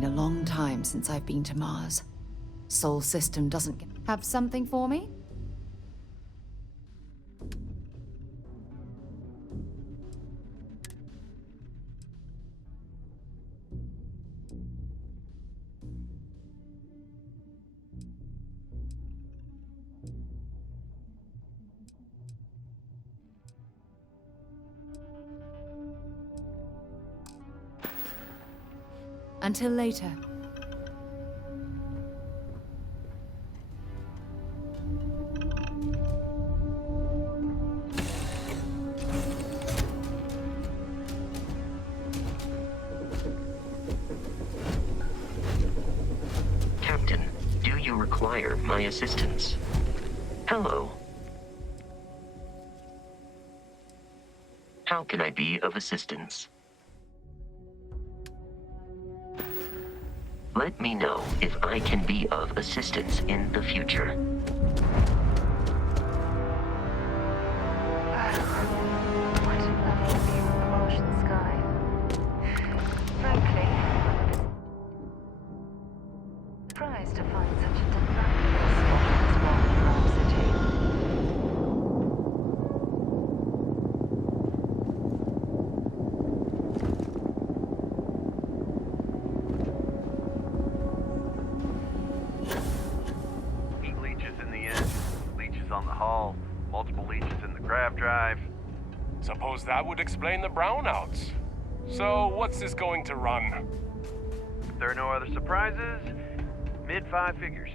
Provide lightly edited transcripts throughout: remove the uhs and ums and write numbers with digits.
been a long time since I've been to Mars. Sol system doesn't have something for me? Until later. Captain, do you require my assistance? Hello. How can I be of assistance? Let me know if I can be of assistance in the future. What a lovely view of the Martian sky. Frankly, surprised to find such a delightful spot in this warm city. On the hull, multiple leeches in the grav drive. Suppose that would explain the brownouts. So, what's this going to run? If there are no other surprises, mid-5 figures.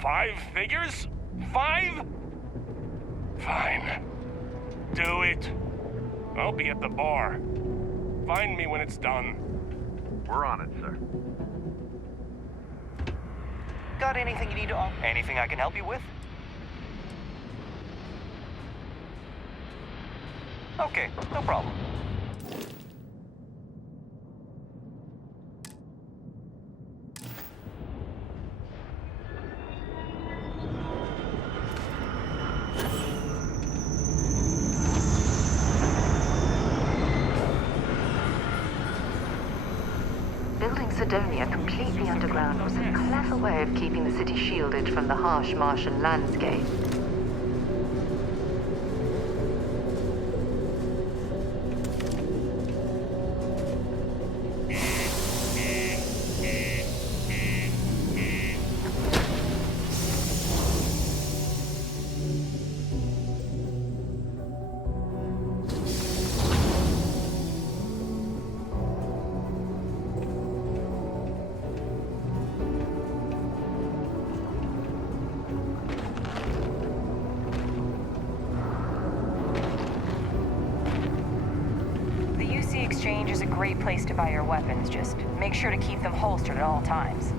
5 figures? 5? Fine. Do it. I'll be at the bar. Find me when it's done. We're on it, sir. Got anything you need to offer? Anything I can help you with? Okay, no problem. Building Sidonia completely underground was a clever way of keeping the city shielded from the harsh Martian landscape. Exchange is a great place to buy your weapons. Just make sure to keep them holstered at all times.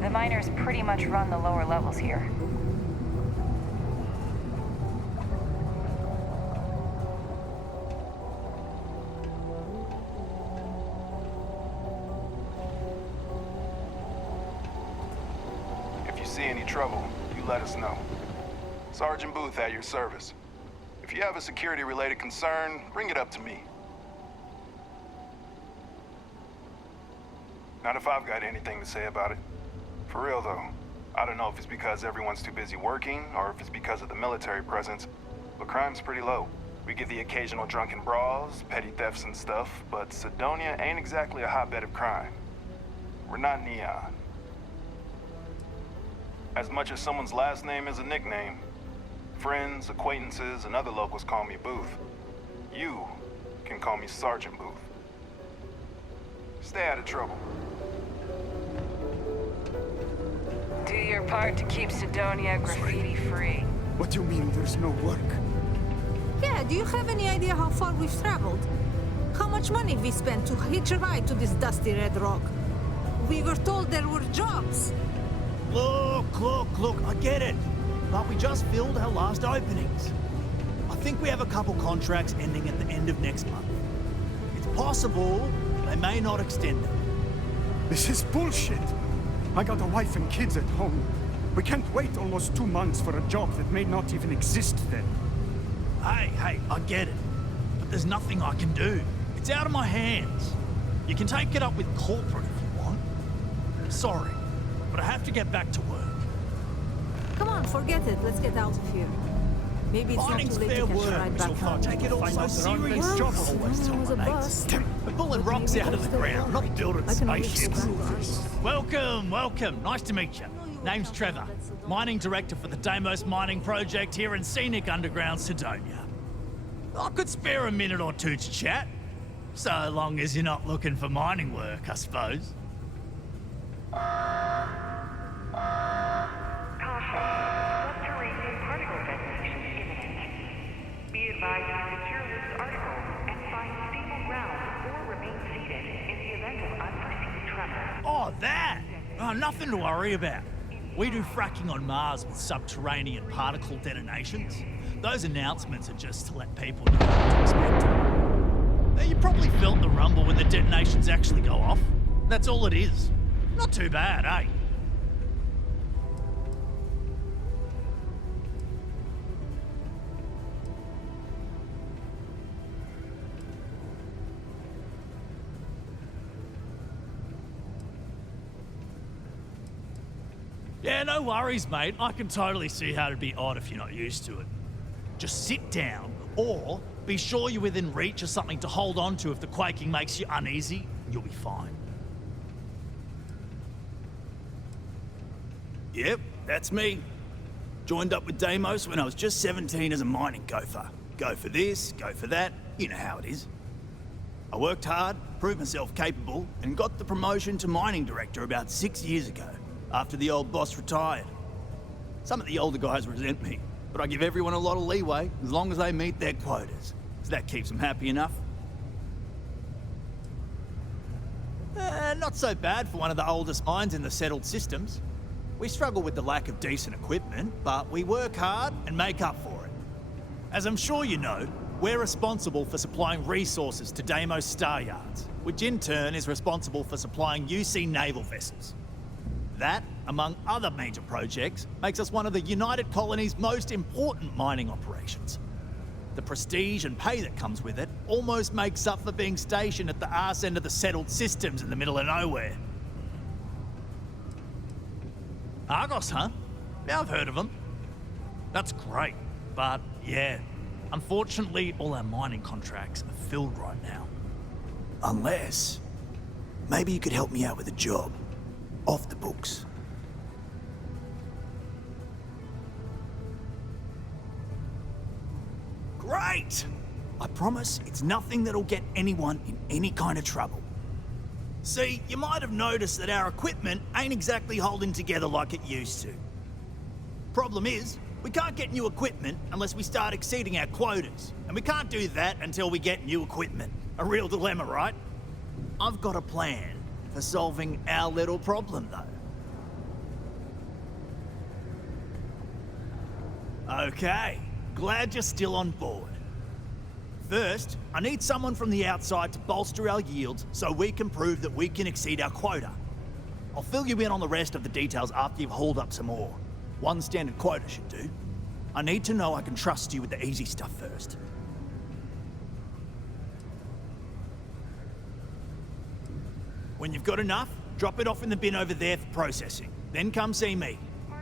The miners pretty much run the lower levels here. If you see any trouble, you let us know. Sergeant Booth at your service. If you have a security-related concern, bring it up to me. Not if I've got anything to say about it. For real, though. I don't know if it's because everyone's too busy working, or if it's because of the military presence, but crime's pretty low. We get the occasional drunken brawls, petty thefts and stuff, but Sidonia ain't exactly a hotbed of crime. We're not Neon. As much as someone's last name is a nickname, friends, acquaintances, and other locals call me Booth. You can call me Sergeant Booth. Stay out of trouble. Do your part to keep Sidonia graffiti-free. What do you mean there's no work? Yeah, do you have any idea how far we've traveled? How much money we spent to hitch a ride to this dusty red rock? We were told there were jobs. Look, I get it. But we just filled our last openings. I think we have a couple contracts ending at the end of next month. It's possible they may not extend them. This is bullshit. I got a wife and kids at home. We can't wait almost 2 months for a job that may not even exist then. Hey, I get it. But there's nothing I can do. It's out of my hands. You can take it up with corporate if you want. Sorry, but I have to get back to work. Come on, forget it. Let's get out of here. Maybe it's Mining's not too late fair to catch a word, ride Miss back O'Connor. home. Take it all so serious. Well, Always tell was a my mates. bust. We're pulling rocks out of the ground, not building I can always go spaceships. back to us. Welcome, welcome. Nice to meet you. Name's Trevor, mining director for the Deimos mining project here in scenic underground Sidonia. I could spare a minute or two to chat, so long as you're not looking for mining work, I suppose. Subterranean particle detonation imminent. Be advised to secure this article and find stable ground or remain seated in the event of unforeseen tremor. Oh, that! Oh, nothing to worry about. We do fracking on Mars with subterranean particle detonations. Those announcements are just to let people know what to expect. Now, you probably felt the rumble when the detonations actually go off. That's all it is. Not too bad, eh? Yeah, no worries, mate. I can totally see how it'd be odd if you're not used to it. Just sit down, or be sure you're within reach of something to hold on to if the quaking makes you uneasy, and you'll be fine. Yep, that's me. Joined up with Deimos when I was just 17 as a mining gopher. Go for this, go for that, you know how it is. I worked hard, proved myself capable, and got the promotion to mining director about 6 years ago, after the old boss retired. Some of the older guys resent me, but I give everyone a lot of leeway as long as they meet their quotas. So that keeps them happy enough. Not so bad for one of the oldest mines in the settled systems. We struggle with the lack of decent equipment, but we work hard and make up for it. As I'm sure you know, we're responsible for supplying resources to Deimos Star Yards, which in turn is responsible for supplying UC naval vessels. That, among other major projects, makes us one of the United Colony's most important mining operations. The prestige and pay that comes with it almost makes up for being stationed at the arse end of the settled systems in the middle of nowhere. Argos, huh? Yeah, I've heard of them. That's great, but yeah, unfortunately all our mining contracts are filled right now. Unless, maybe you could help me out with a job. Off the books. Great! I promise it's nothing that'll get anyone in any kind of trouble. See, you might have noticed that our equipment ain't exactly holding together like it used to. Problem is, we can't get new equipment unless we start exceeding our quotas, and we can't do that until we get new equipment. A real dilemma, right? I've got a plan for solving our little problem, though. Okay, glad you're still on board. First, I need someone from the outside to bolster our yields so we can prove that we can exceed our quota. I'll fill you in on the rest of the details after you've hauled up some ore. One standard quota should do. I need to know I can trust you with the easy stuff first. When you've got enough, drop it off in the bin over there for processing. Then come see me.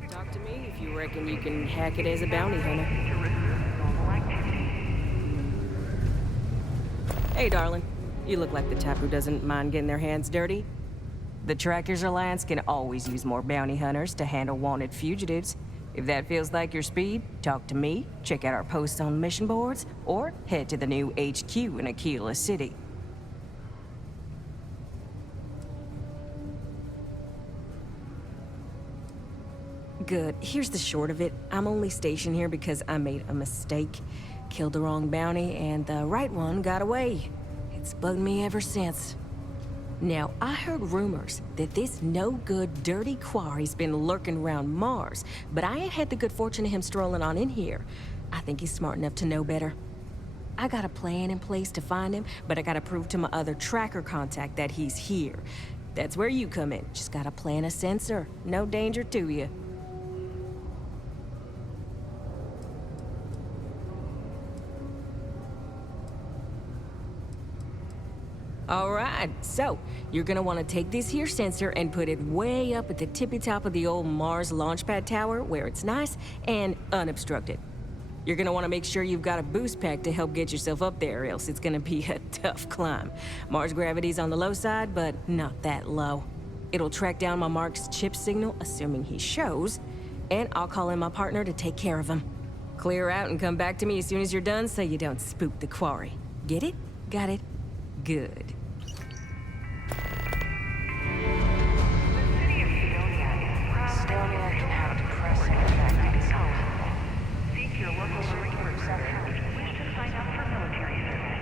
Talk to me if you reckon you can hack it as a bounty hunter. Hey, darling. You look like the type who doesn't mind getting their hands dirty. The Trackers Alliance can always use more bounty hunters to handle wanted fugitives. If that feels like your speed, talk to me, check out our posts on mission boards, or head to the new HQ in Aquila City. Good. Here's the short of it. I'm only stationed here because I made a mistake. Killed the wrong bounty, and the right one got away. It's bugged me ever since. Now, I heard rumors that this no-good, dirty quarry's been lurking around Mars, but I ain't had the good fortune of him strolling on in here. I think he's smart enough to know better. I got a plan in place to find him, but I gotta prove to my other tracker contact that he's here. That's where you come in. Just gotta plant a sensor. No danger to you. All right, so you're gonna want to take this here sensor and put it way up at the tippy top of the old Mars launchpad tower where it's nice and unobstructed. You're gonna want to make sure you've got a boost pack to help get yourself up there, else it's gonna be a tough climb. Mars gravity's on the low side, but not that low. It'll track down my Mark's chip signal, assuming he shows, and I'll call in my partner to take care of him. Clear out and come back to me as soon as you're done so you don't spook the quarry. Get it? Got it? Good. Estonia can have a depressing effect on itself. Seek your local Marine reception if you wish to sign up for military service.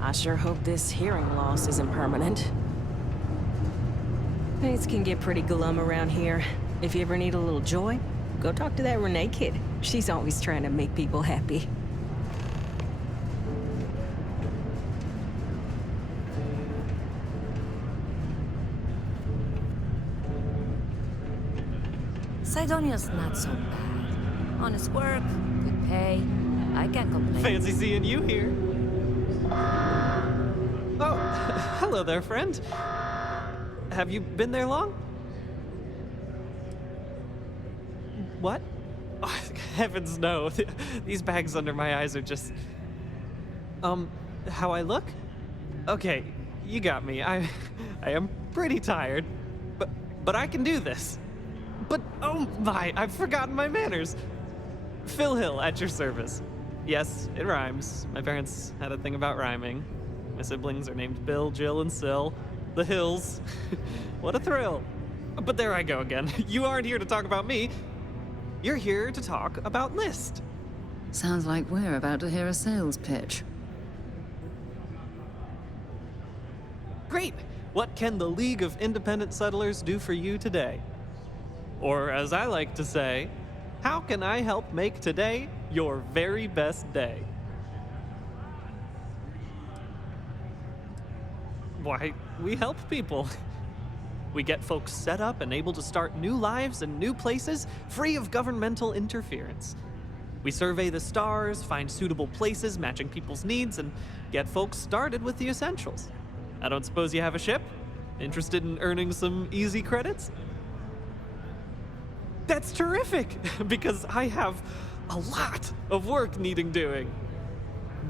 I sure hope this hearing loss isn't permanent. Things can get pretty glum around here. If you ever need a little joy, go talk to that Renee kid. She's always trying to make people happy. Sidonia's not so bad. Honest work, good pay. I can't complain. Fancy seeing you here. Oh, hello there, friend. Have you been there long? What? Oh, heavens no. These bags under my eyes are just... how I look? Okay, you got me. I am pretty tired, but I can do this. But, oh my, I've forgotten my manners. Phil Hill, at your service. Yes, it rhymes. My parents had a thing about rhyming. My siblings are named Bill, Jill, and Sil. The Hills. What a thrill. But there I go again. You aren't here to talk about me. You're here to talk about List. Sounds like we're about to hear a sales pitch. Great. What can the League of Independent Settlers do for you today? Or as I like to say, how can I help make today your very best day? Why, we help people. We get folks set up and able to start new lives in new places, free of governmental interference. We survey the stars, find suitable places matching people's needs, and get folks started with the essentials. I don't suppose you have a ship? Interested in earning some easy credits? That's terrific, because I have a lot of work needing doing.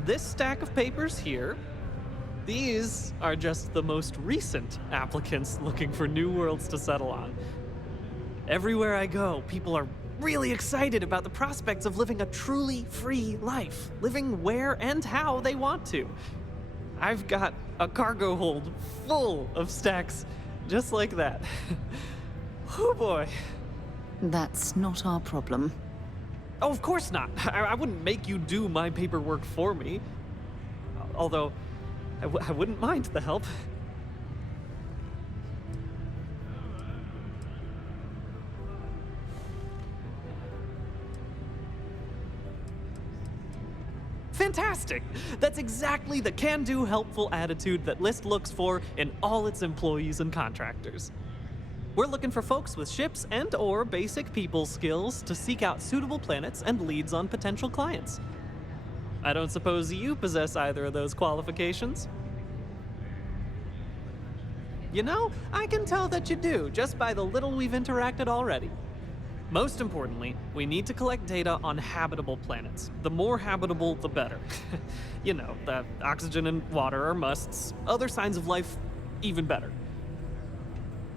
This stack of papers here, these are just the most recent applicants looking for new worlds to settle on. Everywhere I go, people are really excited about the prospects of living a truly free life, living where and how they want to. I've got a cargo hold full of stacks just like that. Oh boy. That's not our problem. Oh, of course not. I wouldn't make you do my paperwork for me. Although, I wouldn't mind the help. Fantastic! That's exactly the can-do, helpful attitude that List looks for in all its employees and contractors. We're looking for folks with ships and/or basic people skills to seek out suitable planets and leads on potential clients. I don't suppose you possess either of those qualifications? You know, I can tell that you do, just by the little we've interacted already. Most importantly, we need to collect data on habitable planets. The more habitable, the better. You know, the oxygen and water are musts. Other signs of life, even better.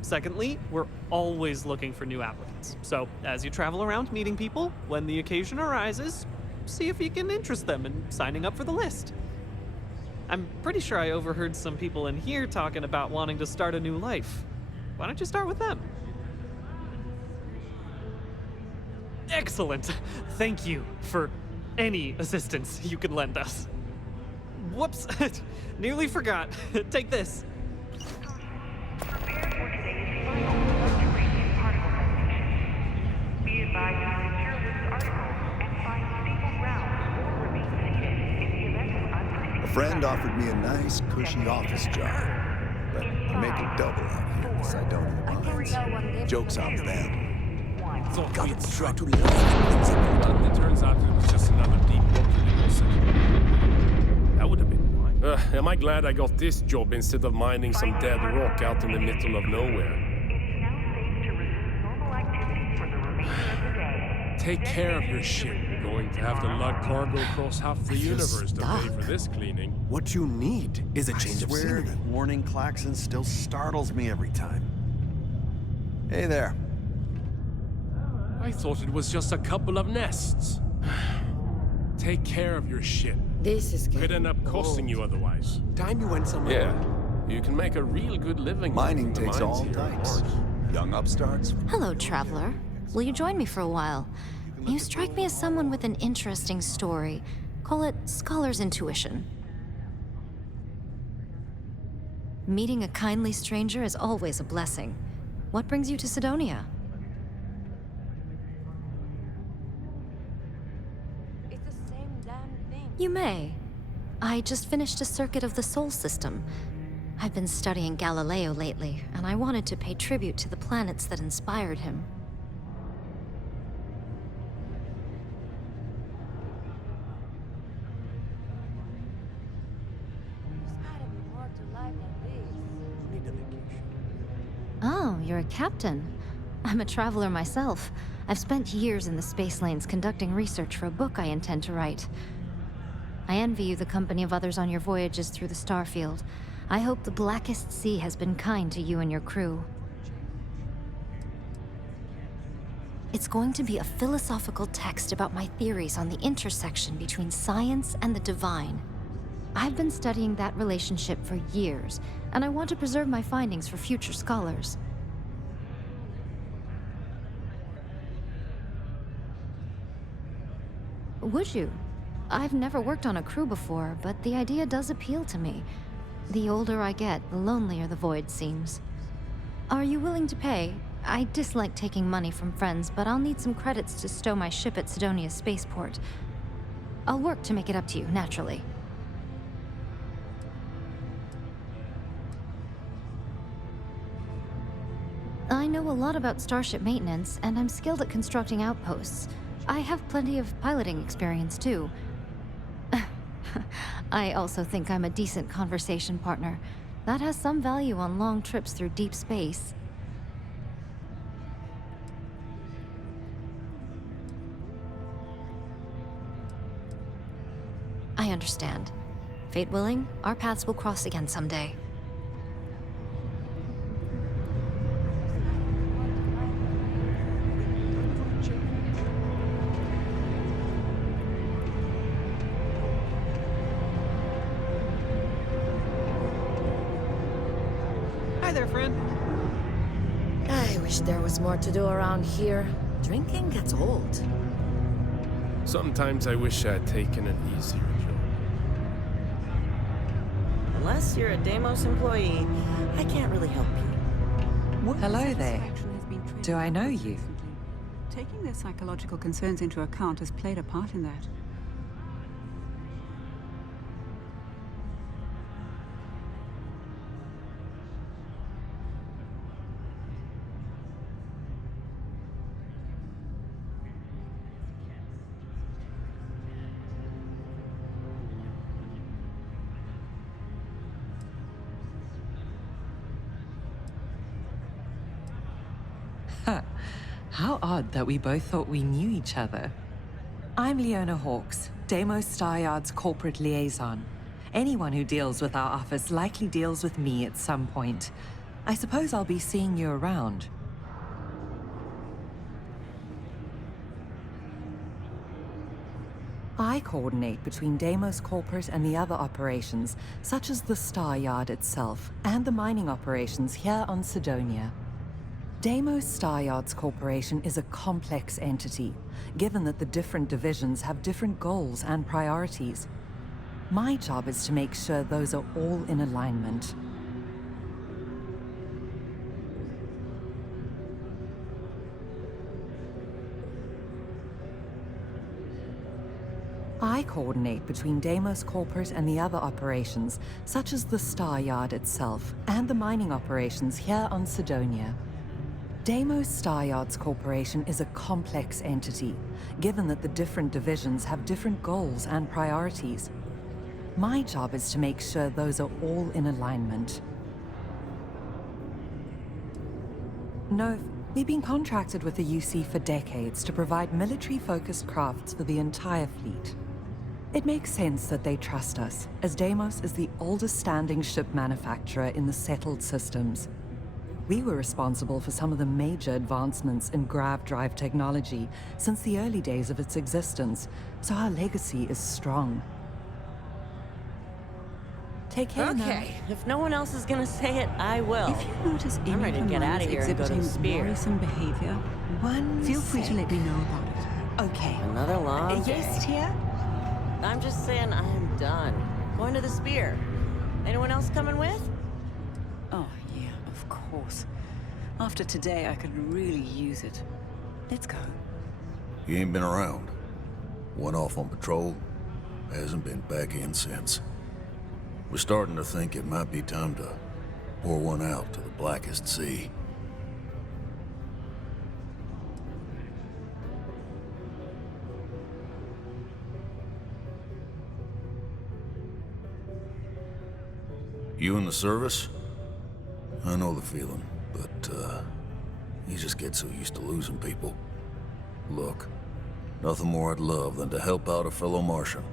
Secondly, we're always looking for new applicants. So, as you travel around meeting people, when the occasion arises, see if you can interest them in signing up for the list. I'm pretty sure I overheard some people in here talking about wanting to start a new life. Why don't you start with them? Excellent. Thank you for any assistance you can lend us. Whoops, nearly forgot. Take this. Prepare for today's final subterranean particle destination. Be advised to secure this article and find stable ground or remain seated in the event of unforeseen A friend offered me a nice, cushy office job. but I'm making double out here in the Cydonia mines. Joke's on them. Thought we'd Try to but it turns out it was just another deep water deposit. That would have been fine. Am I glad I got this job instead of mining some dead rock out in the middle of nowhere? Take care of your ship. You're going to have to lug cargo across half the universe to pay for this cleaning. What you need is a change of scenery. That warning klaxon still startles me every time. Hey there. I thought it was just a couple of nests. Take care of your ship. This is Could end up costing you otherwise. Time you went somewhere. Yeah, you can make a real good living. Mining from the takes mines all here, of types. course. Young upstarts. Hello, traveler. Will you join me for a while? You strike me as someone with an interesting story. Call it scholar's intuition. Meeting a kindly stranger is always a blessing. What brings you to Cydonia? It's the same damn thing. You may. I just finished a circuit of the Sol system. I've been studying Galileo lately, and I wanted to pay tribute to the planets that inspired him. Oh, you're a captain. I'm a traveler myself. I've spent years in the space lanes conducting research for a book I intend to write. I envy you the company of others on your voyages through the Starfield. I hope the blackest sea has been kind to you and your crew. It's going to be a philosophical text about my theories on the intersection between science and the divine. I've been studying that relationship for years, and I want to preserve my findings for future scholars. Would you? I've never worked on a crew before, but the idea does appeal to me. The older I get, the lonelier the void seems. Are you willing to pay? I dislike taking money from friends, but I'll need some credits to stow my ship at Cydonia spaceport. I'll work to make it up to you, naturally. I know a lot about starship maintenance, and I'm skilled at constructing outposts. I have plenty of piloting experience, too. I also think I'm a decent conversation partner. That has some value on long trips through deep space. I understand. Fate willing, our paths will cross again someday. Hi there, friend. I wish there was more to do around here. Drinking gets old. Sometimes I wish I had taken an easier job. Unless you're a Deimos employee, I can't really help you. Hello there. Do I know you? Taking their psychological concerns into account has played a part in that. How odd that we both thought we knew each other. I'm Leona Hawkes, Deimos Staryard's corporate liaison. Anyone who deals with our office likely deals with me at some point. I suppose I'll be seeing you around. I coordinate between Deimos Corporate and the other operations, such as the Staryard itself, and the mining operations here on Cydonia. Deimos Staryards Corporation is a complex entity, given that the different divisions have different goals and priorities. My job is to make sure those are all in alignment. I coordinate between Deimos Corpers and the other operations, such as the Star Yard itself and the mining operations here on Sidonia. Deimos Star Yards Corporation is a complex entity, given that the different divisions have different goals and priorities. My job is to make sure those are all in alignment. No, we've been contracted with the UC for decades to provide military-focused crafts for the entire fleet. It makes sense that they trust us, as Deimos is the oldest standing ship manufacturer in the settled systems. We were responsible for some of the major advancements in grav drive technology since the early days of its existence, so our legacy is strong. Take care now. Okay, if no one else is gonna say it, I will. If you notice any I'm ready to of the get out miners of here and go to the exhibiting spear. worrisome behavior, feel free to let me know about it. Okay. Another long day. Yes, dear? I'm just saying I'm done. Going to the spear. Anyone else coming with? Oh, yeah, of course. After today, I could really use it. Let's go. You ain't been around. Went off on patrol. Hasn't been back in since. We're starting to think it might be time to pour one out to the blackest sea. You in the service? I know the feeling, but, you just get so used to losing people. Look, nothing more I'd love than to help out a fellow Martian.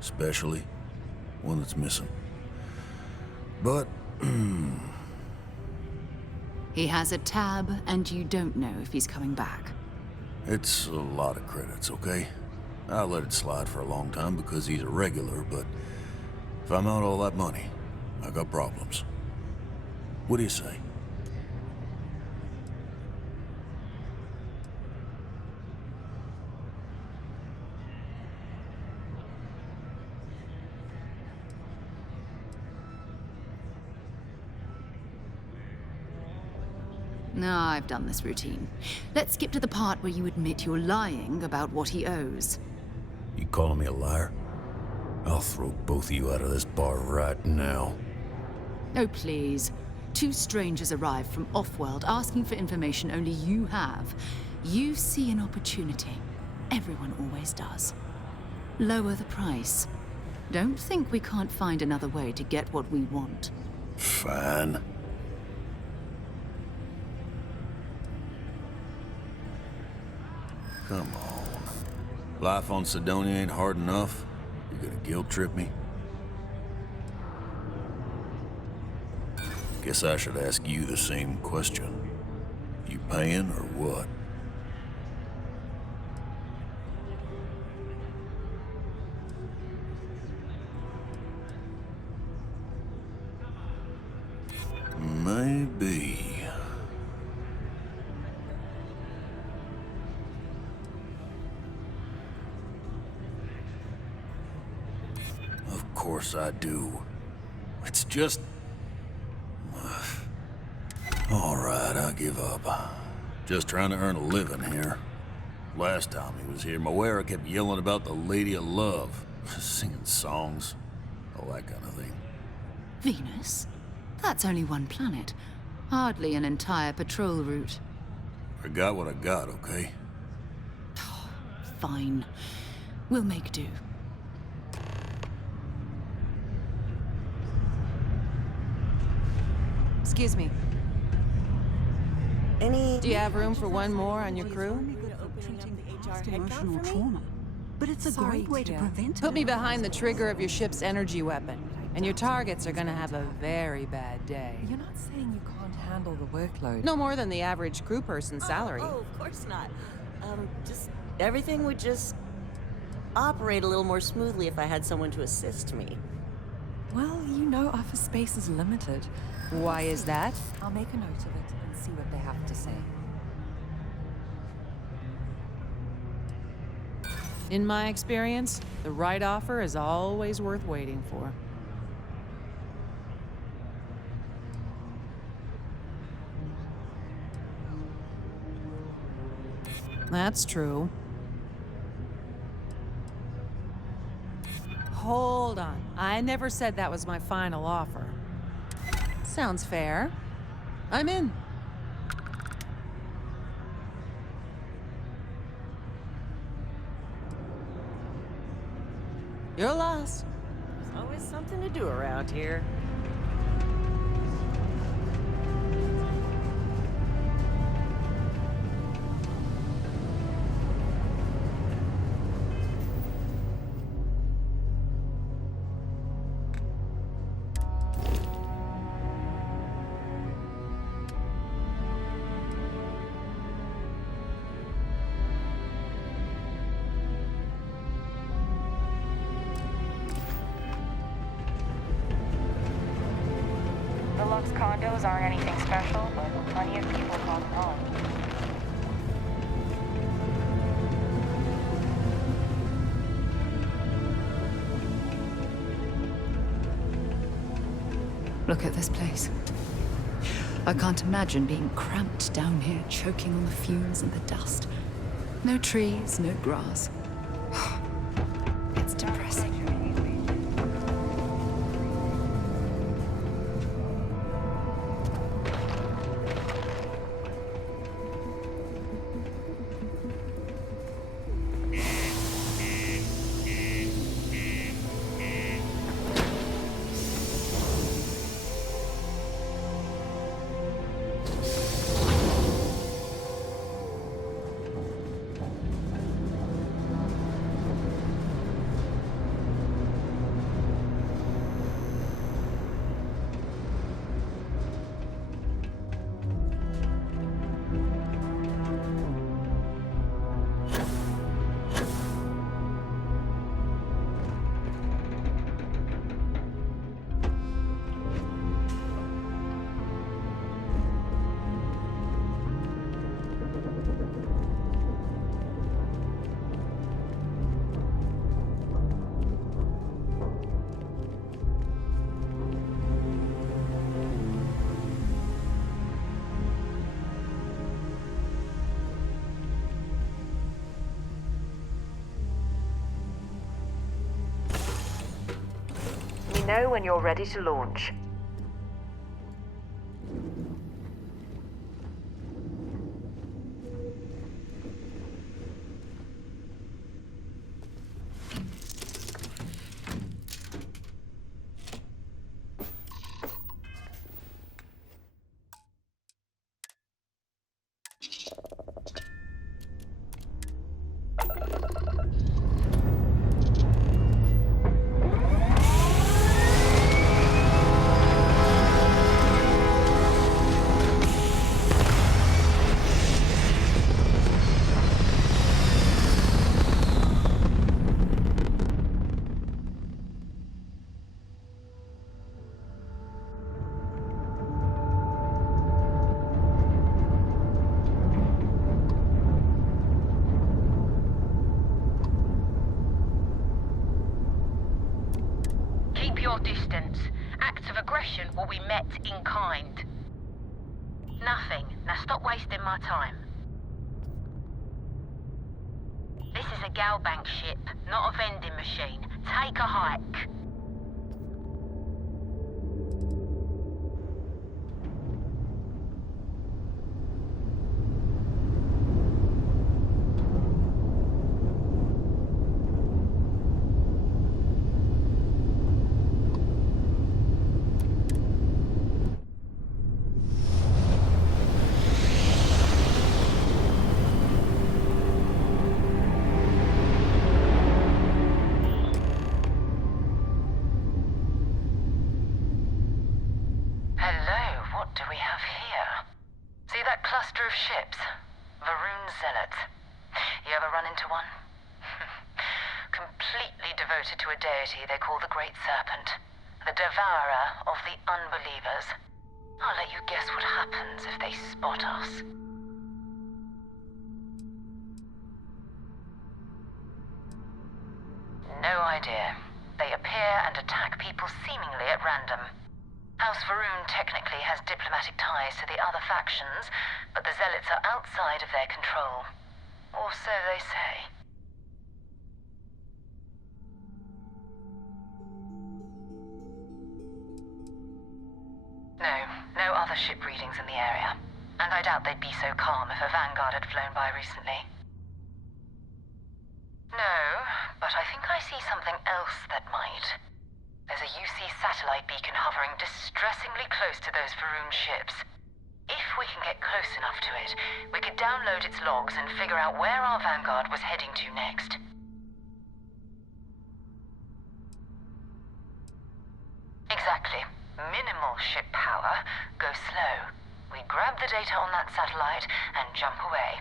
Especially one that's missing. But, He has a tab, and you don't know if he's coming back. it's a lot of credits, okay? I let it slide for a long time because he's a regular, but if I'm out all that money, I got problems. What do you say? No, I've done this routine. Let's skip to the part where you admit you're lying about what he owes. You calling me a liar? I'll throw both of you out of this bar right now. Oh, please. Two strangers arrive from off-world asking for information only you have. You see an opportunity. Everyone always does. Lower the price. Don't think we can't find another way to get what we want. Fine. Come on. Life on Sidonia ain't hard enough. You gonna guilt trip me? Guess I should ask you the same question. You paying or what? Maybe. Of course I do. It's just... All right, I give up. Just trying to earn a living here. Last time he was here, Moira kept yelling about the Lady of Love, singing songs, all that kind of thing. Venus? That's only one planet. Hardly an entire patrol route. I got what I got, okay? Fine. We'll make do. Excuse me. Any... Do you have room for one more on your crew? Emotional trauma. But it's a great way to prevent it. Put me behind the trigger of your ship's energy weapon, and your targets are gonna have a very bad day. You're not saying you can't handle the workload. No more than the average crew person's salary. Oh, of course not. Just... everything would just... operate a little more smoothly if I had someone to assist me. Well, you know office space is limited. Why is that? I'll make a note of it and see what they have to say. In my experience, the right offer is always worth waiting for. That's true. hold on. I never said that was my final offer. Sounds fair. I'm in. Your loss. There's always something to do around here. The Lux condos aren't anything special, but plenty of people call them home. Look at this place. I can't imagine being cramped down here, choking on the fumes and the dust. No trees, no grass. It's depressing. Know when you're ready to launch. Keep your distance. Acts of aggression will be met in kind. Nothing. Now stop wasting my time. This is a Galbank ship, not a vending machine. Take a hike. Ships. Varun Zealots. You ever run into one? Completely devoted to a deity they call the Great Serpent. The devourer of the unbelievers. I'll let you guess what happens if they spot us. No idea. They appear and attack people seemingly at random. House Varun technically has diplomatic ties to the other factions, but the Zealots are outside of their control. Or so they say. No, no other ship readings in the area. And I doubt they'd be so calm if a Vanguard had flown by recently. No, but I think I see something else that might. There's a UC satellite beacon hovering distressingly close to those Faroon ships. If we can get close enough to it, we could download its logs and figure out where our Vanguard was heading to next. Exactly. Minimal ship power, go slow. We grab the data on that satellite and jump away.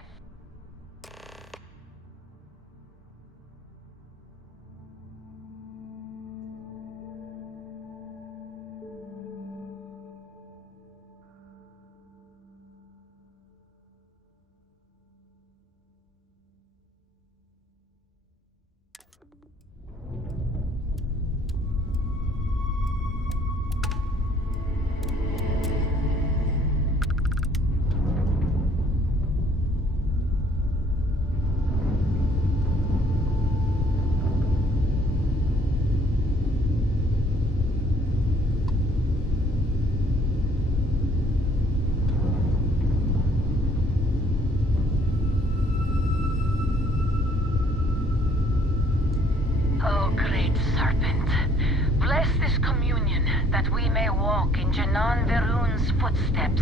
Oh, great serpent, bless this communion that we may walk in Janan Veroon's footsteps.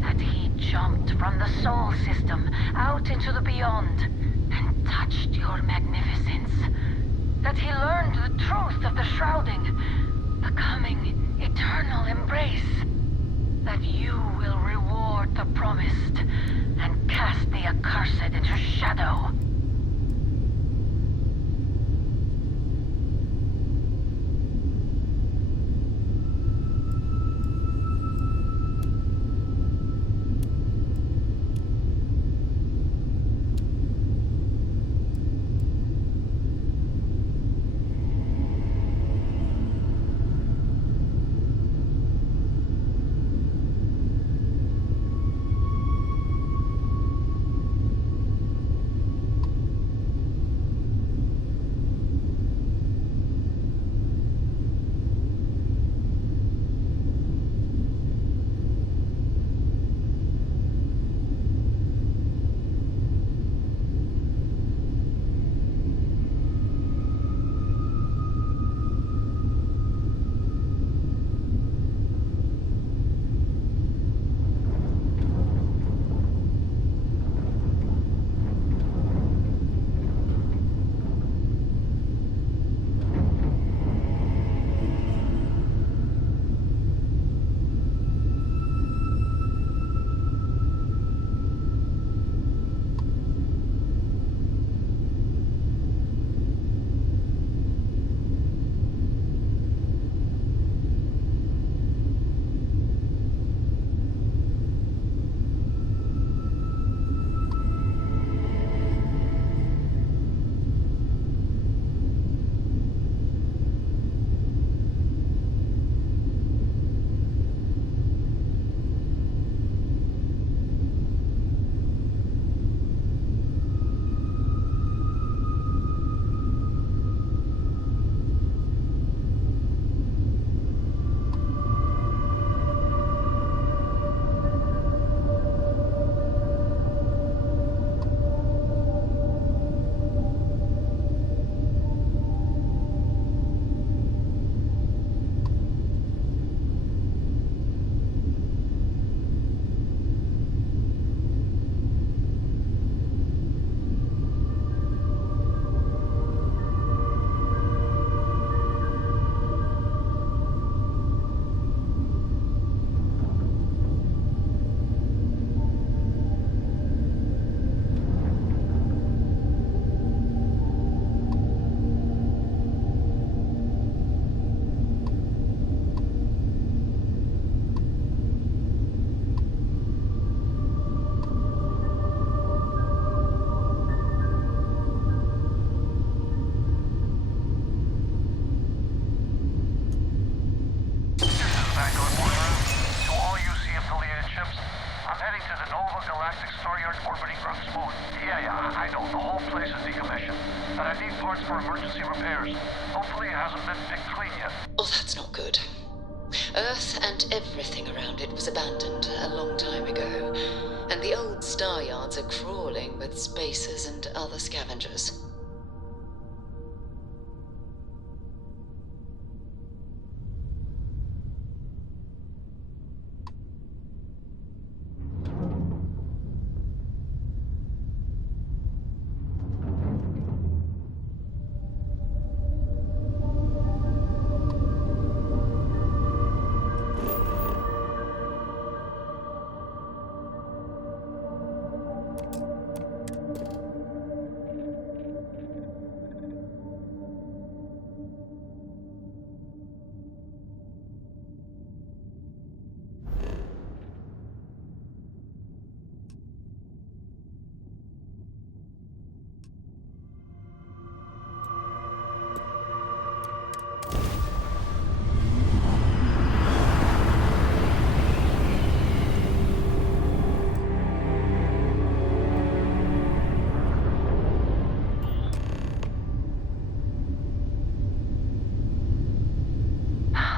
That he jumped from the Sol system out into the beyond and touched your magnificence. That he learned the truth of the shrouding, the coming eternal embrace. That you will reward the promised and cast the accursed into shadow. Oh, that's not good. Earth and everything around it was abandoned a long time ago, and the old star yards are crawling with spacers and other scavengers.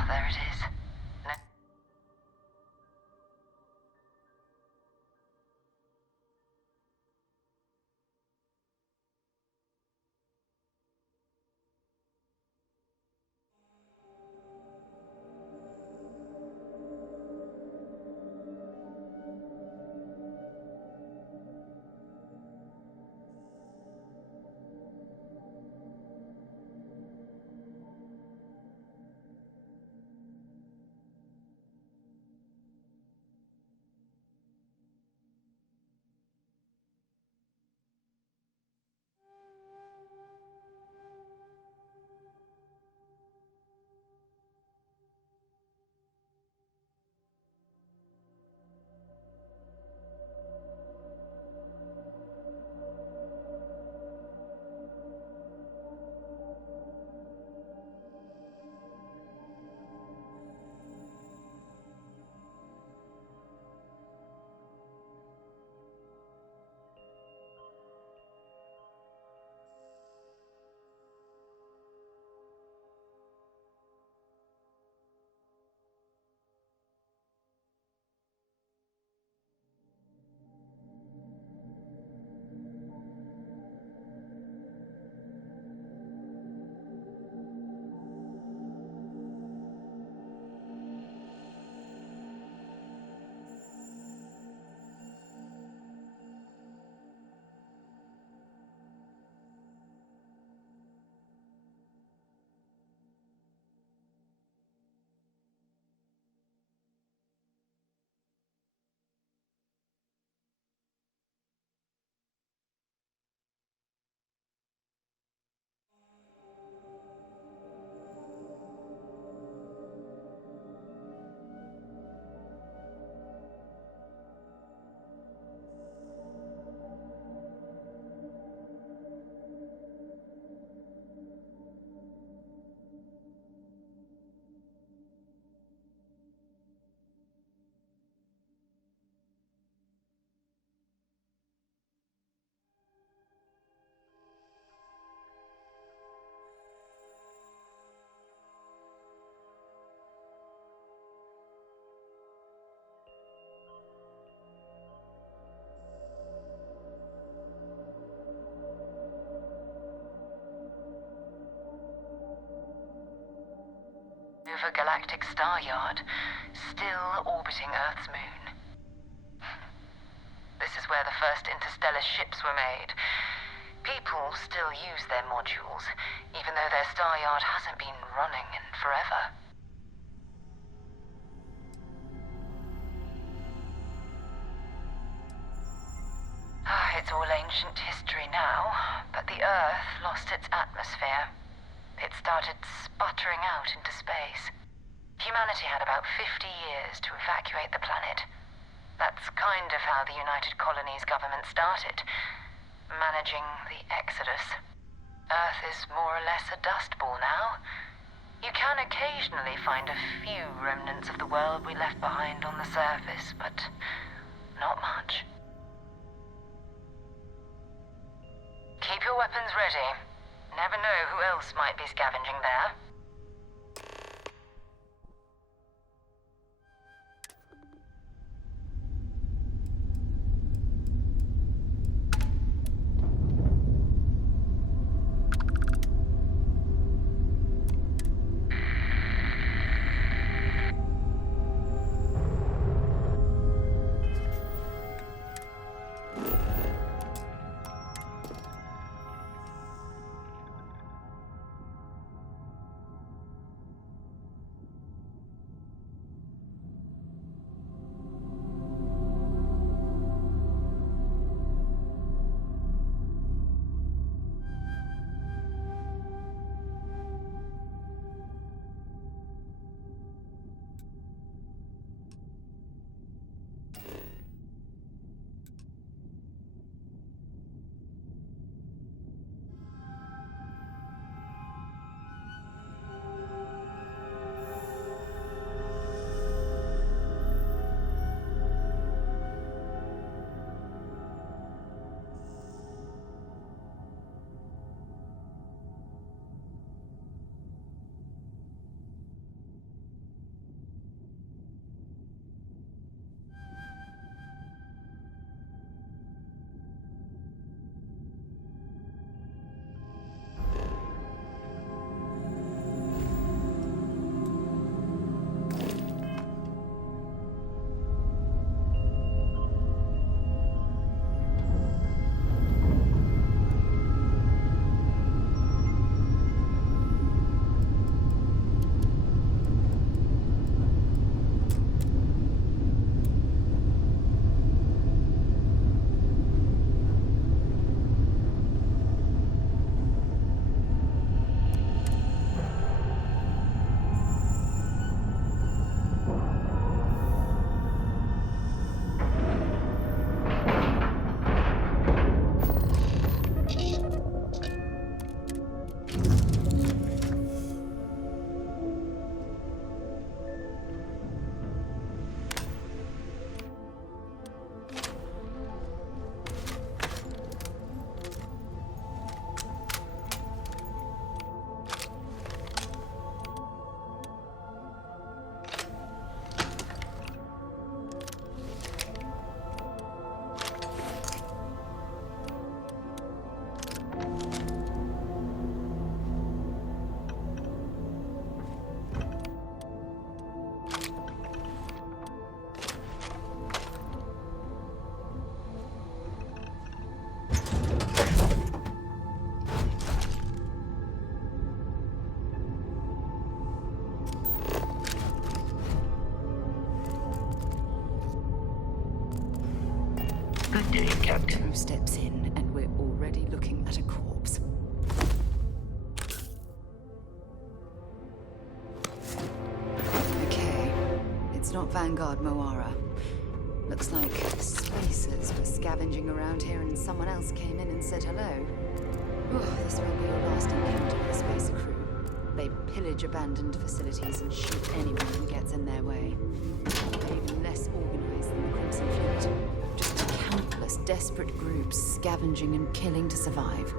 There it is. Over Galactic Star Yard, still orbiting Earth's moon. This is where the first interstellar ships were made. People still use their modules, even though their star yard hasn't been running in forever. It's all ancient history now, but the Earth lost its atmosphere. It started sputtering out into space. Humanity had about 50 years to evacuate the planet. That's kind of how the United Colonies government started, managing the exodus. Earth is more or less a dust ball now. You can occasionally find a few remnants of the world we left behind on the surface, but not much. Keep your weapons ready. Never know who else might be scavenging there. day, Captain. Crew steps in, and we're already looking at a corpse. Okay, it's not Vanguard Moara. Looks like spacers were scavenging around here and someone else came in and said hello. This won't be your last encounter with a spacer crew. They pillage abandoned facilities and shoot anyone who gets in their way. They're even less organized than the Crimson Fleet. Just countless desperate groups scavenging and killing to survive.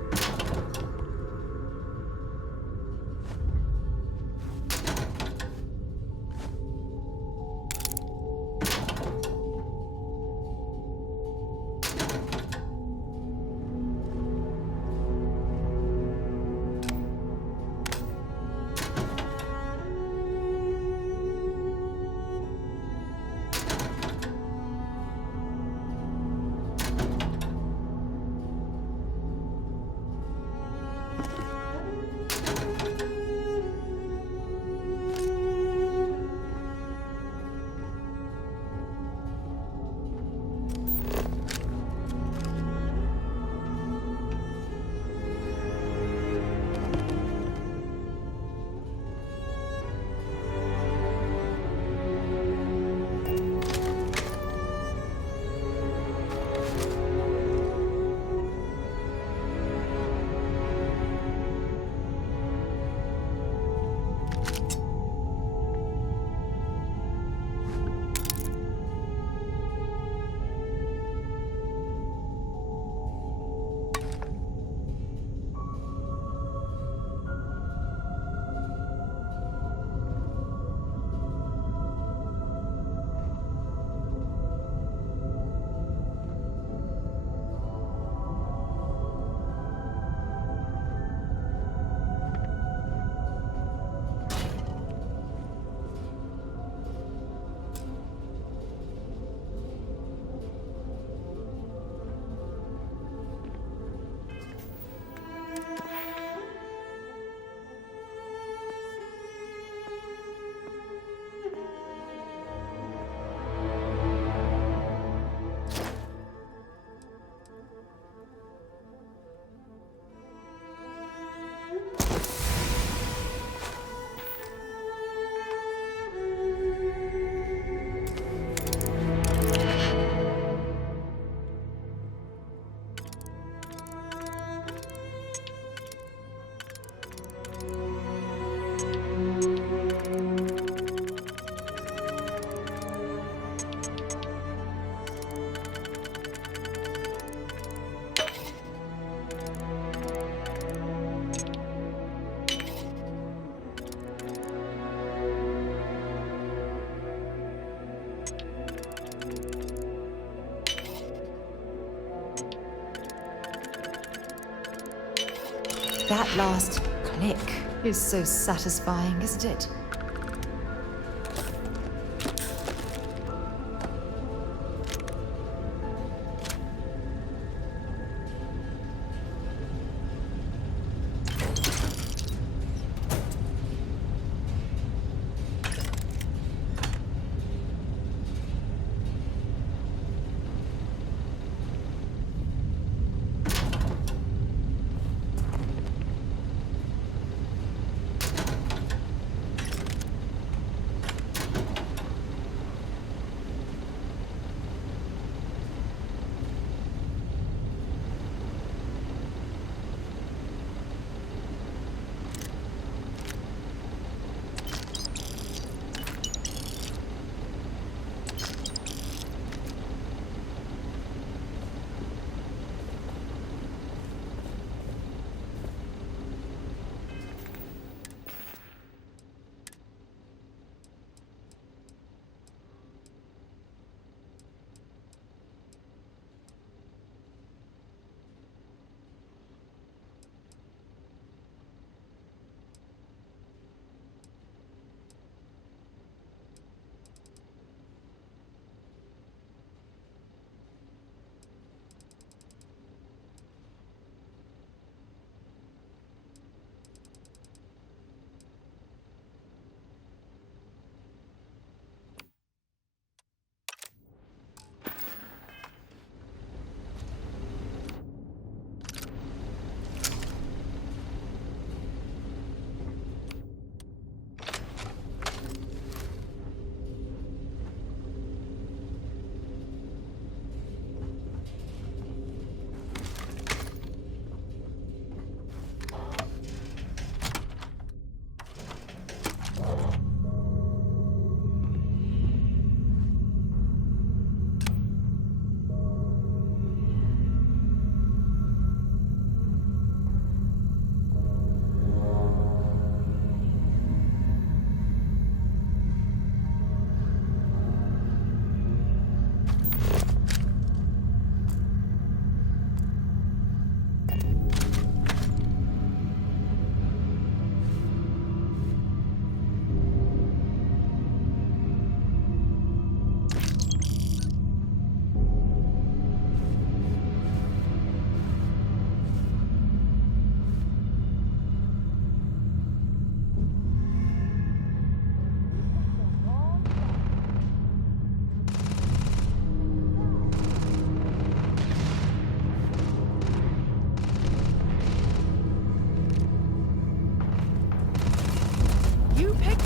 That last click is so satisfying, isn't it?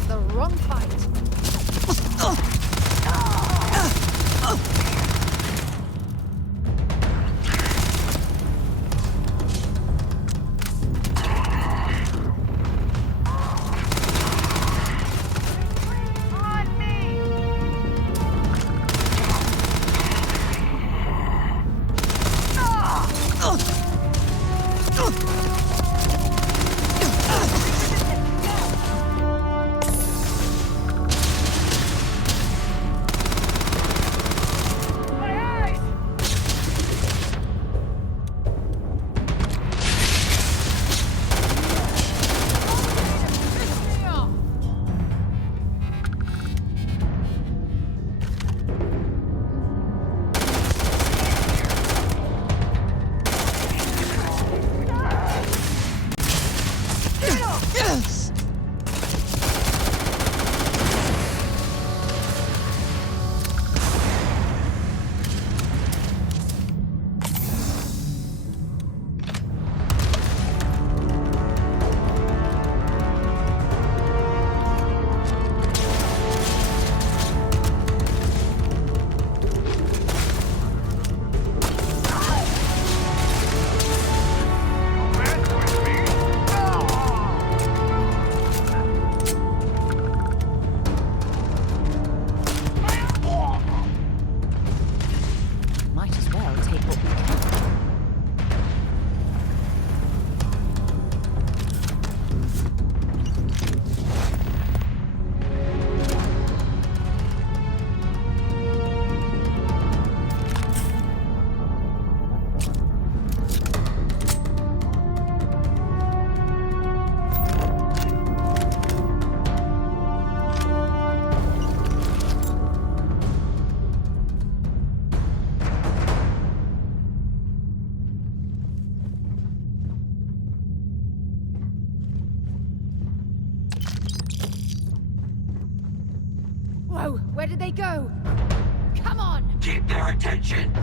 the wrong fight. Might as well take what we can. Whoa, where did they go? Come on! Keep their attention.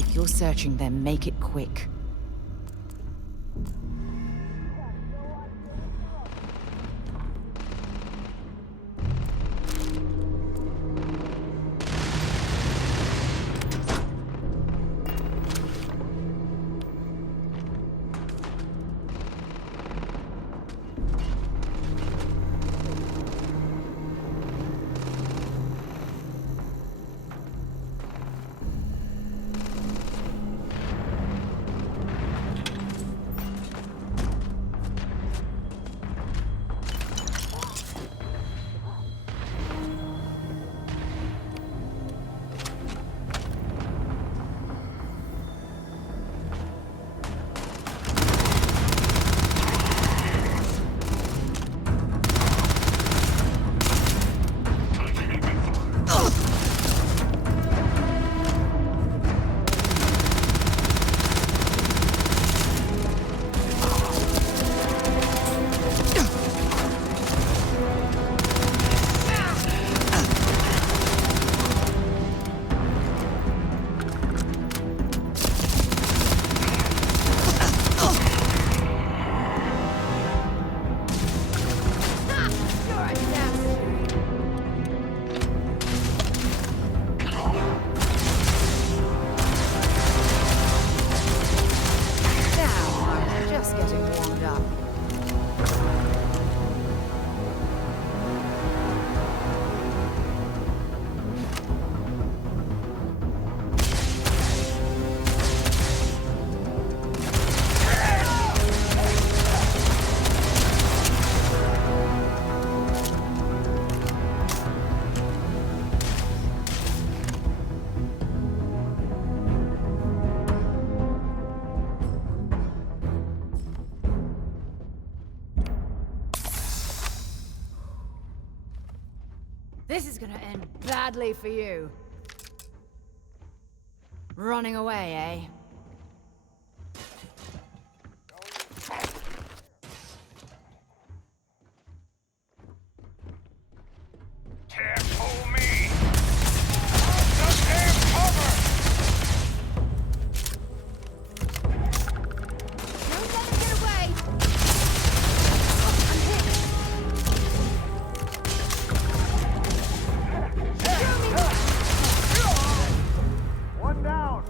If you're searching them, make it quick. This is gonna end badly for you. Running away, eh? Can't fool me! The damn cover! Don't let him get away! One down!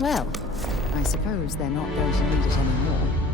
Well, I suppose they're not going to need it anymore.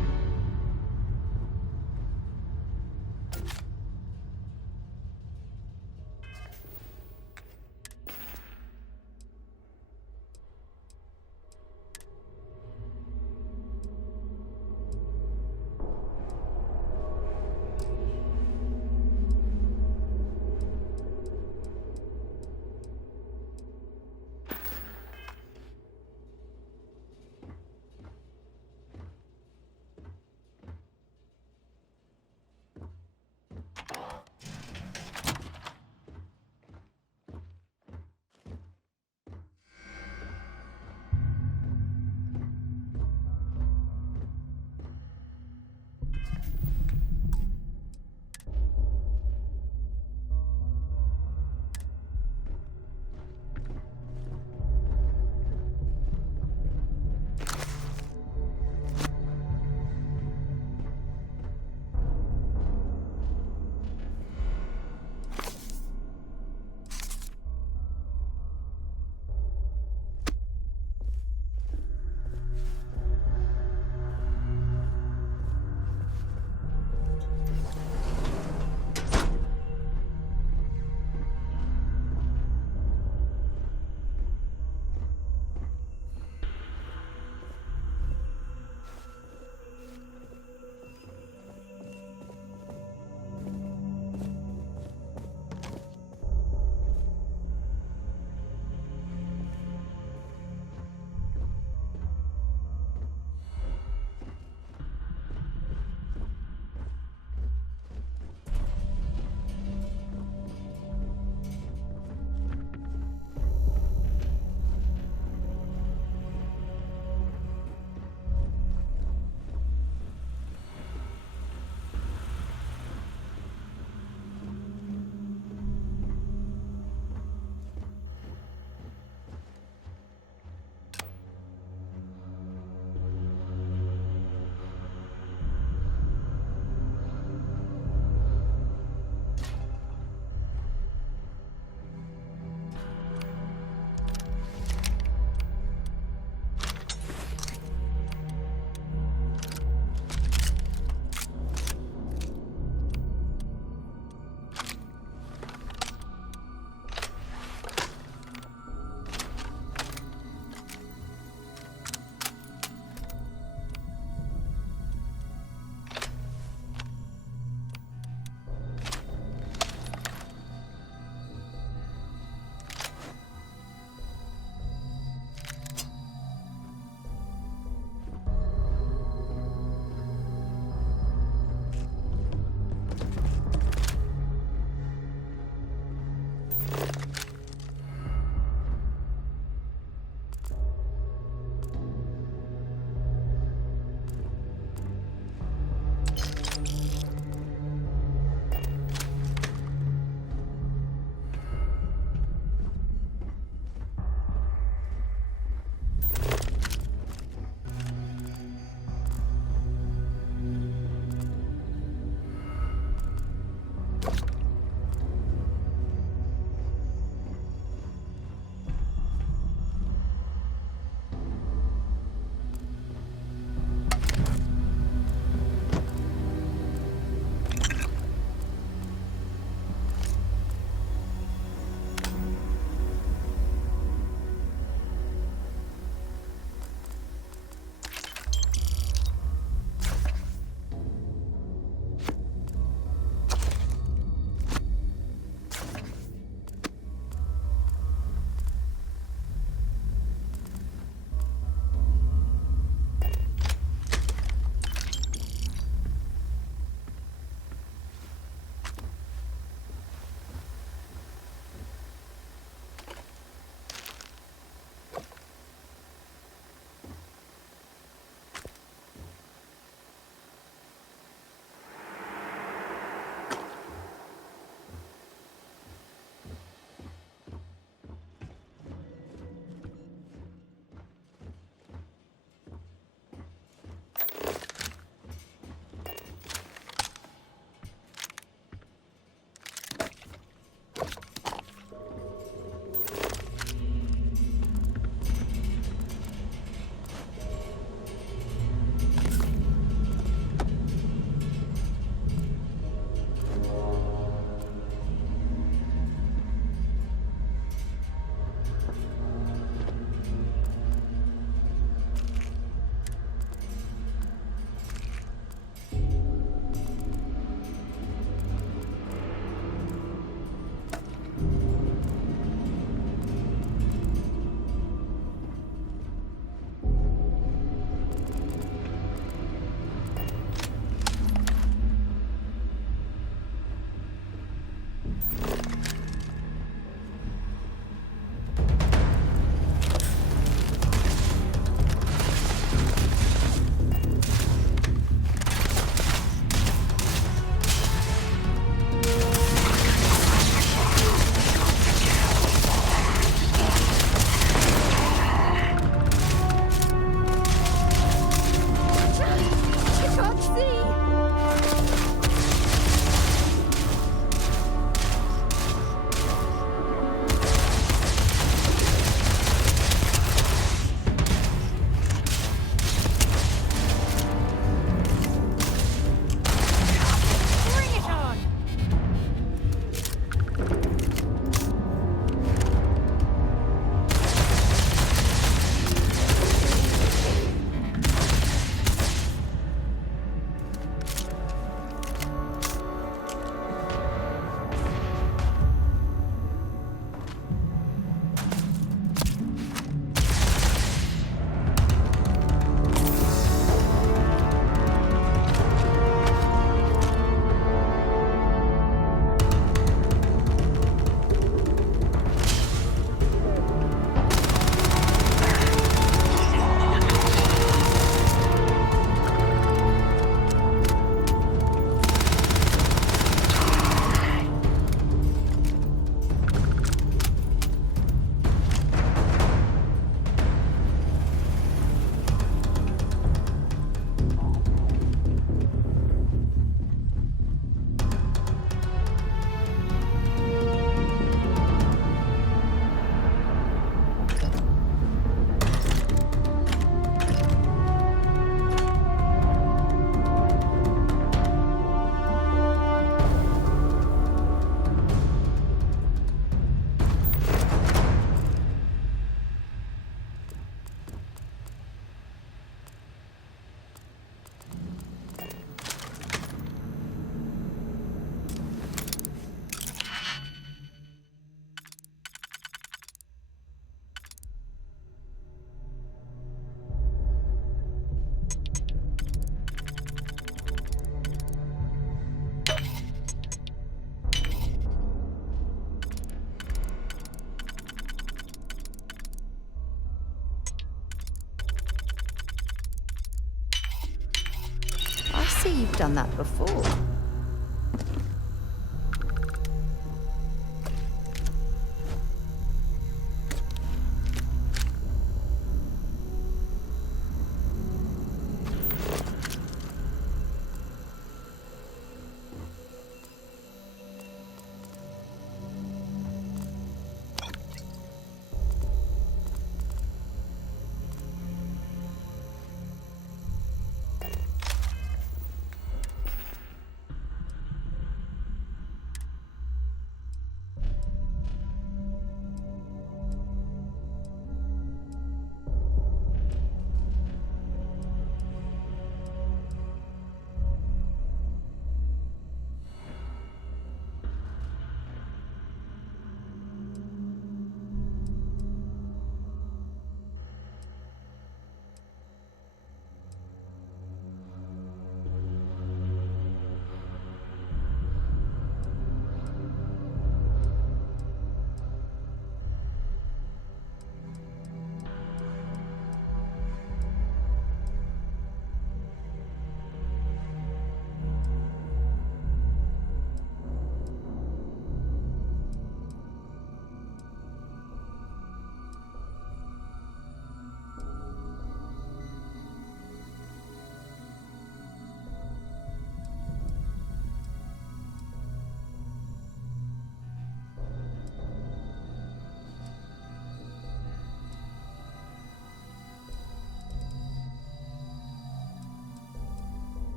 done that before.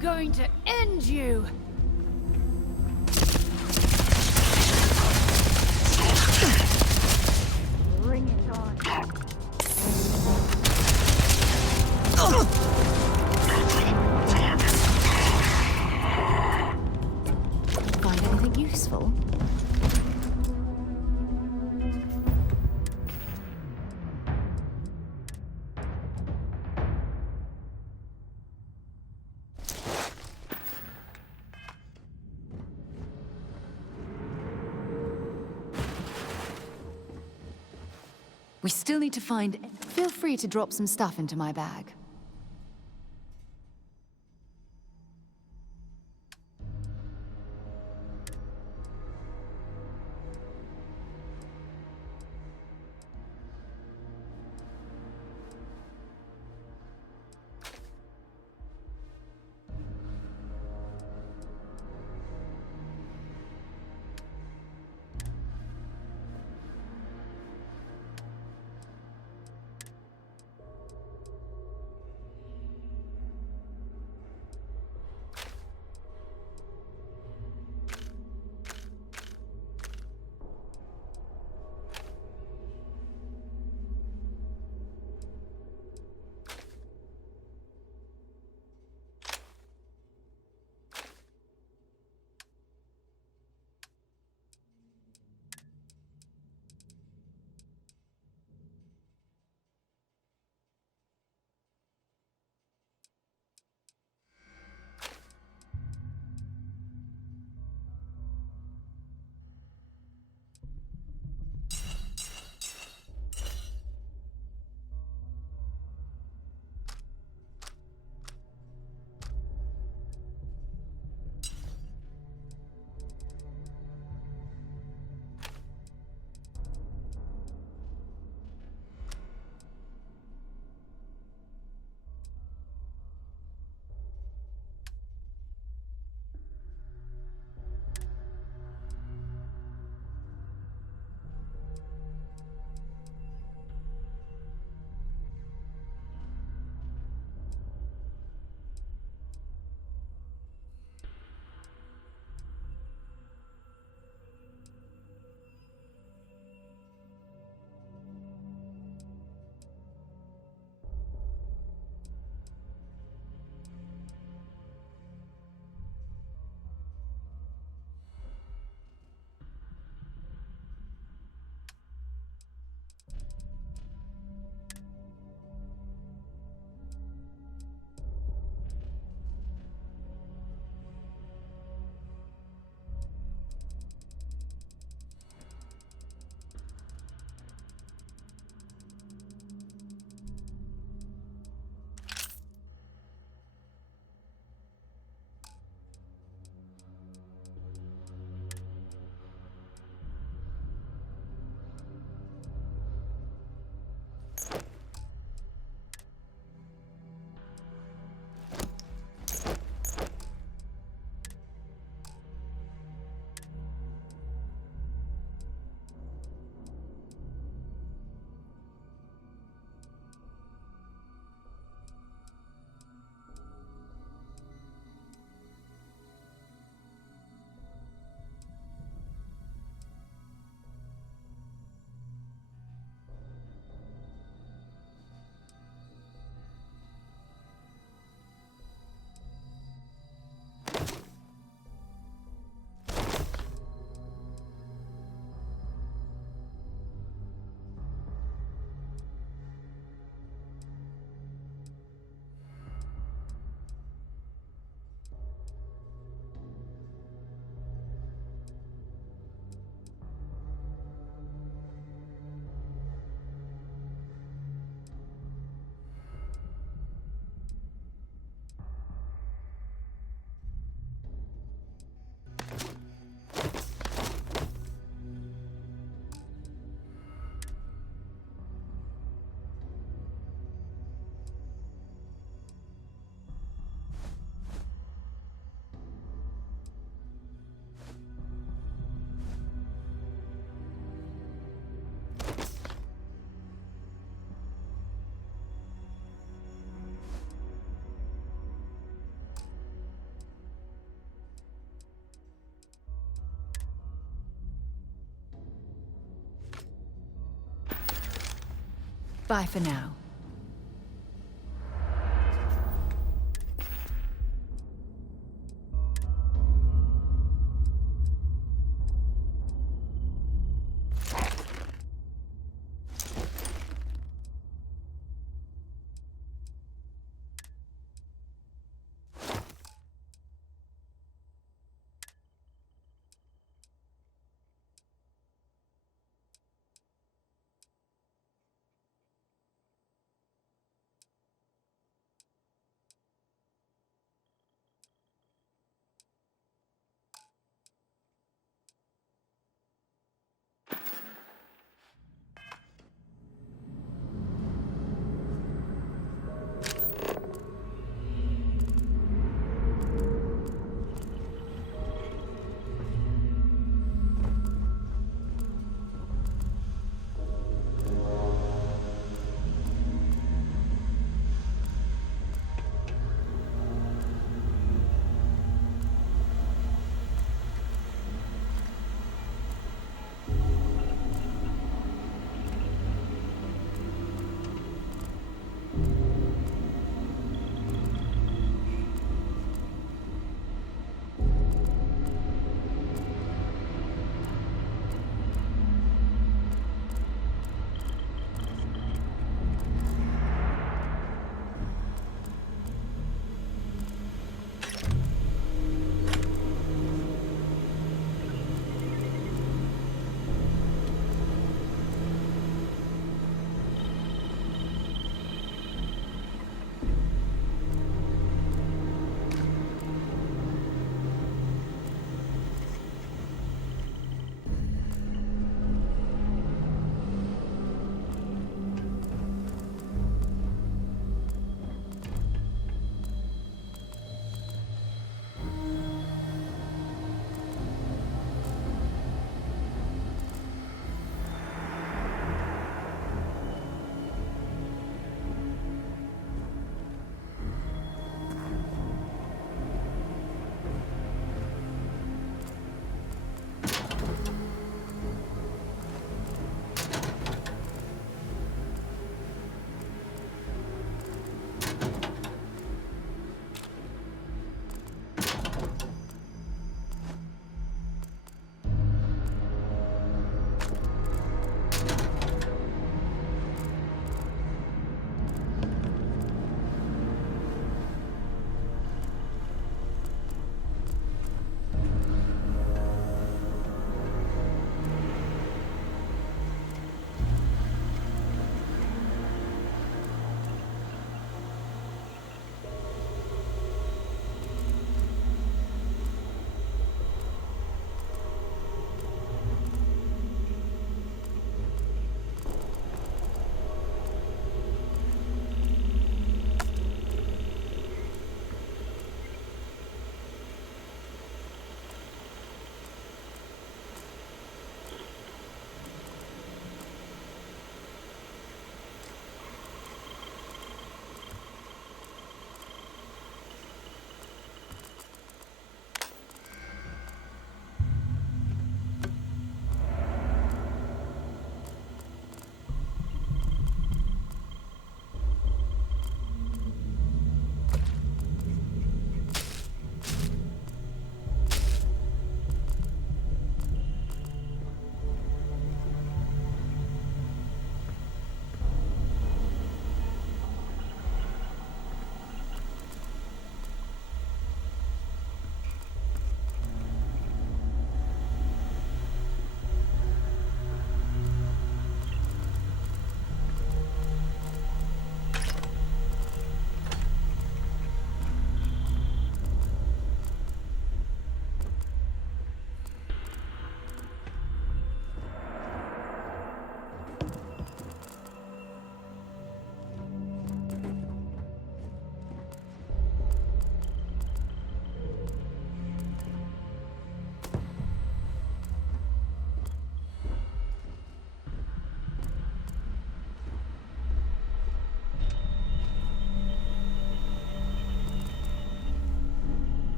Going to end you! Bring it on. We still need to find... Feel free to drop some stuff into my bag. Bye for now.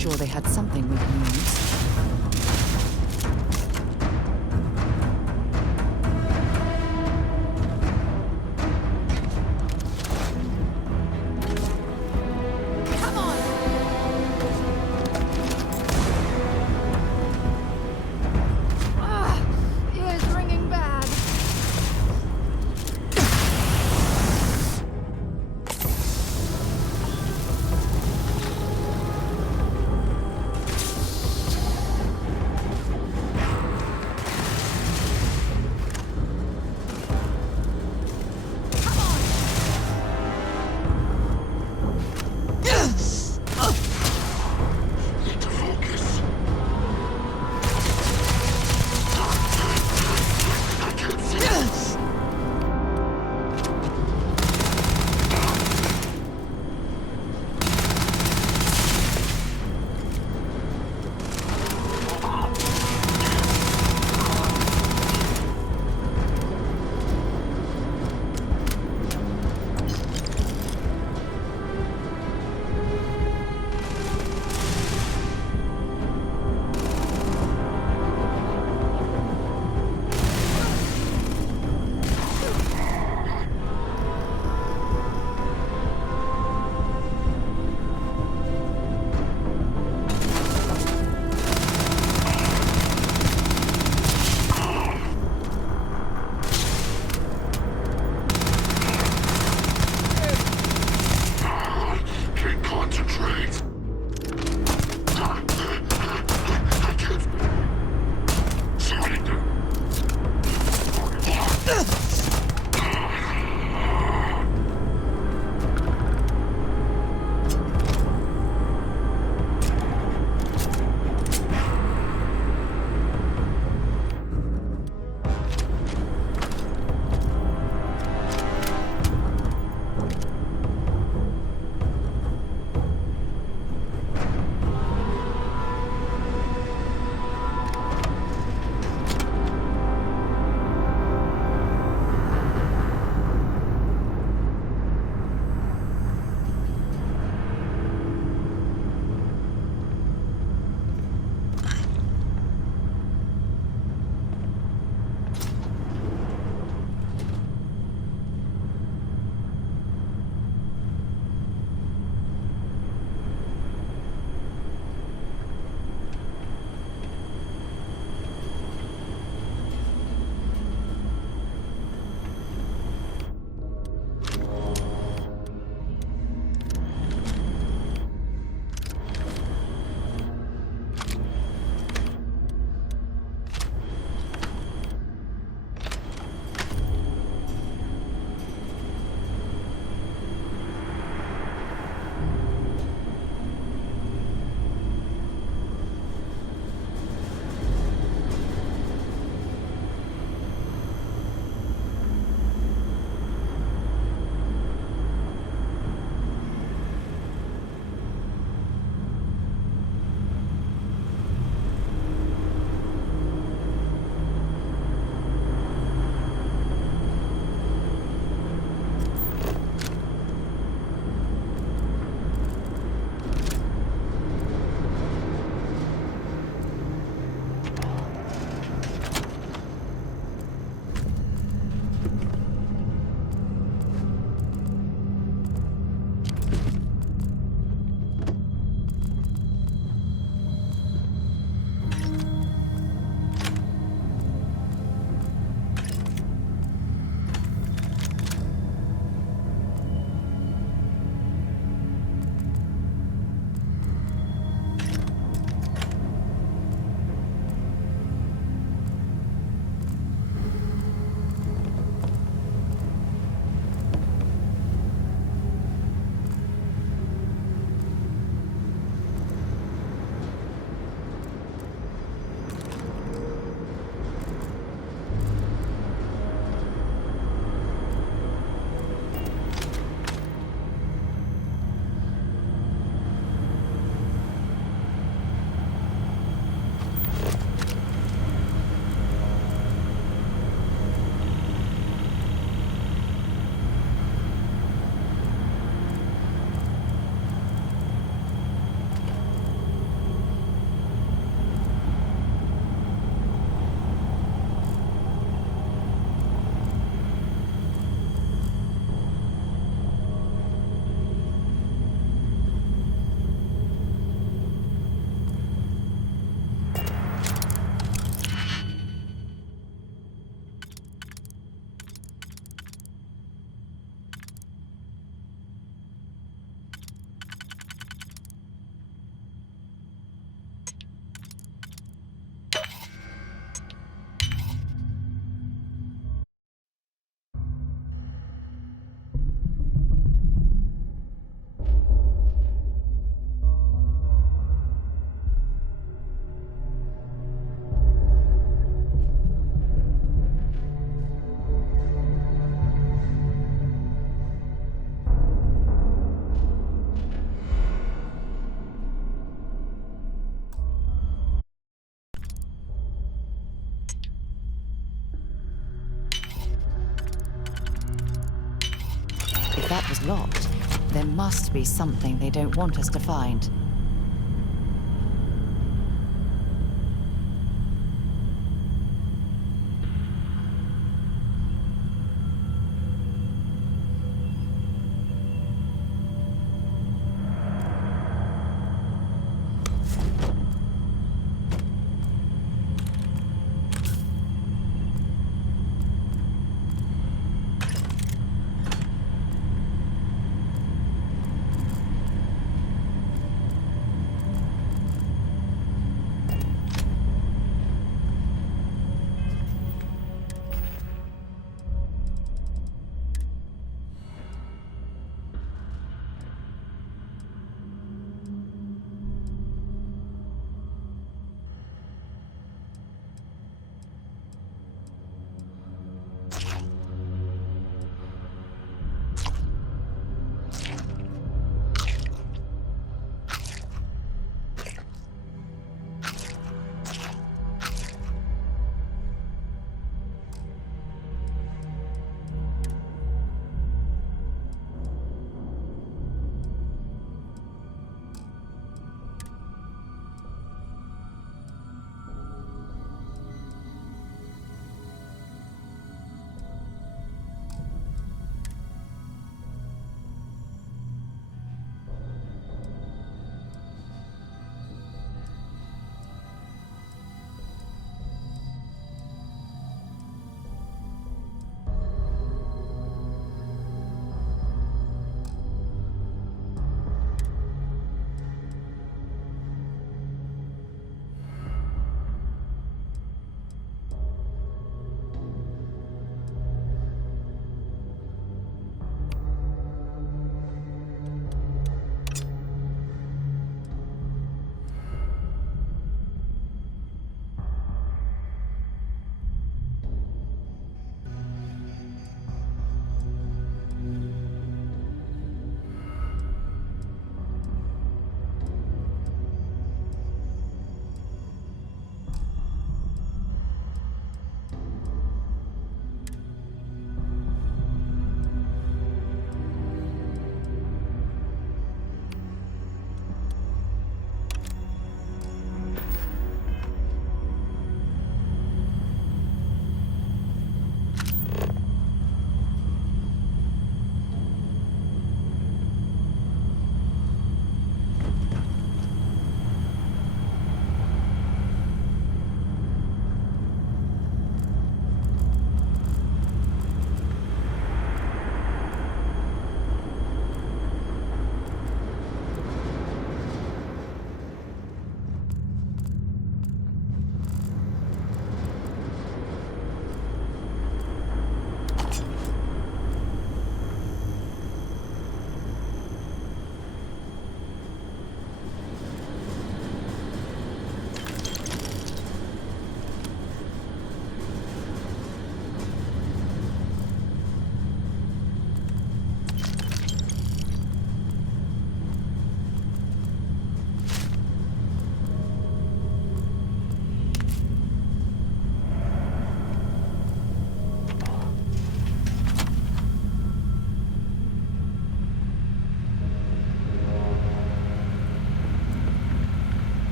sure they had something we can use. Ears ringing bad. that was locked. There must be something they don't want us to find.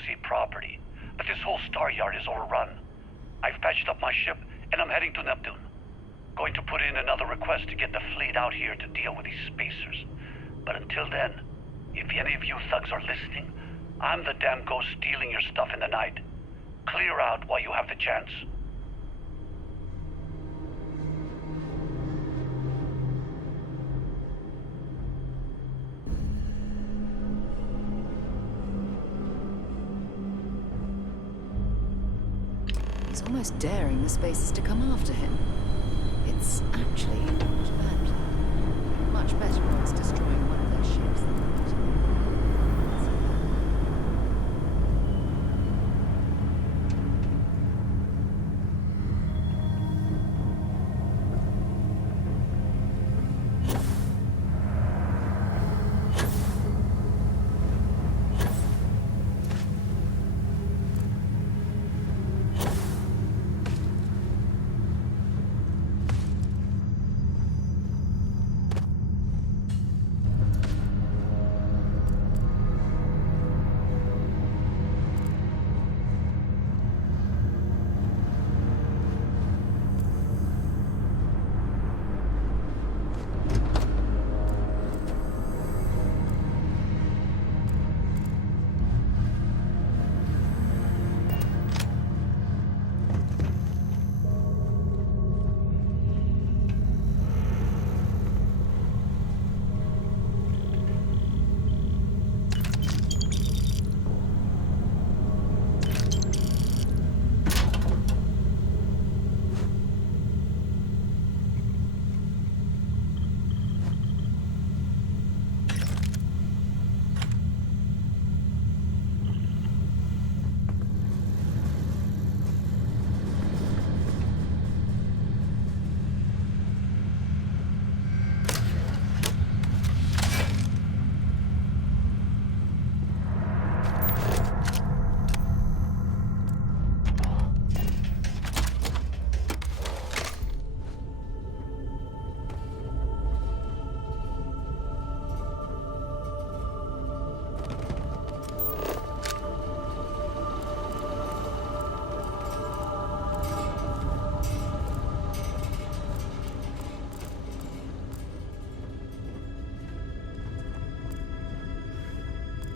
undersea property, but this whole star yard is overrun. I've patched up my ship, and I'm heading to Neptune. Going to put in another request to get the fleet out here to deal with these spacers. But until then, if any of you thugs are listening, I'm the damn ghost stealing your stuff in the night. Clear out while you have the chance. He's almost daring the spacers to come after him. It's actually not a bad plan. Much better when it's destroying one of their ships than that.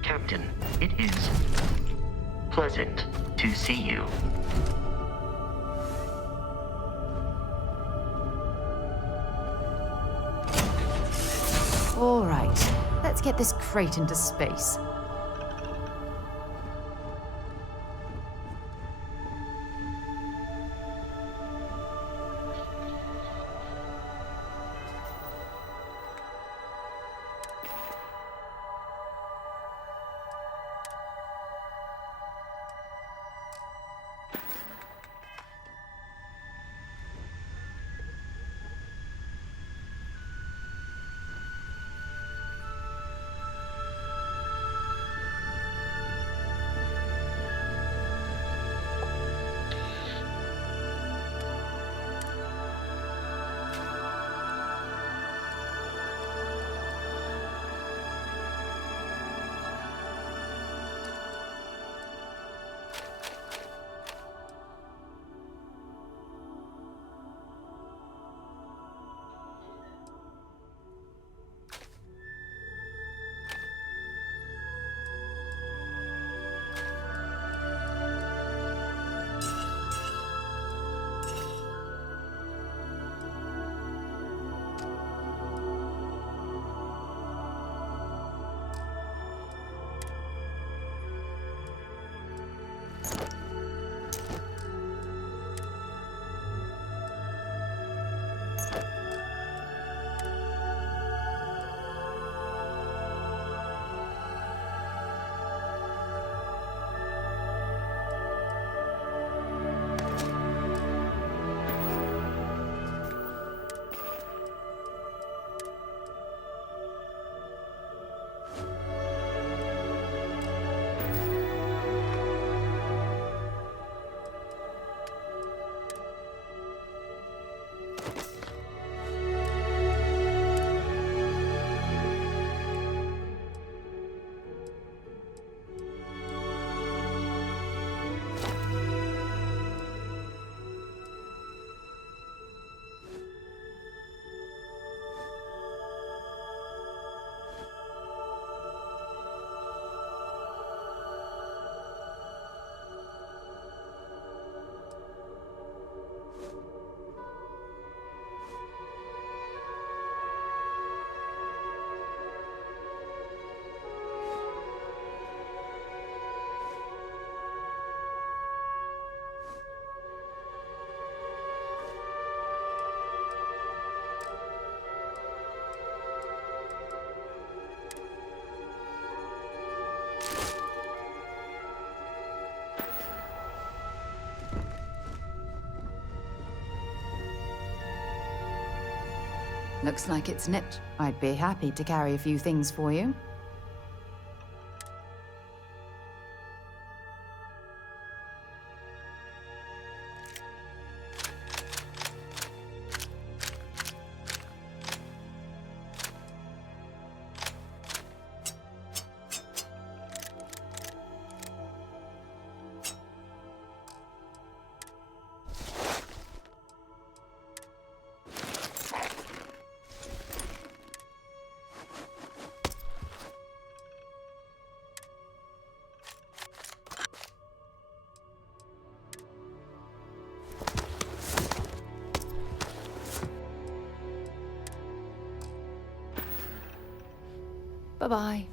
Captain, it is pleasant to see you. All right, let's get this crate into space. Looks like it's nipped. I'd be happy to carry a few things for you. Bye-bye.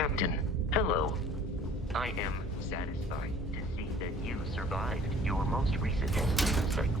Captain, hello. I am satisfied to see that you survived your most recent sleep cycle.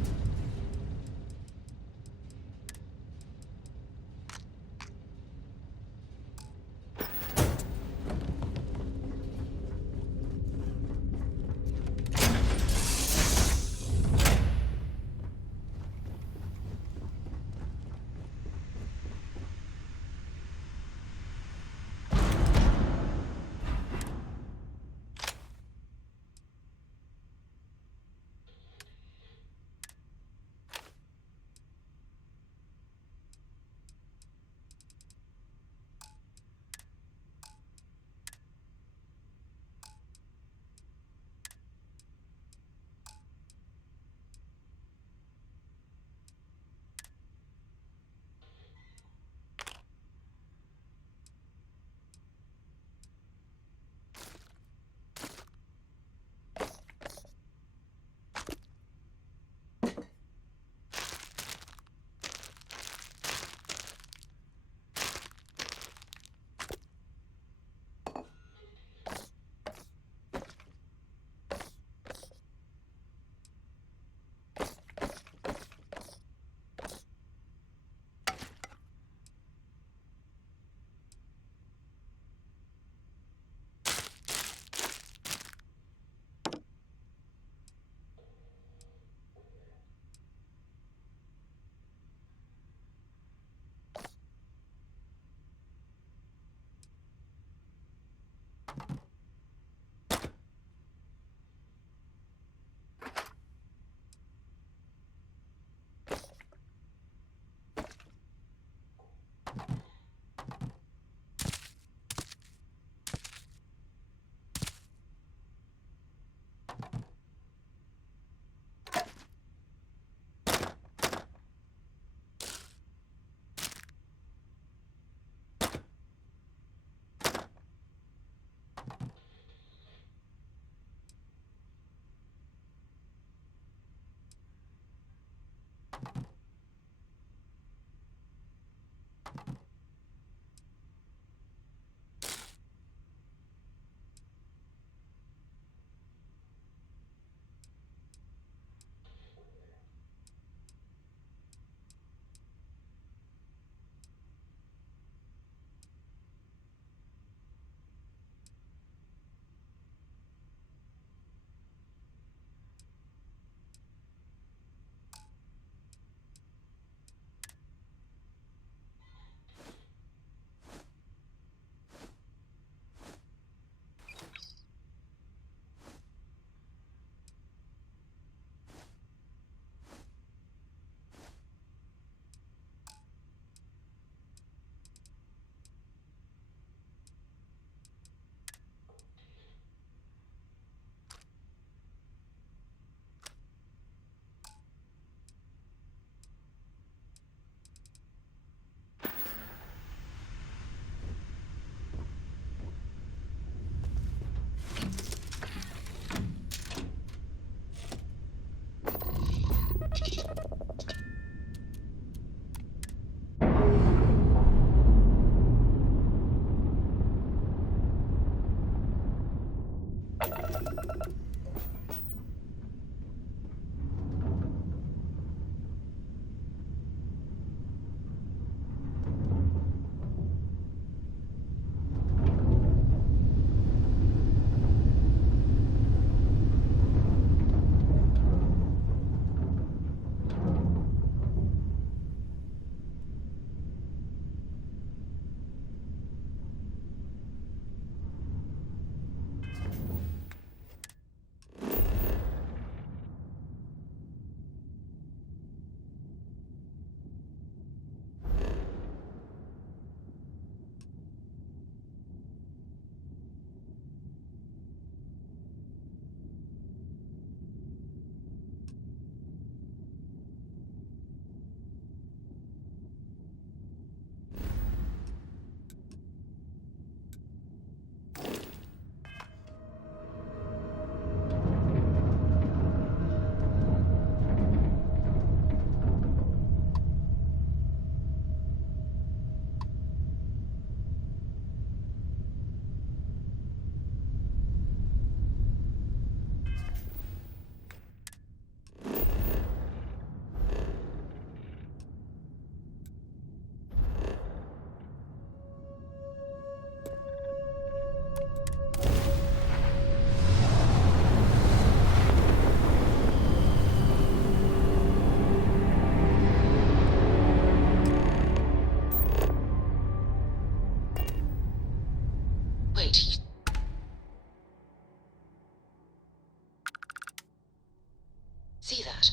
See that?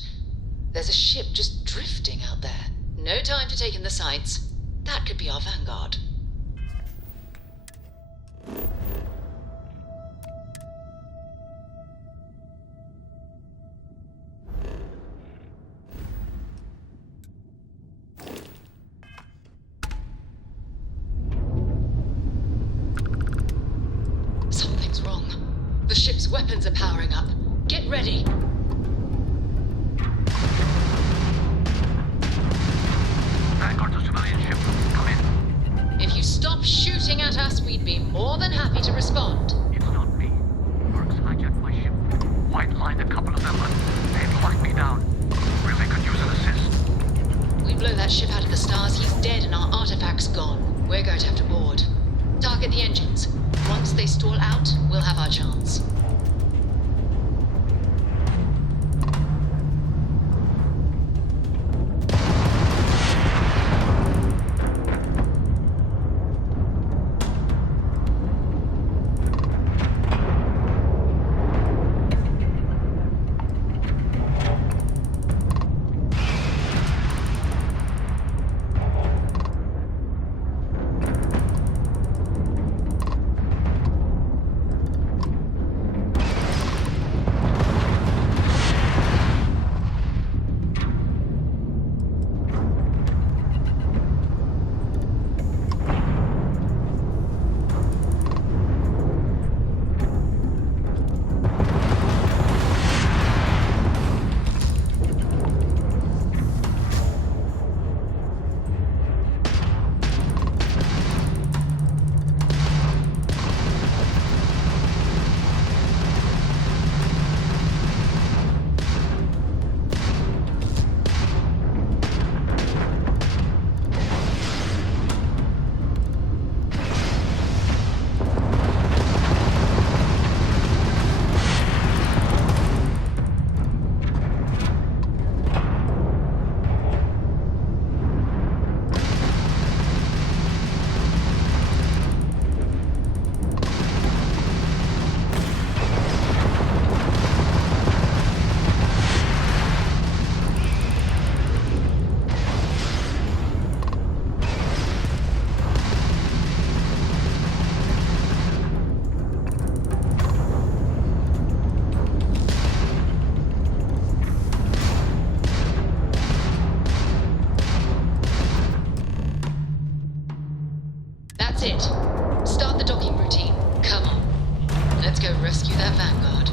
There's a ship just drifting out there. No time to take in the sights. That could be our vanguard. Something's wrong. The ship's weapons are powering up. Get ready. Vanguard to civilian ship. Come in. If you stop shooting at us, we'd be more than happy to respond. It's not me. Mercs hijacked my ship. White lined a couple of them, but they've locked me down. Really could use an assist. We blow that ship out of the stars, he's dead and our artifact's gone. We're going to have to board. Target the engines. Once they stall out, we'll have our chance. That's it. Start the docking routine. Come on. Let's go rescue that vanguard.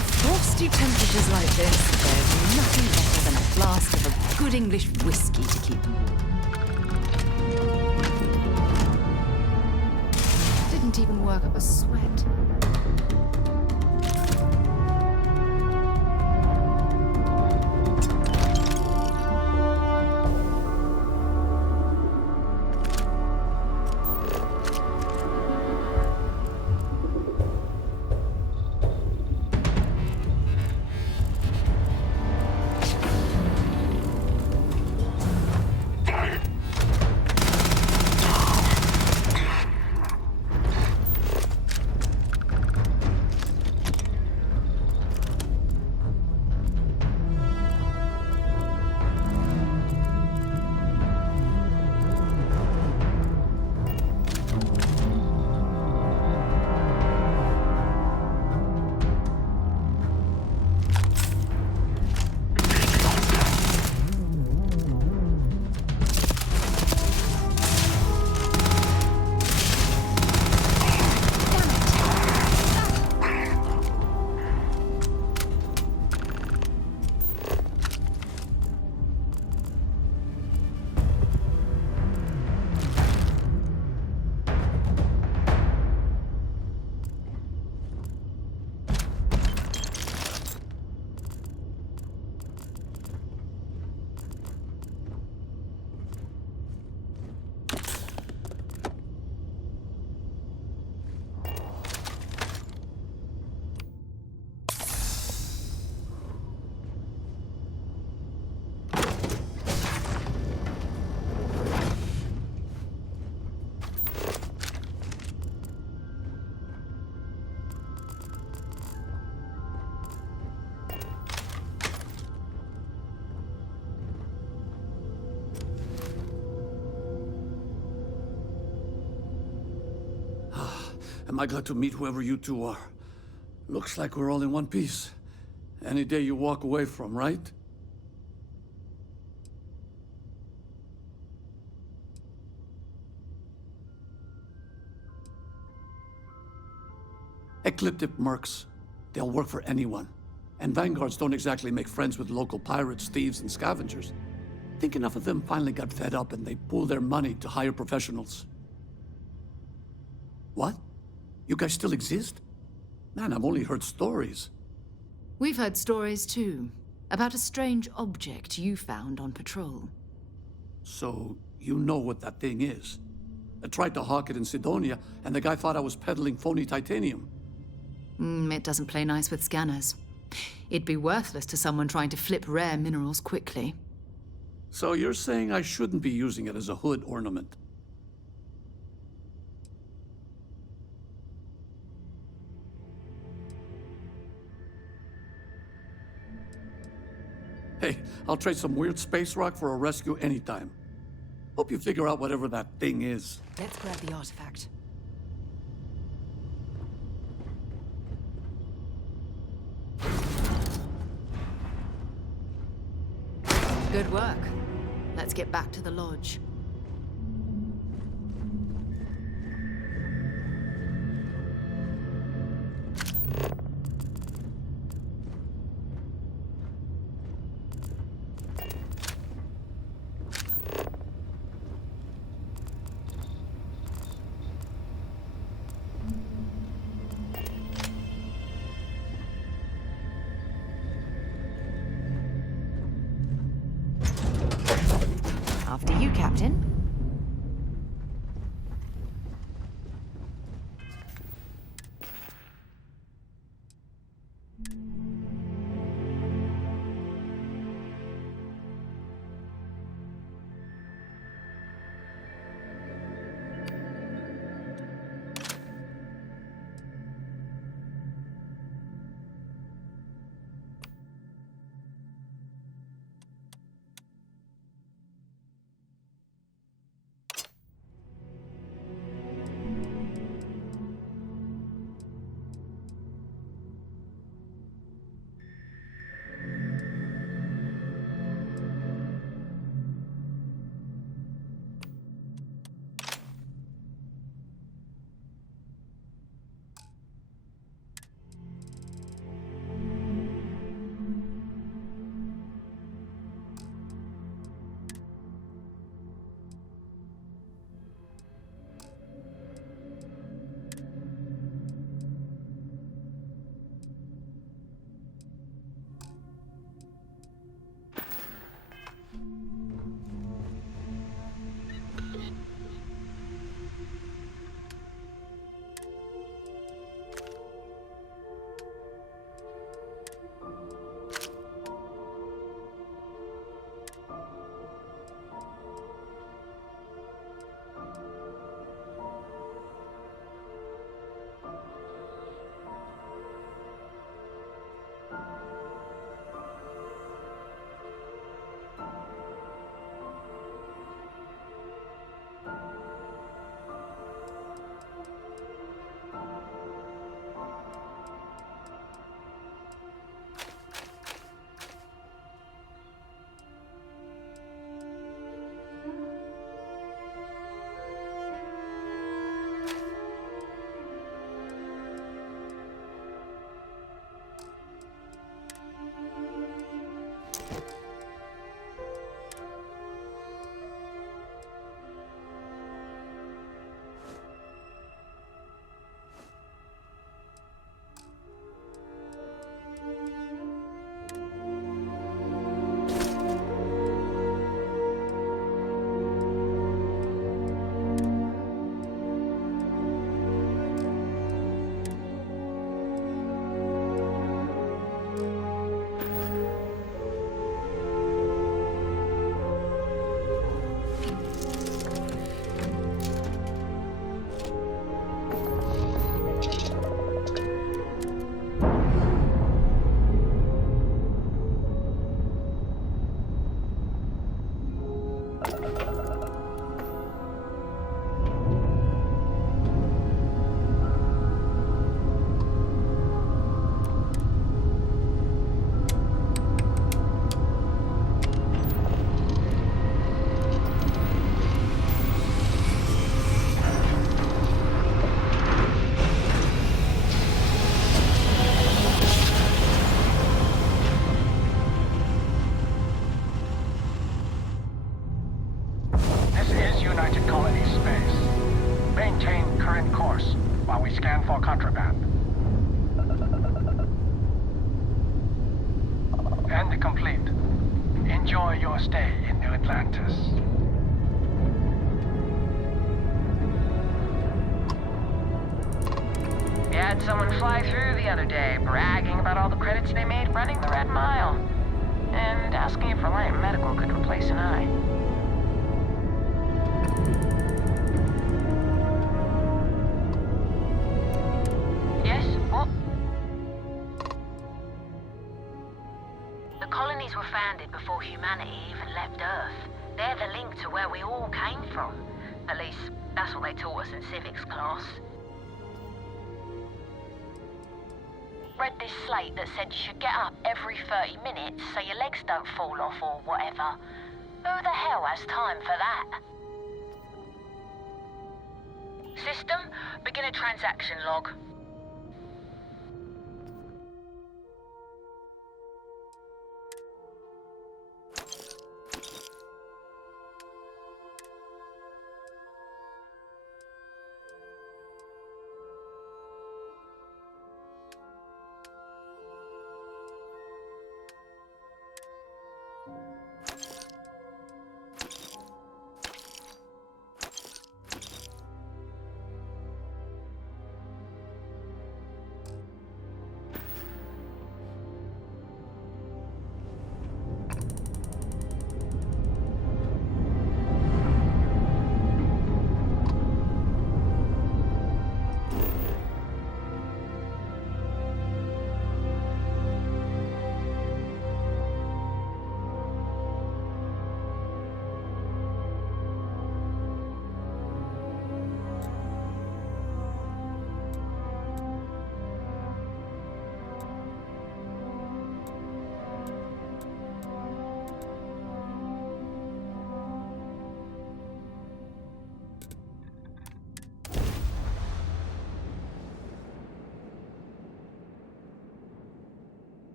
frosty temperatures like this, there's nothing better than a flask of a good English whiskey to keep them warm. Didn't even work up a sweat. Am I glad to meet whoever you two are? Looks like we're all in one piece. Any day you walk away from, right? Ecliptic mercs. They'll work for anyone. And vanguards don't exactly make friends with local pirates, thieves, and scavengers. Think enough of them finally got fed up and they pooled their money to hire professionals. What? You guys still exist? Man, I've only heard stories. We've heard stories too, about a strange object you found on patrol. So, you know what that thing is? I tried to hawk it in Sidonia, and the guy thought I was peddling phony titanium. It doesn't play nice with scanners. It'd be worthless to someone trying to flip rare minerals quickly. So you're saying I shouldn't be using it as a hood ornament? Hey, I'll trade some weird space rock for a rescue anytime. Hope you figure out whatever that thing is. Let's grab the artifact. Good work. Let's get back to the lodge. After you, Captain. Mission complete. Enjoy your stay in New Atlantis. We had someone fly through the other day, bragging about all the credits they made running the Red Mile. And asking if Reliant Medical could replace an eye. Yes? What? The colonies were founded before humanity even left Earth. They're the link to where we all came from. At least, that's what they taught us in civics class. Read this slate that said you should get up every 30 minutes so your legs don't fall off or whatever. Who the hell has time for that? System, begin a transaction log.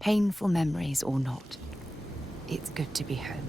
Painful memories or not, it's good to be home.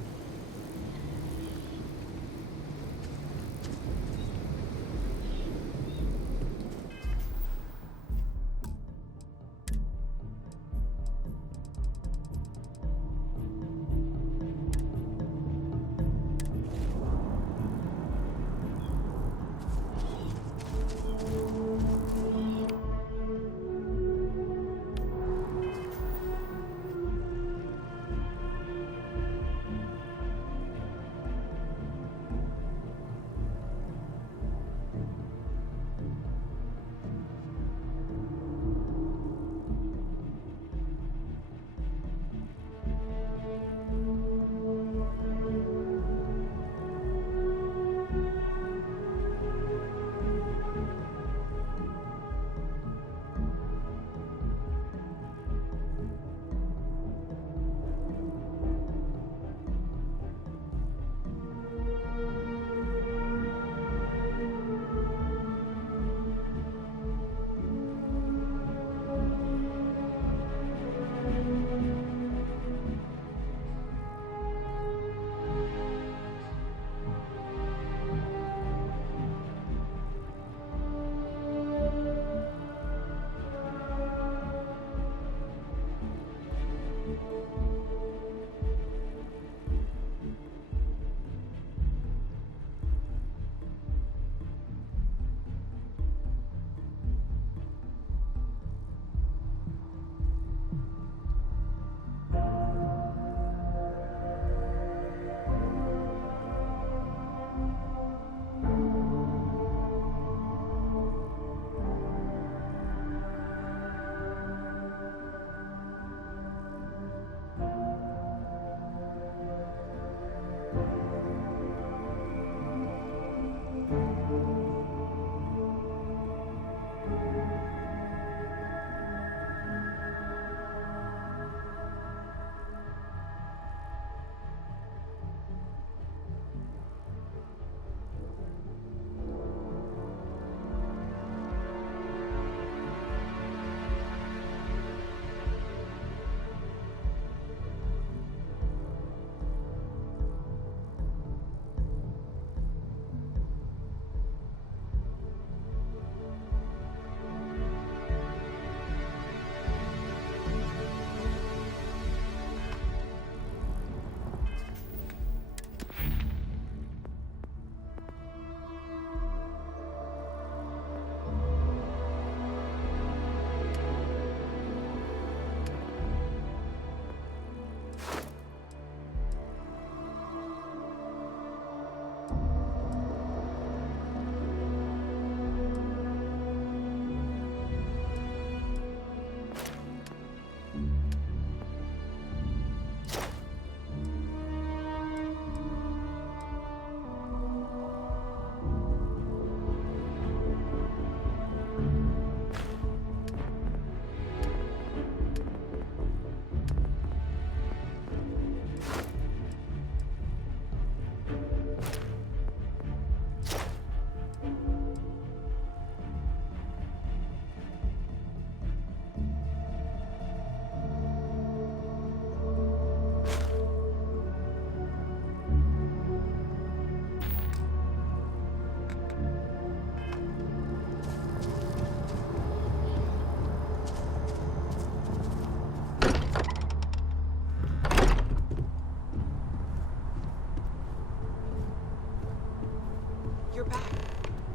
You're back.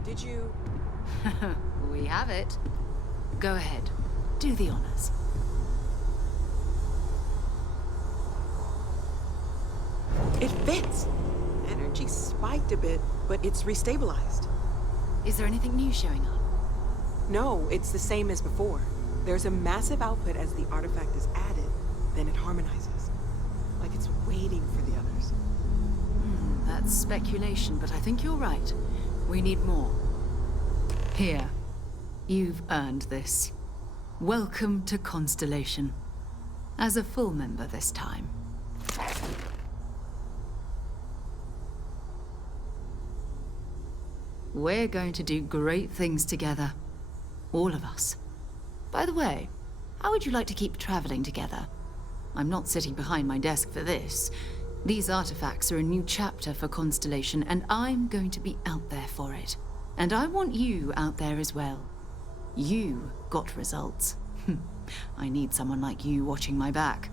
Did you... We have it. Go ahead. Do the honors. It fits. Energy spiked a bit, but it's restabilized. Is there anything new showing up? No, it's the same as before. There's a massive output as the artifact is added, then it harmonizes. Like it's waiting for the others. That's speculation, but I think you're right. We need more. Here. You've earned this. Welcome to Constellation. As a full member this time. We're going to do great things together. All of us. By the way, how would you like to keep traveling together? I'm not sitting behind my desk for this. These artifacts are a new chapter for Constellation, and I'm going to be out there for it. And I want you out there as well. You got results. I need someone like you watching my back.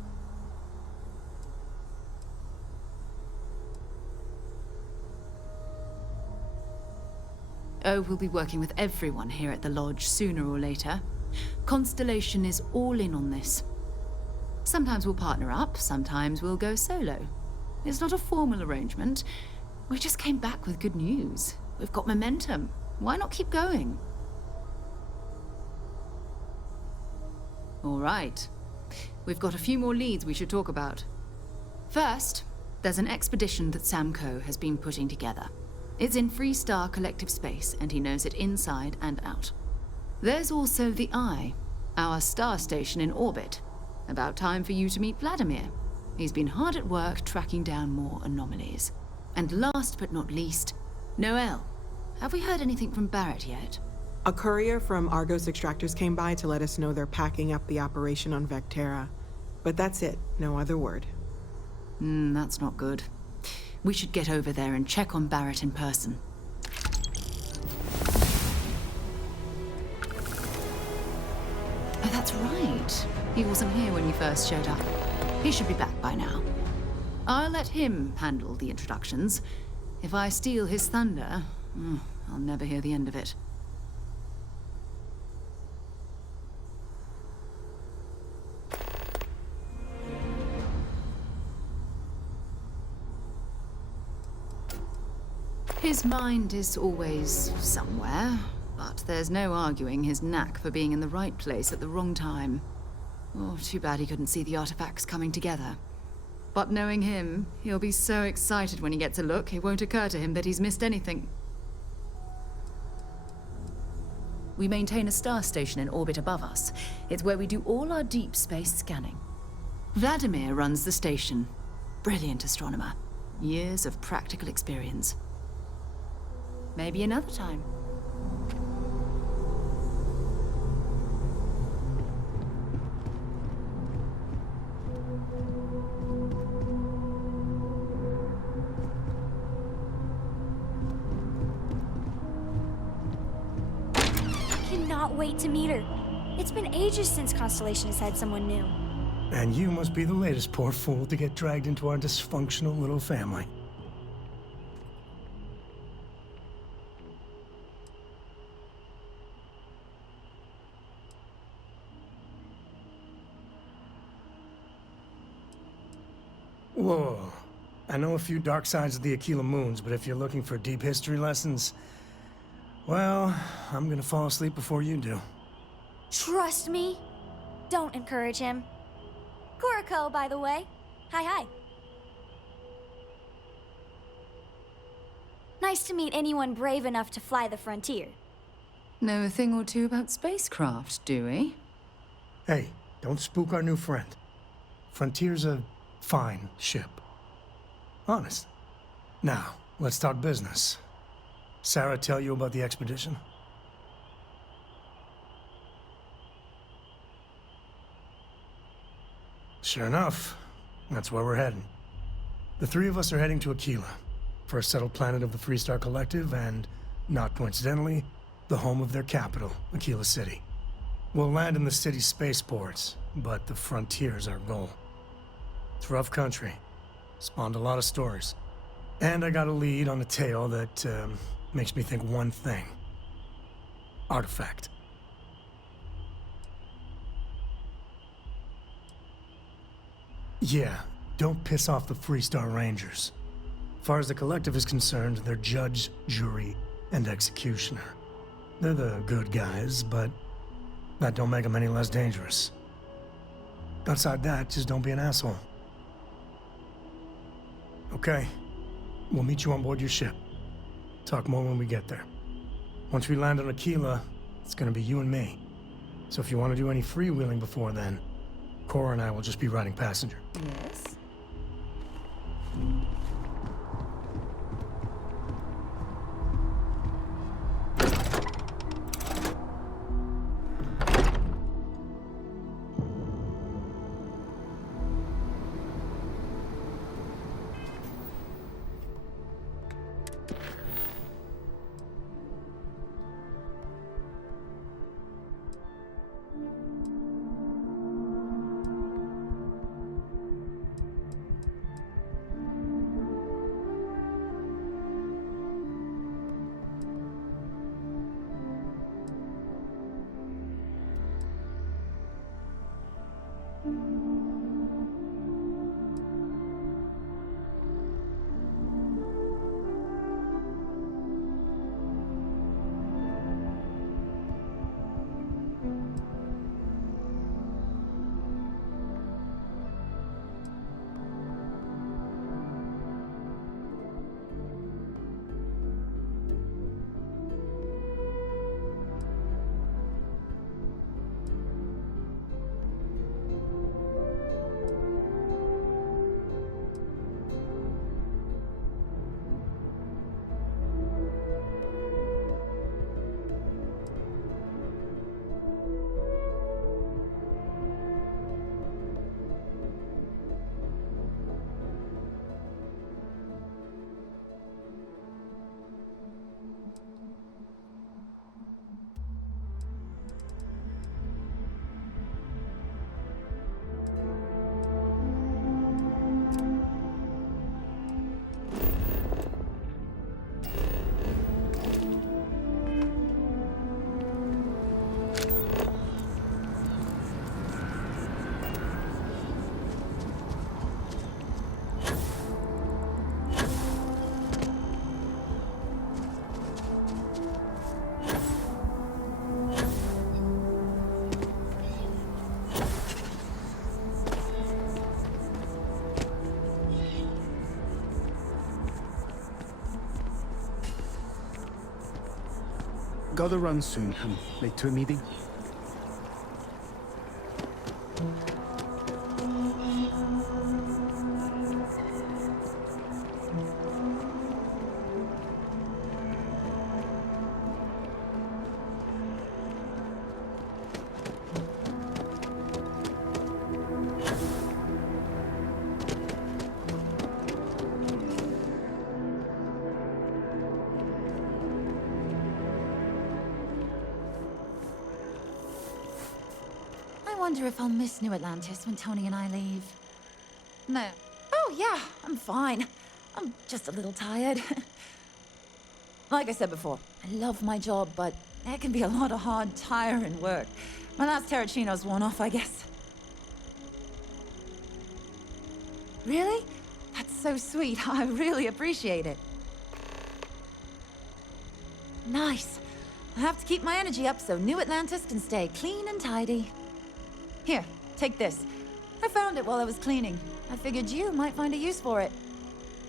Oh, we'll be working with everyone here at the Lodge sooner or later. Constellation is all in on this. Sometimes we'll partner up, sometimes we'll go solo. It's not a formal arrangement. We just came back with good news. We've got momentum. Why not keep going? All right. We've got a few more leads we should talk about. First, there's an expedition that Samco has been putting together. It's in Freestar Collective Space, and he knows it inside and out. There's also the Eye, our star station in orbit. About time for you to meet Vladimir. He's been hard at work tracking down more anomalies. And last but not least, Noel. Have we heard anything from Barrett yet? A courier from Argos Extractors came by to let us know they're packing up the operation on Vectera. But that's it, no other word. That's not good. We should get over there and check on Barrett in person. Oh, that's right. He wasn't here when you first showed up. He should be back by now. I'll let him handle the introductions. If I steal his thunder, I'll never hear the end of it. His mind is always somewhere, but there's no arguing his knack for being in the right place at the wrong time. Oh, too bad he couldn't see the artifacts coming together. But knowing him, he'll be so excited when he gets a look, it won't occur to him that he's missed anything. We maintain a star station in orbit above us. It's where we do all our deep space scanning. Vladimir runs the station. Brilliant astronomer. Years of practical experience. Maybe another time. Cannot wait to meet her. It's been ages since Constellation has had someone new. And you must be the latest poor fool to get dragged into our dysfunctional little family. Whoa. I know a few dark sides of the Aquila Moons, but if you're looking for deep history lessons, well, I'm gonna fall asleep before you do. Trust me. Don't encourage him. Kuriko, by the way. Hi. Nice to meet anyone brave enough to fly the frontier. Know a thing or two about spacecraft, do we? Hey, don't spook our new friend. Frontier's a fine ship. Honest. Now, let's talk business. Sarah tell you about the expedition? Sure enough, that's where we're heading. The three of us are heading to Aquila, first settled planet of the Freestar Collective, and, not coincidentally, the home of their capital, Aquila City. We'll land in the city's spaceports, but the frontier's our goal. It's rough country. Spawned a lot of stories. And I got a lead on a tale that, makes me think one thing. Artifact. Yeah, don't piss off the Freestar Rangers. As far as the Collective is concerned, they're judge, jury, and executioner. They're the good guys, but that don't make them any less dangerous. Outside that, just don't be an asshole. Okay, we'll meet you on board your ship. Talk more when we get there. Once we land on Aquila, it's gonna be you and me. So if you want to do any freewheeling before then, Cora and I will just be riding passenger. Yes? Gotta run soon. I'm late to a meeting. I wonder if I'll miss New Atlantis when Tony and I leave. No. Oh, yeah, I'm fine. I'm just a little tired. Like I said before, I love my job, but it can be a lot of hard, tiring work. My last Terracino's worn off, I guess. Really? That's so sweet. I really appreciate it. Nice. I have to keep my energy up so New Atlantis can stay clean and tidy. Here, take this. I found it while I was cleaning. I figured you might find a use for it.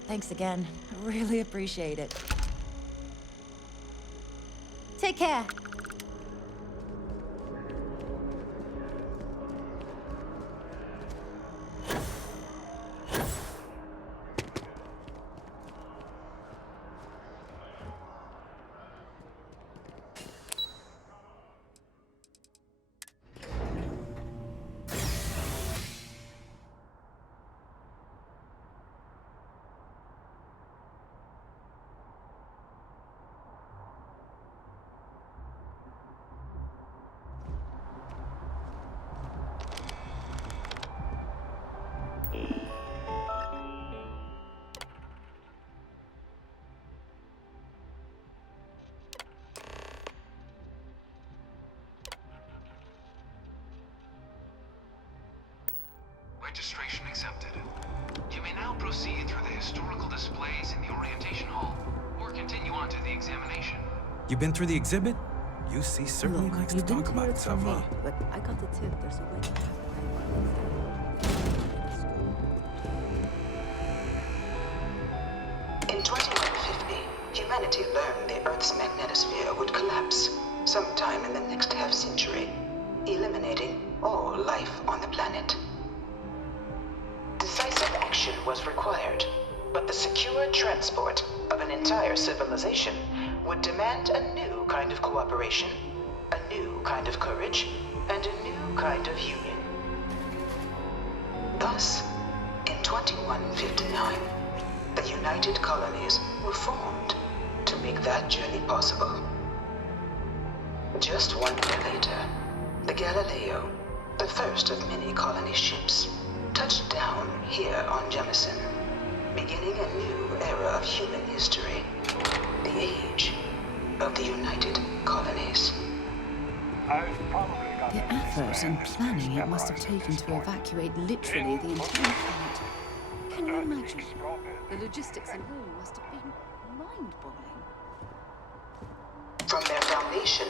Thanks again. I really appreciate it. Take care. proceed through the historical displays in the orientation hall, or continue on to the examination. You been through the exhibit? UC certainly Look, likes you to didn't talk hear about it from itself, me, huh? but I got the tip. There's a way to In 2150, humanity learned the Earth's magnetosphere would collapse sometime in the next half-century, eliminating all life on the planet. Decisive action was required, but the secure transport of an entire civilization would demand a new kind of cooperation, a new kind of courage, and a new kind of union. Thus, in 2159, the United Colonies were formed to make that journey possible. Just 1 year later, the Galileo, the first of many colony ships, touched down here on Jemison, beginning a new era of human history, the age of the United Colonies. The effort and planning it must have taken to evacuate literally the entire planet. Can you imagine? The logistics alone must have been mind-boggling. From their foundation,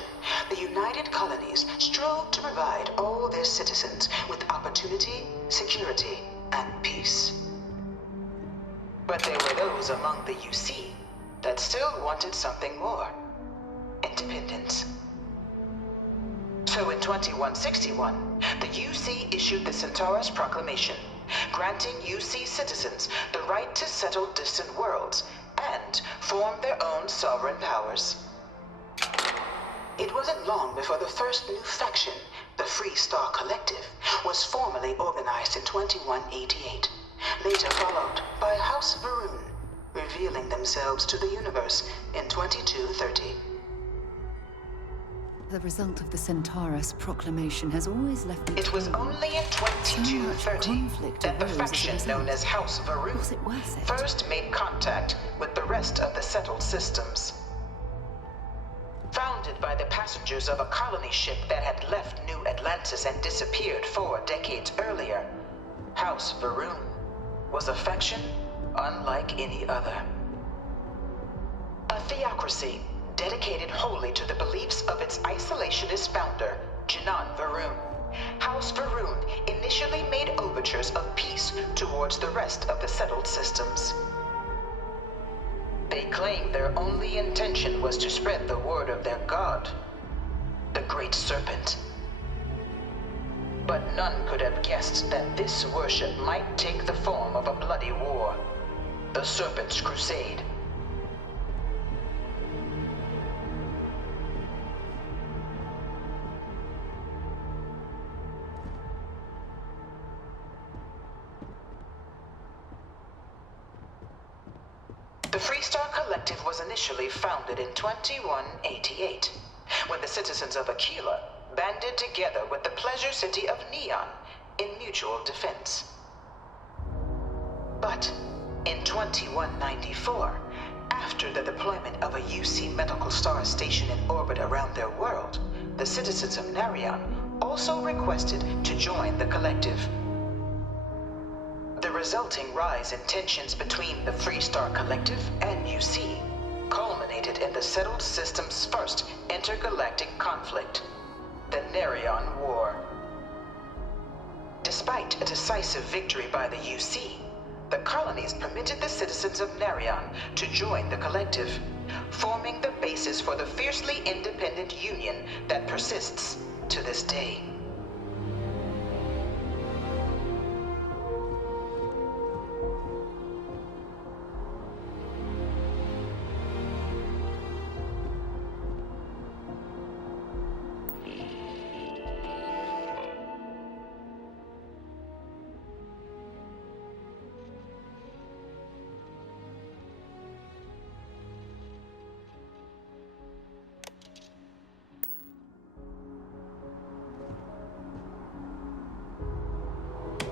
the United Colonies strove to provide all their citizens with opportunity, security, and peace. But there were those among the UC that still wanted something more: independence. So in 2161, the UC issued the Centaurus Proclamation, granting UC citizens the right to settle distant worlds and form their own sovereign powers. It wasn't long before the first new faction, the Free Star Collective, was formally organized in 2188, later followed by House Varun, revealing themselves to the universe in 2230. The result of the Centaurus Proclamation has always left me. It was only in 2230 that the faction known as House Varun first made contact with the rest of the settled systems. Founded by the passengers of a colony ship that had left New Atlantis and disappeared 4 decades earlier, House Varun was a faction unlike any other. A theocracy dedicated wholly to the beliefs of its isolationist founder, Janan Varun. House Varun initially made overtures of peace towards the rest of the settled systems. They claimed their only intention was to spread the word of their god, the Great Serpent. But none could have guessed that this worship might take the form of a bloody war, the Serpent's Crusade. The Freestar Collective was initially founded in 2188, when the citizens of Aquila banded together with the pleasure city of Neon in mutual defense. But in 2194, after the deployment of a UC medical star station in orbit around their world, the citizens of Narion also requested to join the collective. The resulting rise in tensions between the Freestar Collective and UC culminated in the settled system's first intergalactic conflict, the Narion War. Despite a decisive victory by the UC, the colonies permitted the citizens of Narion to join the collective, forming the basis for the fiercely independent union that persists to this day.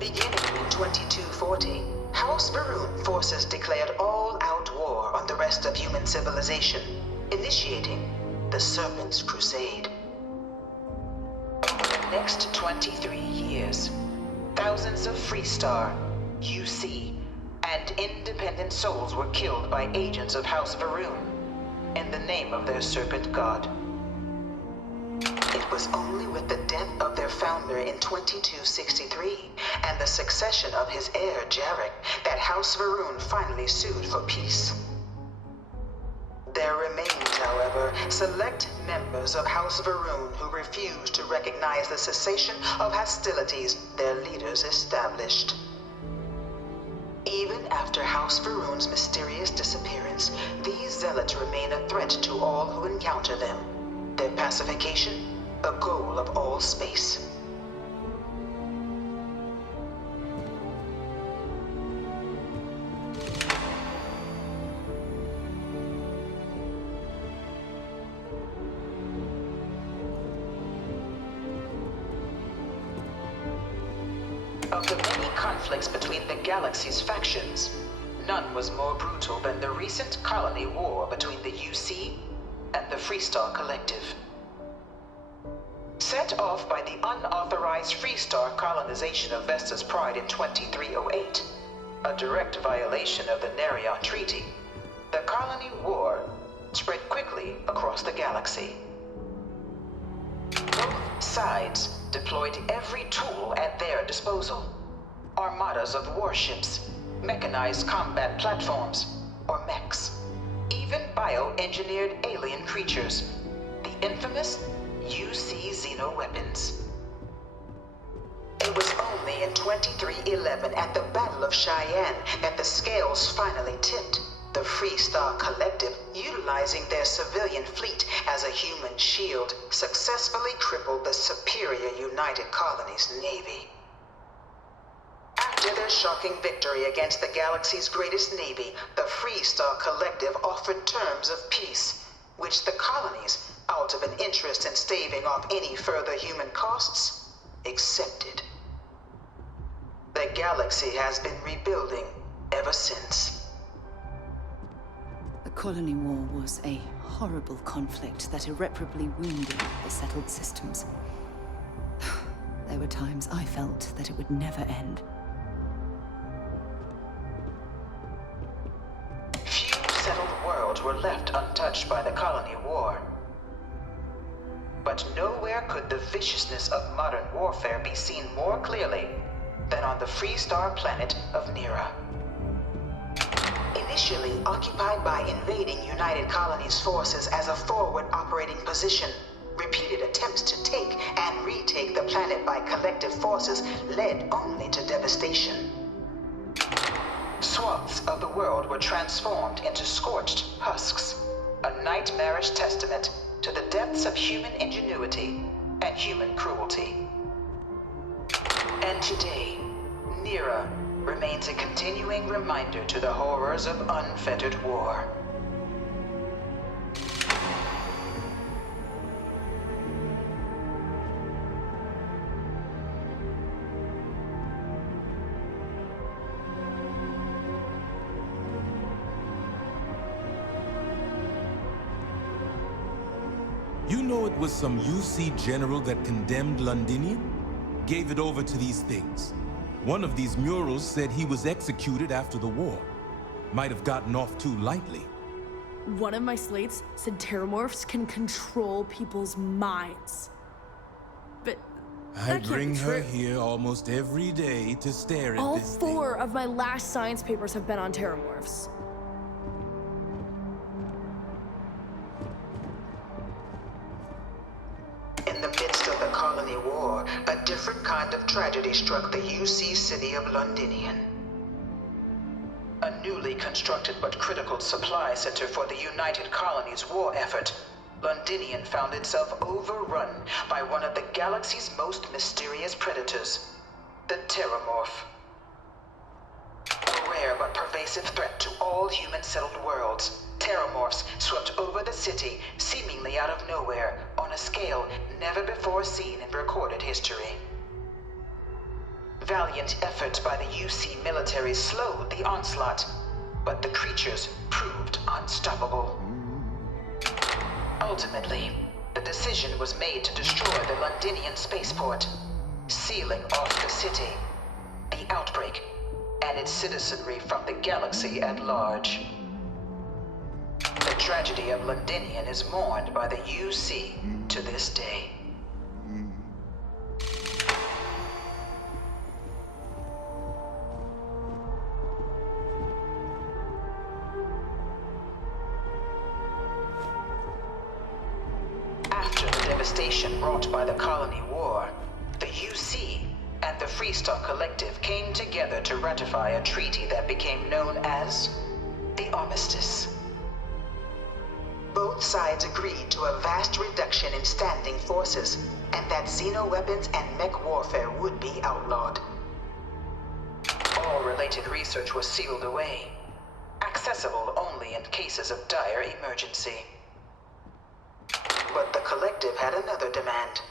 Beginning in 2240, House Varun forces declared all-out war on the rest of human civilization, initiating the Serpent's Crusade. Over the next 23 years, thousands of Freestar, UC, and independent souls were killed by agents of House Varun in the name of their serpent god. It was only with the death of their founder in 2263 and the succession of his heir, Jarek, that House Varun finally sued for peace. There remained, however, select members of House Varun who refused to recognize the cessation of hostilities their leaders established. Even after House Varun's mysterious disappearance, these zealots remain a threat to all who encounter them. Their pacification, a goal of all space. Of the many conflicts between the galaxy's factions, none was more brutal than the recent colony war between the UC and the Freestar Collective. Set off by the unauthorized Freestar colonization of Vesta's Pride in 2308, a direct violation of the Nerion Treaty, the colony war spread quickly across the galaxy. Both sides deployed every tool at their disposal. Armadas of warships, mechanized combat platforms, or mechs, even bioengineered alien creatures, the infamous UC xeno-weapons. It was only in 2311 at the Battle of Cheyenne that the scales finally tipped, the Freestar Collective, utilizing their civilian fleet as a human shield, successfully crippled the superior United Colonies Navy. After their shocking victory against the galaxy's greatest navy, the Freestar Collective offered terms of peace, which the colonies, out of an interest in staving off any further human costs, accepted. The galaxy has been rebuilding ever since. The colony war was a horrible conflict that irreparably wounded the settled systems. There were times I felt that it would never end. Few settled worlds were left untouched by the colony war. But nowhere could the viciousness of modern warfare be seen more clearly than on the Freestar planet of Nira. Initially occupied by invading United Colonies forces as a forward operating position, repeated attempts to take and retake the planet by collective forces led only to devastation. Swaths of the world were transformed into scorched husks, a nightmarish testament to the depths of human ingenuity and human cruelty. And today, Nira remains a continuing reminder to the horrors of unfettered war. You know it was some UC general that condemned Londinian? Gave it over to these things. One of these murals said he was executed after the war. Might have gotten off too lightly. One of my slates said terramorphs can control people's minds. But I bring her here almost every day to stare at all this four of my last science papers have been on terramorphs. In the midst of the colony war, a different kind of tragedy struck the UC city of Londinian. A newly constructed but critical supply center for the United Colonies' war effort, Londinian found itself overrun by one of the galaxy's most mysterious predators, the Terramorph. A rare but pervasive threat to all human-settled worlds, Terramorphs swept over the city, seemingly out of nowhere, on a scale never before seen in recorded history. Valiant efforts by the UC military slowed the onslaught, but the creatures proved unstoppable. Ultimately, the decision was made to destroy the Londinian spaceport, sealing off the city, the outbreak, and its citizenry from the galaxy at large. The tragedy of Londinian is mourned by the UC to this day. After the devastation wrought by the Colony War, the UC and the Freestar Collective came together to ratify a treaty that became known as the Armistice. Both sides agreed to a vast reduction in standing forces, and that xeno-weapons and mech warfare would be outlawed. All related research was sealed away, accessible only in cases of dire emergency. But the Collective had another demand,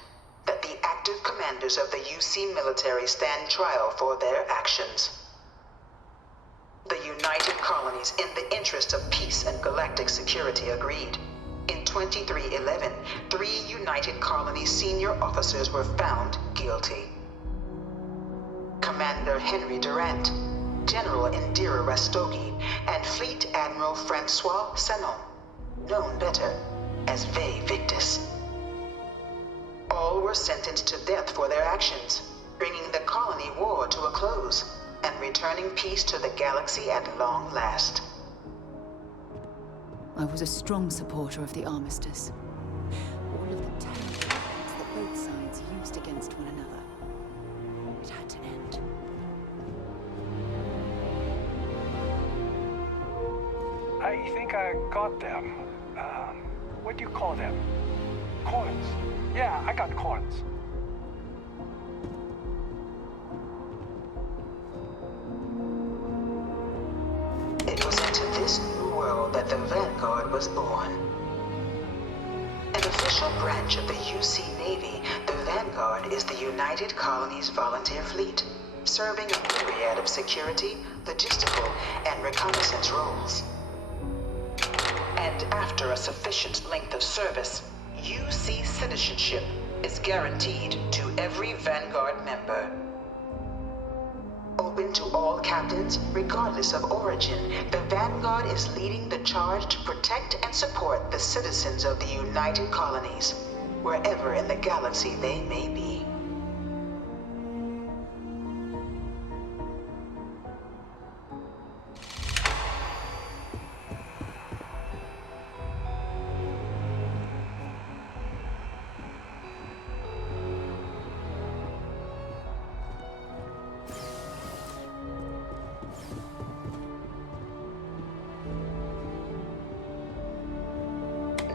that the active commanders of the UC military stand trial for their actions. The United Colonies, in the interest of peace and galactic security, agreed. In 2311, 3 United Colonies senior officers were found guilty. Commander Henry Durant, General Indira Rastogi, and Fleet Admiral Francois Sanon, known better as Ve Victus. All were sentenced to death for their actions, bringing the colony war to a close and returning peace to the galaxy at long last. I was a strong supporter of the Armistice. All of the terrible tactics that both sides used against one another. It had to end. I think I got them. What do you call them? Coins. Yeah, I got coins. It was into this new world that the Vanguard was born. An official branch of the UC Navy, the Vanguard is the United Colonies Volunteer Fleet, serving a myriad of security, logistical, and reconnaissance roles. And after a sufficient length of service, UC citizenship is guaranteed to every Vanguard member. Open to all captains, regardless of origin, the Vanguard is leading the charge to protect and support the citizens of the United Colonies, wherever in the galaxy they may be.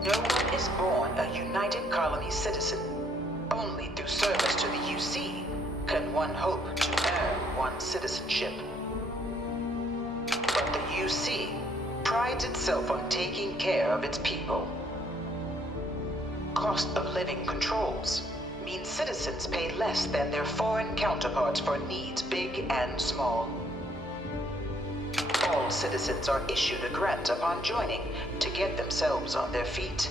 No one is born a United Colony citizen. Only through service to the UC can one hope to earn one's citizenship. But the UC prides itself on taking care of its people. Cost of living controls mean citizens pay less than their foreign counterparts for needs big and small. All citizens are issued a grant upon joining to get themselves on their feet.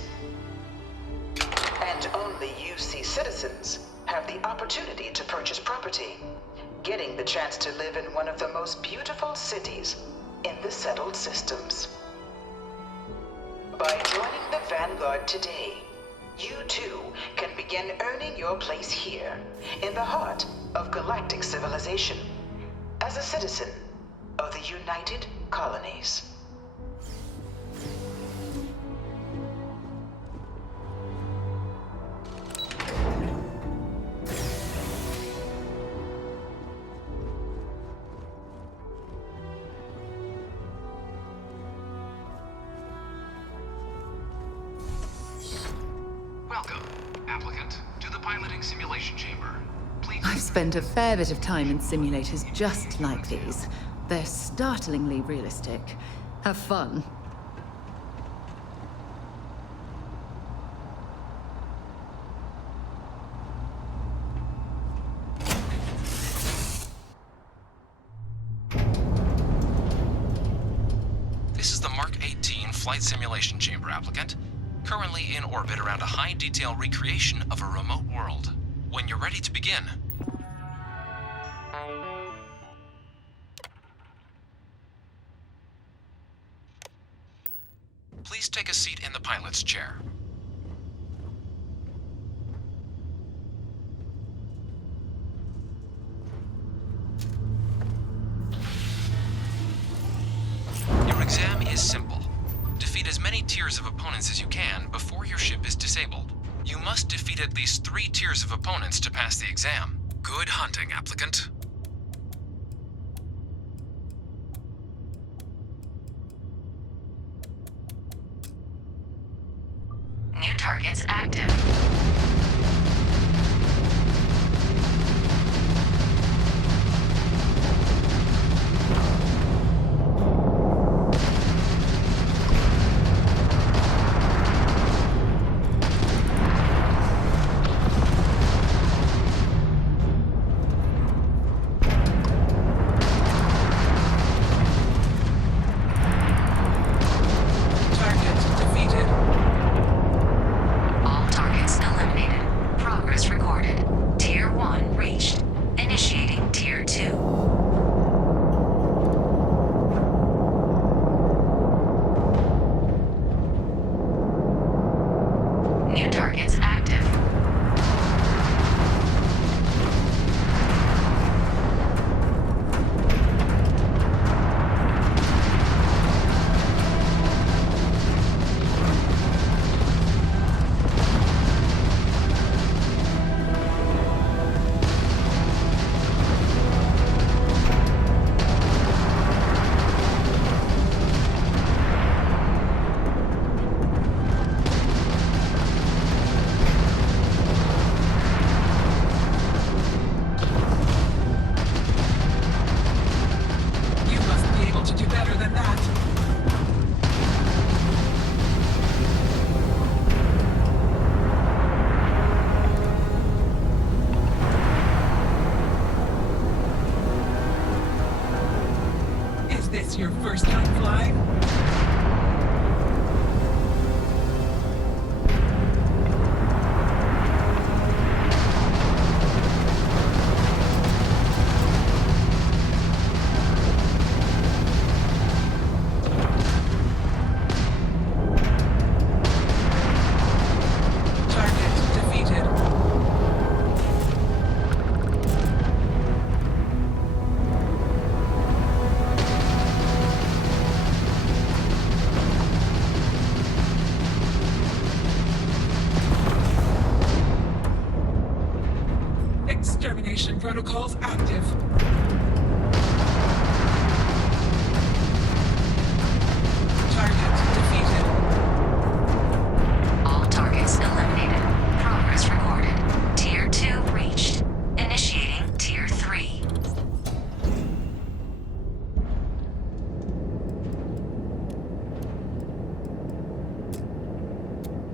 And only UC citizens have the opportunity to purchase property, getting the chance to live in one of the most beautiful cities in the settled systems. By joining the Vanguard today, you too can begin earning your place here, in the heart of galactic civilization, as a citizen of the United Colonies. Welcome, applicant, to the piloting simulation chamber. Please. I've spent a fair bit of time in simulators just like these. They're startlingly realistic. Have fun. This is the Mark 18 flight simulation chamber, applicant. Currently in orbit around a high-detail recreation of a remote world. When you're ready to begin. Please take a seat in the pilot's chair. Your exam is simple. Defeat as many tiers of opponents as you can before your ship is disabled. You must defeat at least 3 tiers of opponents to pass the exam. Good hunting, applicant. New targets active. Your first time flying? Target defeated. Extermination protocols active. Target defeated. All targets eliminated. Progress recorded. Tier 2 reached. Initiating Tier 3.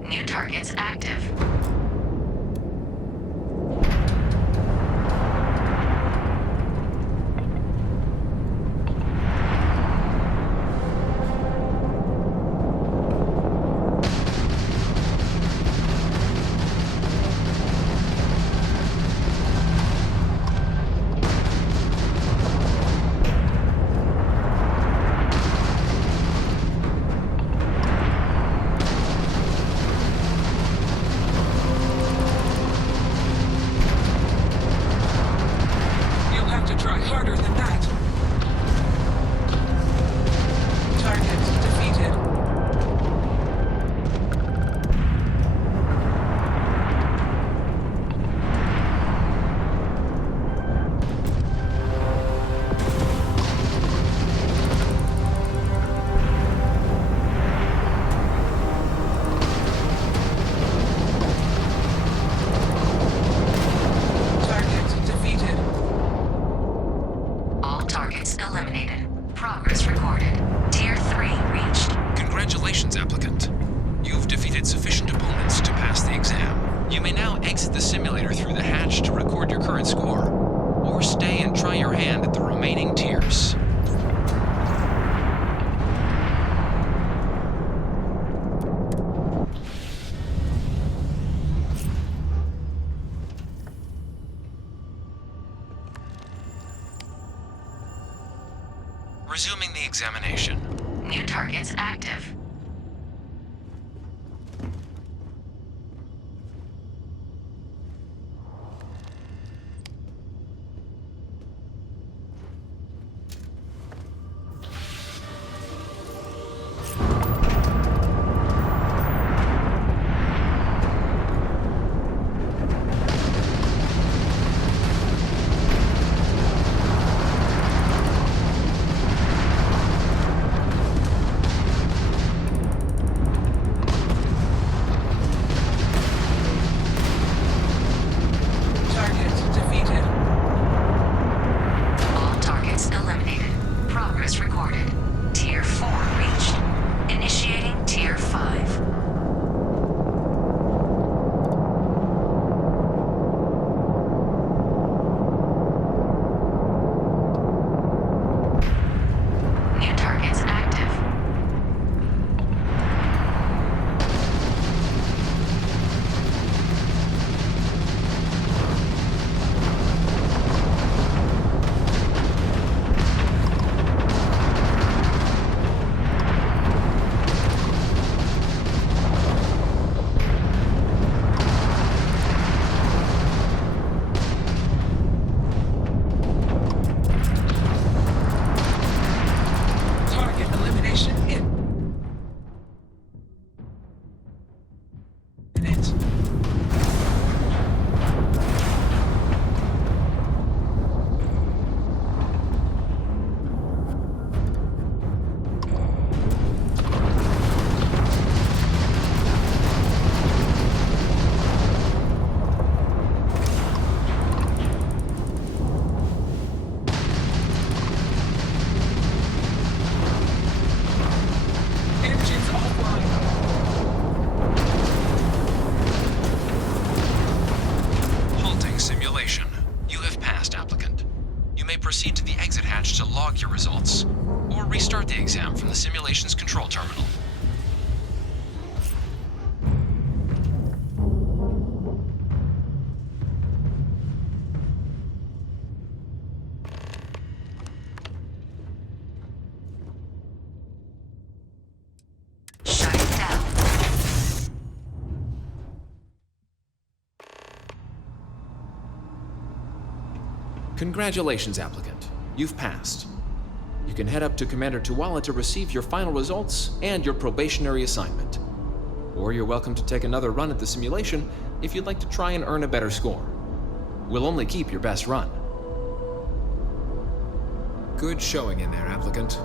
New targets active. Try harder than that. Target defeated. Target defeated. All targets eliminated. Progress recorded. Tier 3 reached. Congratulations, applicant. You've defeated sufficient opponents to pass the exam. You may now exit the simulator through the hatch to record your current score, or stay and try your hand at the remaining tiers. Resuming the examination. New targets active. simulation's control terminal. Congratulations, applicant. You've passed. You can head up to Commander Tuala to receive your final results and your probationary assignment. Or you're welcome to take another run at the simulation if you'd like to try and earn a better score. We'll only keep your best run. Good showing in there, applicant.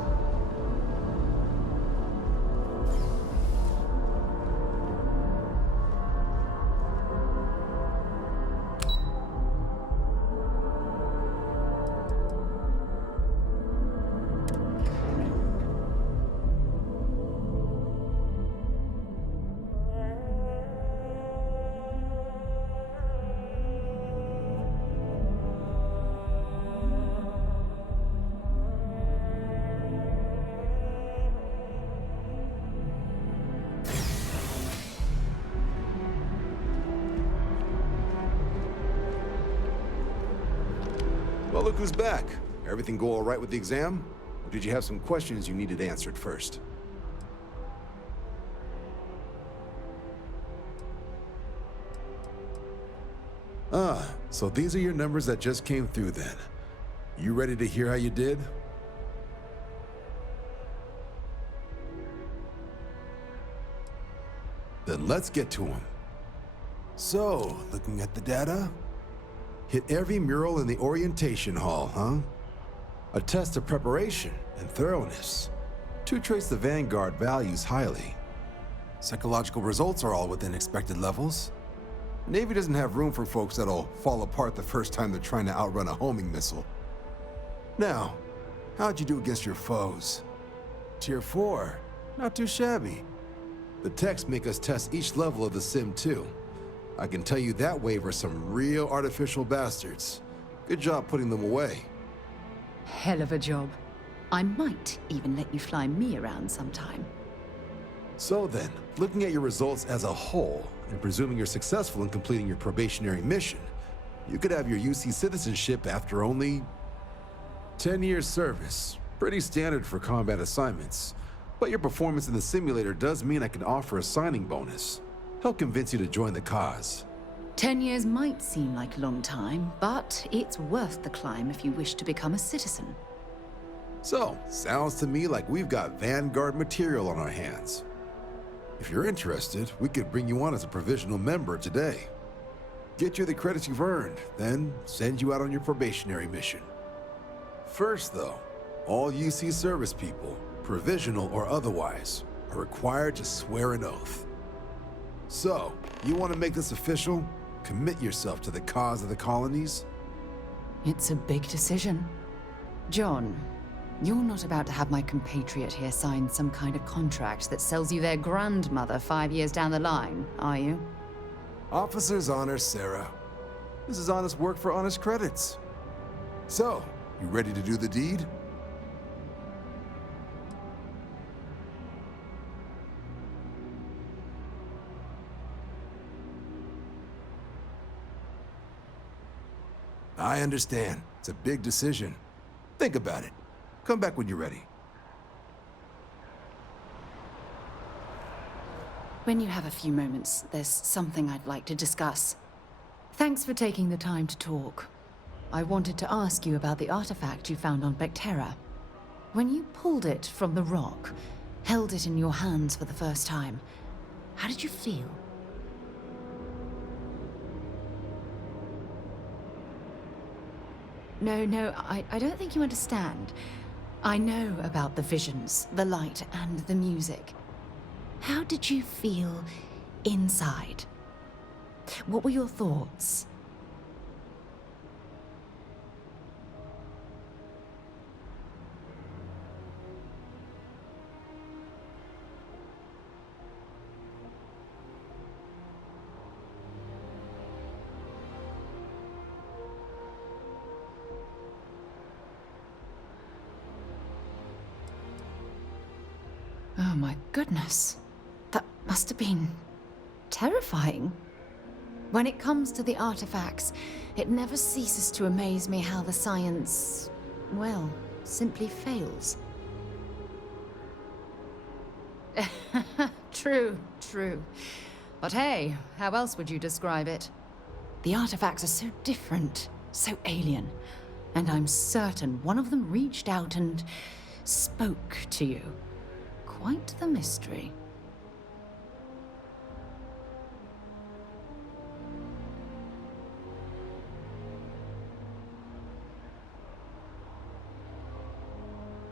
Well, look who's back. Everything go all right with the exam? Or did you have some questions you needed answered first? Ah, so these are your numbers that just came through then. You ready to hear how you did? Then let's get to them. So, looking at the data, hit every mural in the orientation hall, huh? A test of preparation and thoroughness. To trace the Vanguard values highly. Psychological results are all within expected levels. Navy doesn't have room for folks that'll fall apart the first time they're trying to outrun a homing missile. Now, how'd you do against your foes? Tier 4, not too shabby. The techs make us test each level of the sim too. I can tell you that waiver some real artificial bastards. Good job putting them away. Hell of a job. I might even let you fly me around sometime. So then, looking at your results as a whole, and presuming you're successful in completing your probationary mission, you could have your UC citizenship after only 10 years service. Pretty standard for combat assignments. But your performance in the simulator does mean I can offer a signing bonus. Help convince you to join the cause. 10 years might seem like a long time, but it's worth the climb if you wish to become a citizen. So, sounds to me like we've got Vanguard material on our hands. If you're interested, we could bring you on as a provisional member today. Get you the credits you've earned, then send you out on your probationary mission. First though, all UC service people, provisional or otherwise, are required to swear an oath. So, you want to make this official? Commit yourself to the cause of the colonies? It's a big decision. John, you're not about to have my compatriot here sign some kind of contract that sells you their grandmother 5 years down the line, are you? Officer's honor, Sarah. This is honest work for honest credits. So, you ready to do the deed? I understand. It's a big decision. Think about it. Come back when you're ready. When you have a few moments, there's something I'd like to discuss. Thanks for taking the time to talk. I wanted to ask you about the artifact you found on Bactera. When you pulled it from the rock, held it in your hands for the first time, how did you feel? No, I don't think you understand. I know about the visions, the light, and the music. How did you feel inside? What were your thoughts? my goodness. That must have been terrifying. When it comes to the artifacts, it never ceases to amaze me how the science, well, simply fails. True. But hey, how else would you describe it? The artifacts are so different, so alien, and I'm certain one of them reached out and spoke to you. Quite the mystery.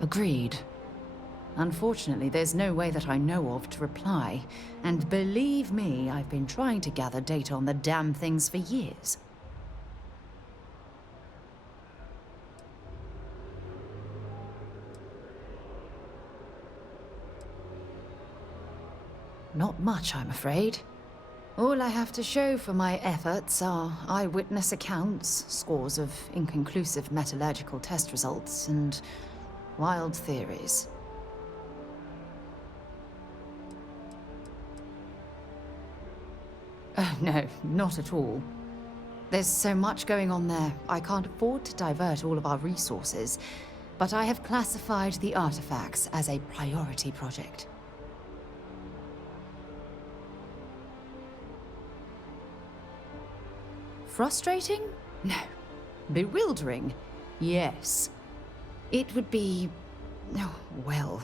Agreed. Unfortunately, there's no way that I know of to reply. And believe me, I've been trying to gather data on the damn things for years. Not much, I'm afraid. All I have to show for my efforts are eyewitness accounts, scores of inconclusive metallurgical test results, and wild theories. Oh, no, not at all. There's so much going on there, I can't afford to divert all of our resources, but I have classified the artifacts as a priority project. Frustrating? No. Bewildering? Yes. It would be, oh, well,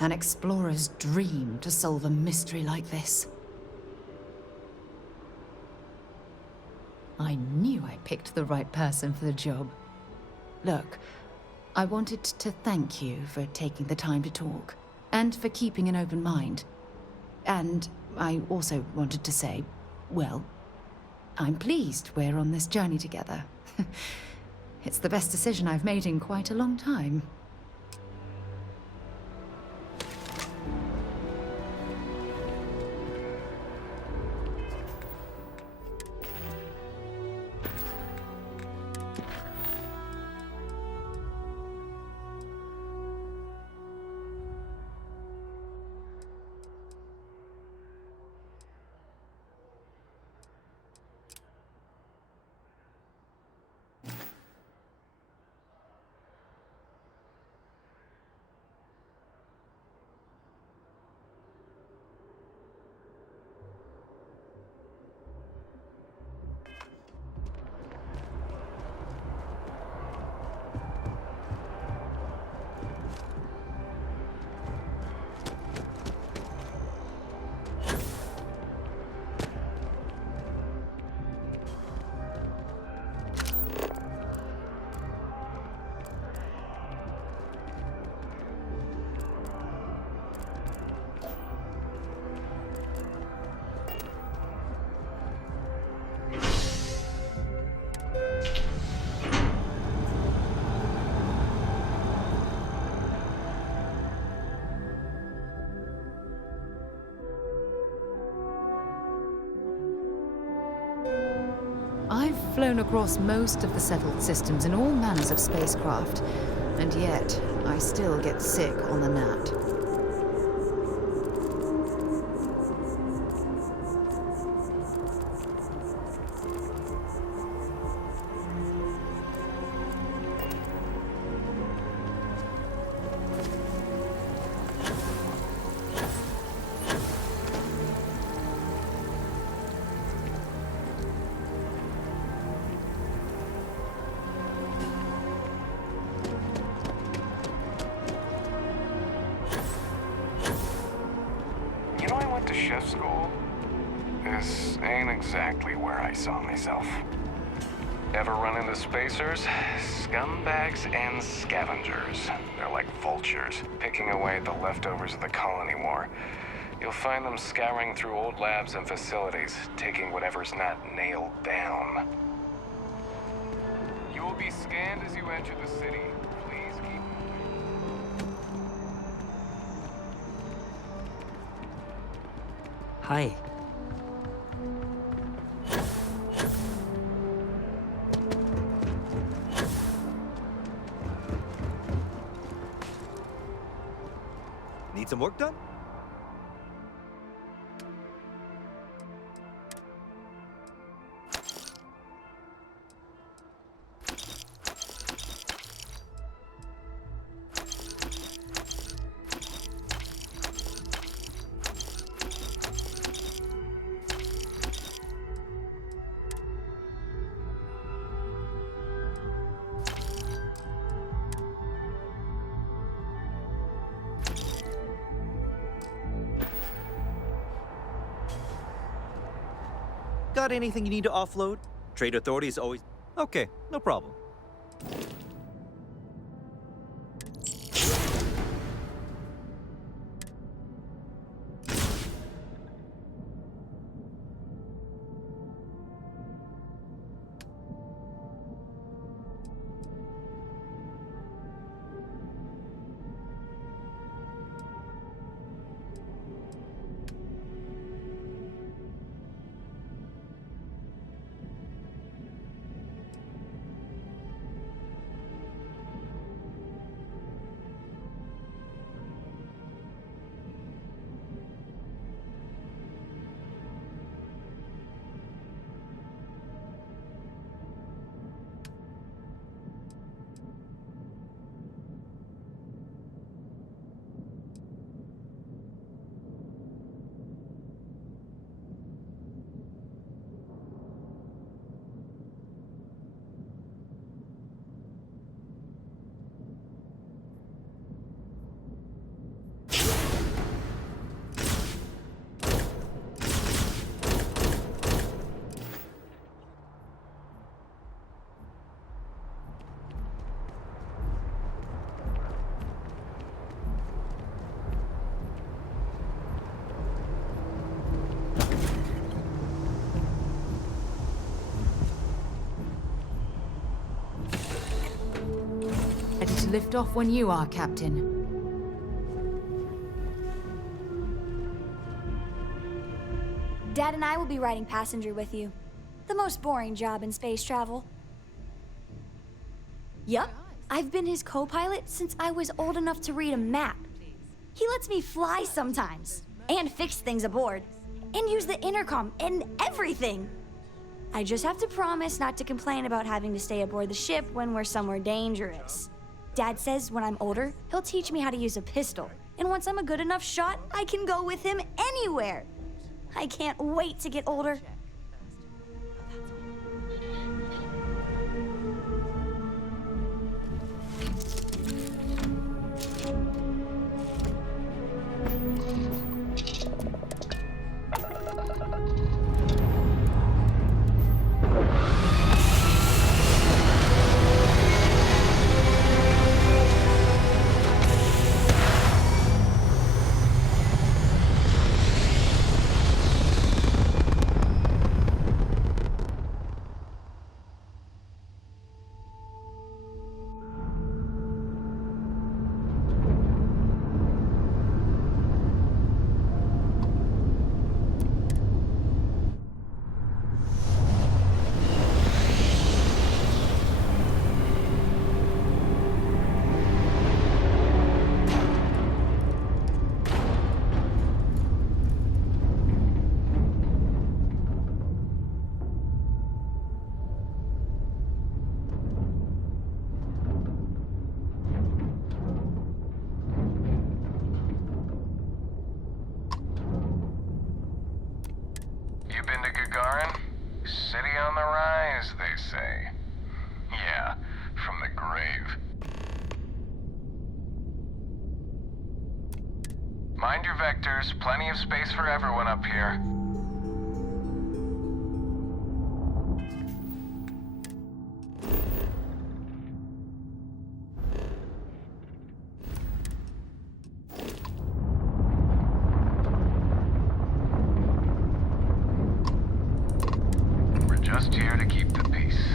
an explorer's dream to solve a mystery like this. I knew I picked the right person for the job. Look, I wanted to thank you for taking the time to talk, and for keeping an open mind. And I also wanted to say, well, I'm pleased we're on this journey together. It's the best decision I've made in quite a long time. I've flown across most of the settled systems in all manners of spacecraft, and yet I still get sick on the gnat. To chef school? This ain't exactly where I saw myself. Ever run into spacers? Scumbags and scavengers. They're like vultures, picking away at the leftovers of the colony war. You'll find them scouring through old labs and facilities, taking whatever's not nailed down. You will be scanned as you enter the city. Please keep moving. Hi. Need some work done? Got anything you need to offload? Trade authorities always... Okay, no problem. Ready to lift off when you are, Captain. Dad and I will be riding passenger with you. The most boring job in space travel. Yup, I've been his co-pilot since I was old enough to read a map. He lets me fly sometimes, and fix things aboard, and use the intercom and everything. I just have to promise not to complain about having to stay aboard the ship when we're somewhere dangerous. Dad says when I'm older, he'll teach me how to use a pistol, and once I'm a good enough shot, I can go with him anywhere. I can't wait to get older. City on the rise, they say. Yeah, from the grave. Mind your vectors, plenty of space for everyone up here. Just here to keep the peace.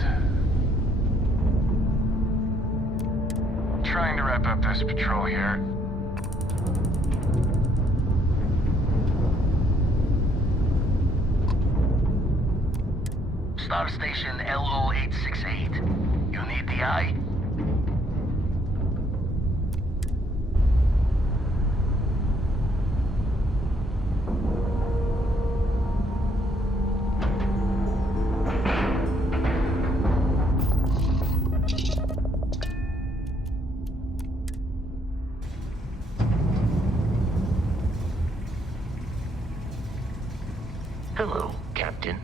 Trying to wrap up this patrol here. Star Station LO868. You need the eye? Hello, Captain.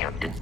Captain.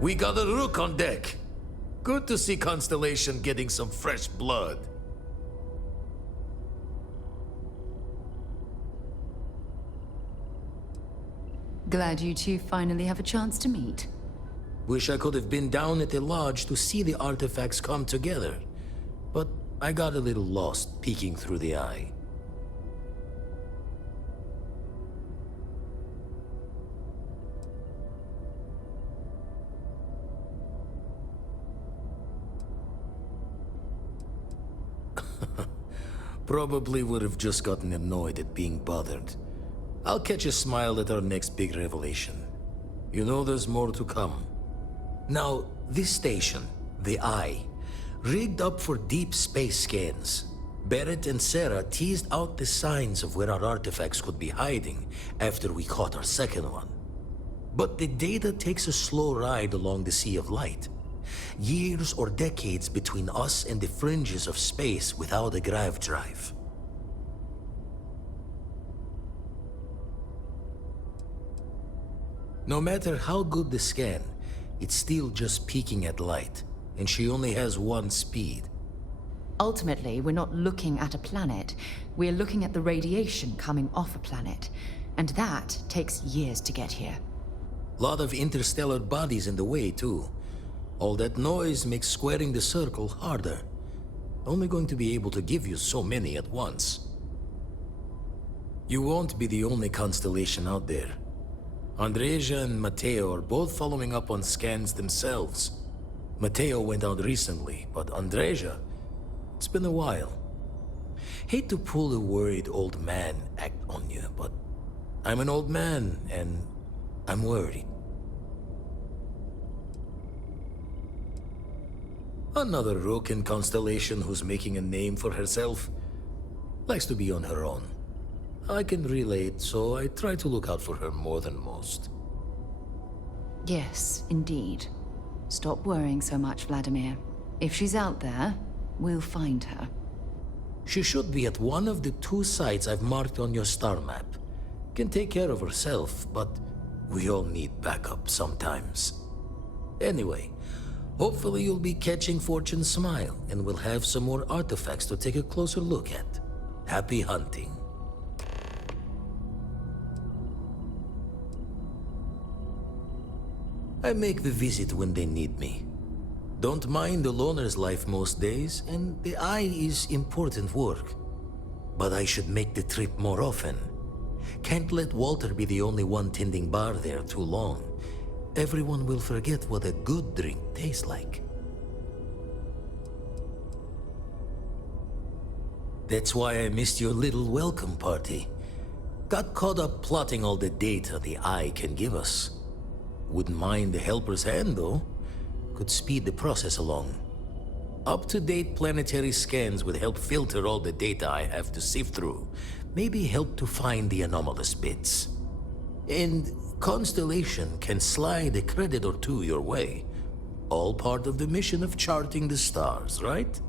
We got a rook on deck. Good to see Constellation getting some fresh blood. Glad you two finally have a chance to meet. Wish I could have been down at the lodge to see the artifacts come together. But I got a little lost peeking through the eye. Probably would have just gotten annoyed at being bothered. I'll catch a smile at our next big revelation. You know there's more to come. Now, this station, the Eye, rigged up for deep space scans. Barrett and Sarah teased out the signs of where our artifacts could be hiding after we caught our second one. But the data takes a slow ride along the Sea of Light. Years or decades between us and the fringes of space without a grav drive. No matter how good the scan, it's still just peeking at light, and she only has one speed. Ultimately, we're not looking at a planet. We're looking at the radiation coming off a planet. And that takes years to get here. Lot of interstellar bodies in the way, too. All that noise makes squaring the circle harder. Only going to be able to give you so many at once. You won't be the only constellation out there. Andreja and Mateo are both following up on scans themselves. Mateo went out recently, but Andreja, it's been a while. Hate to pull a worried old man act on you, but I'm an old man, and I'm worried. Another rook in Constellation who's making a name for herself. Likes to be on her own. I can relate, so I try to look out for her more than most. Yes, indeed. Stop worrying so much, Vladimir. If she's out there, we'll find her. She should be at one of the 2 sites I've marked on your star map. Can take care of herself, but we all need backup sometimes. Anyway, hopefully you'll be catching Fortune's smile, and we'll have some more artifacts to take a closer look at. Happy hunting. I make the visit when they need me. Don't mind the loner's life most days, and the Eye is important work. But I should make the trip more often. Can't let Walter be the only one tending bar there too long. Everyone will forget what a good drink tastes like. That's why I missed your little welcome party. Got caught up plotting all the data the Eye can give us. Wouldn't mind the helper's hand, though. Could speed the process along. Up-to-date planetary scans would help filter all the data I have to sift through. Maybe help to find the anomalous bits. And Constellation can slide a credit or 2 your way. All part of the mission of charting the stars, right?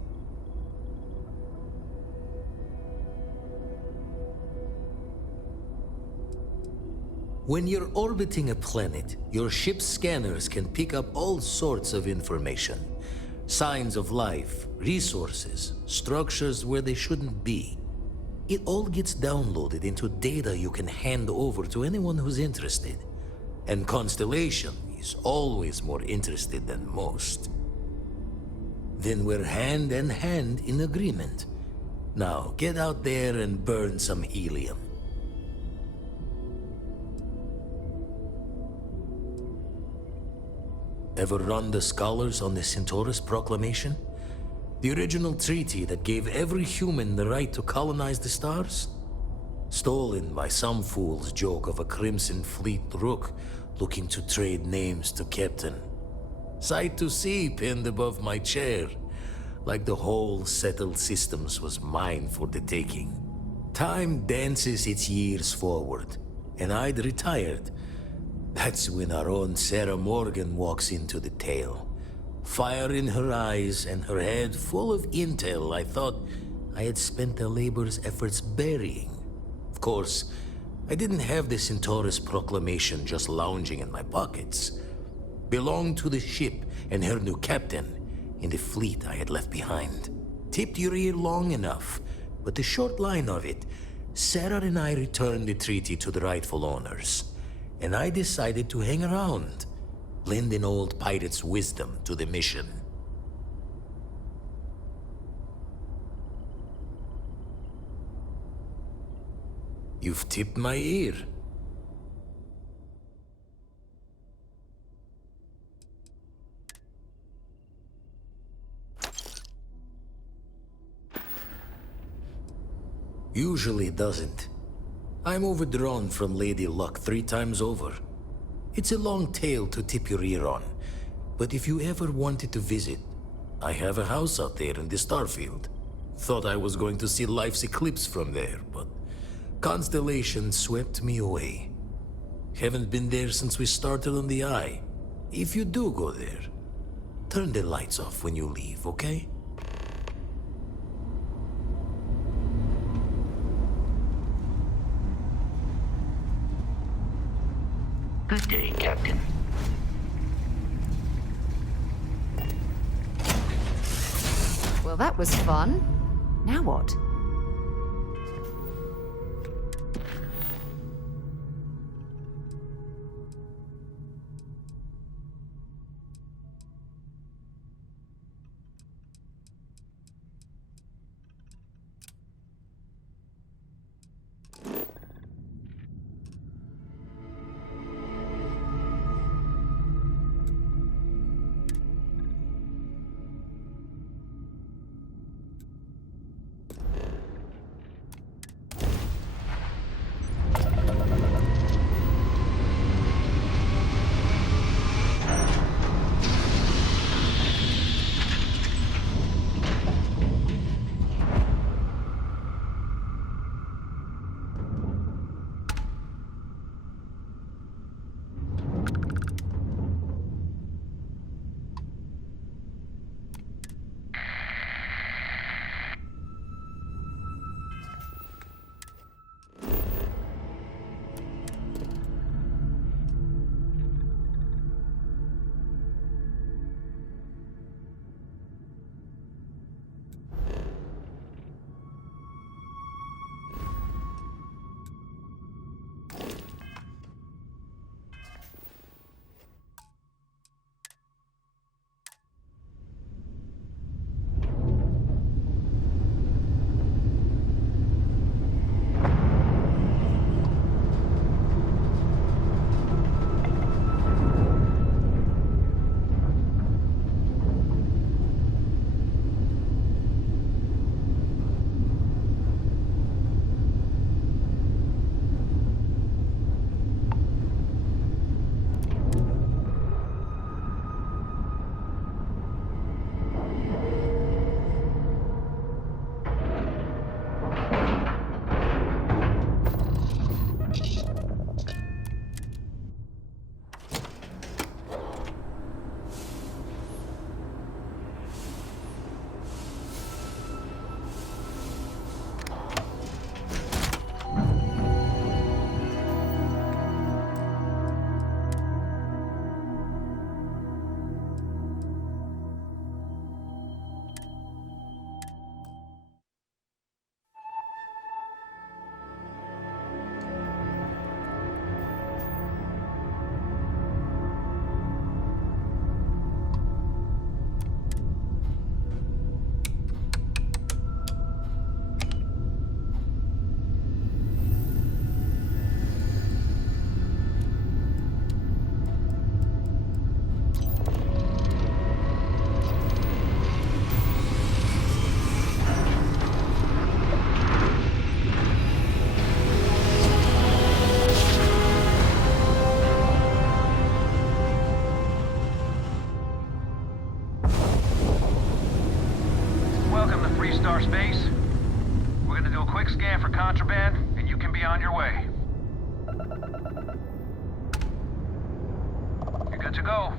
When you're orbiting a planet, your ship's scanners can pick up all sorts of information. Signs of life, resources, structures where they shouldn't be. It all gets downloaded into data you can hand over to anyone who's interested. And Constellation is always more interested than most. Then we're hand in hand in agreement. Now, get out there and burn some helium. Ever run the scholars on the Centaurus Proclamation? The original treaty that gave every human the right to colonize the stars? Stolen by some fool's joke of a Crimson Fleet rook looking to trade names to Captain. Sight to see pinned above my chair, like the whole settled systems was mine for the taking. Time dances its years forward, and I'd retired. That's when our own Sarah Morgan walks into the tale. Fire in her eyes and her head full of intel I thought I had spent a labor's efforts burying. Of course, I didn't have the Centaurus Proclamation just lounging in my pockets. belonged to the ship and her new captain in the fleet I had left behind. Tipped your ear long enough, but the short line of it, Sarah and I returned the treaty to the rightful owners, and I decided to hang around, lend an old pirate's wisdom to the mission. You've tipped my ear. Usually it doesn't. I'm overdrawn from Lady Luck 3 times over. It's a long tale to tip your ear on, but if you ever wanted to visit, I have a house out there in the Starfield. Thought I was going to see life's eclipse from there, but constellation swept me away. Haven't been there since we started on the Eye. If you do go there, turn the lights off when you leave, okay? Good day, Captain. Well, that was fun. Now what? Space. We're gonna do a quick scan for contraband, and you can be on your way. You're good to go.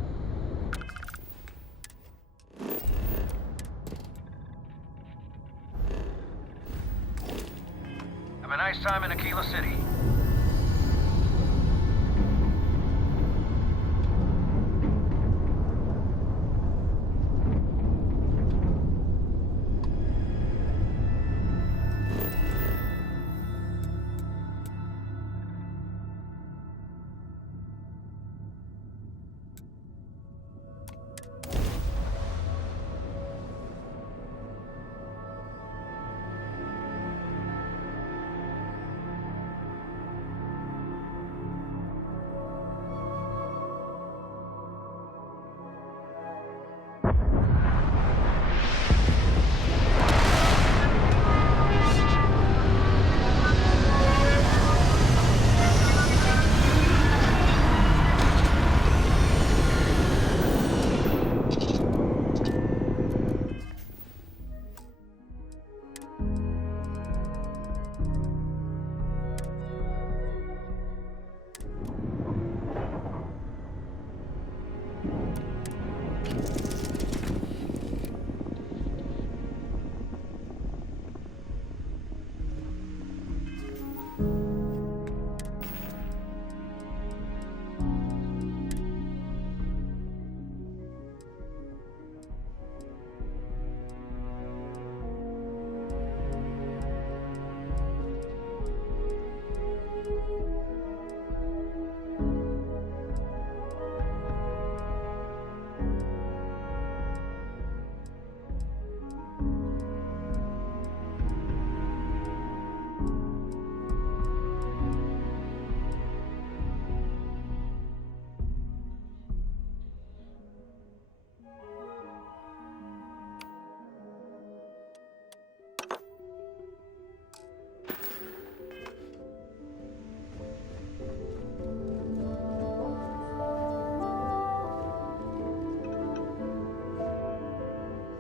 Have a nice time in Aquila City.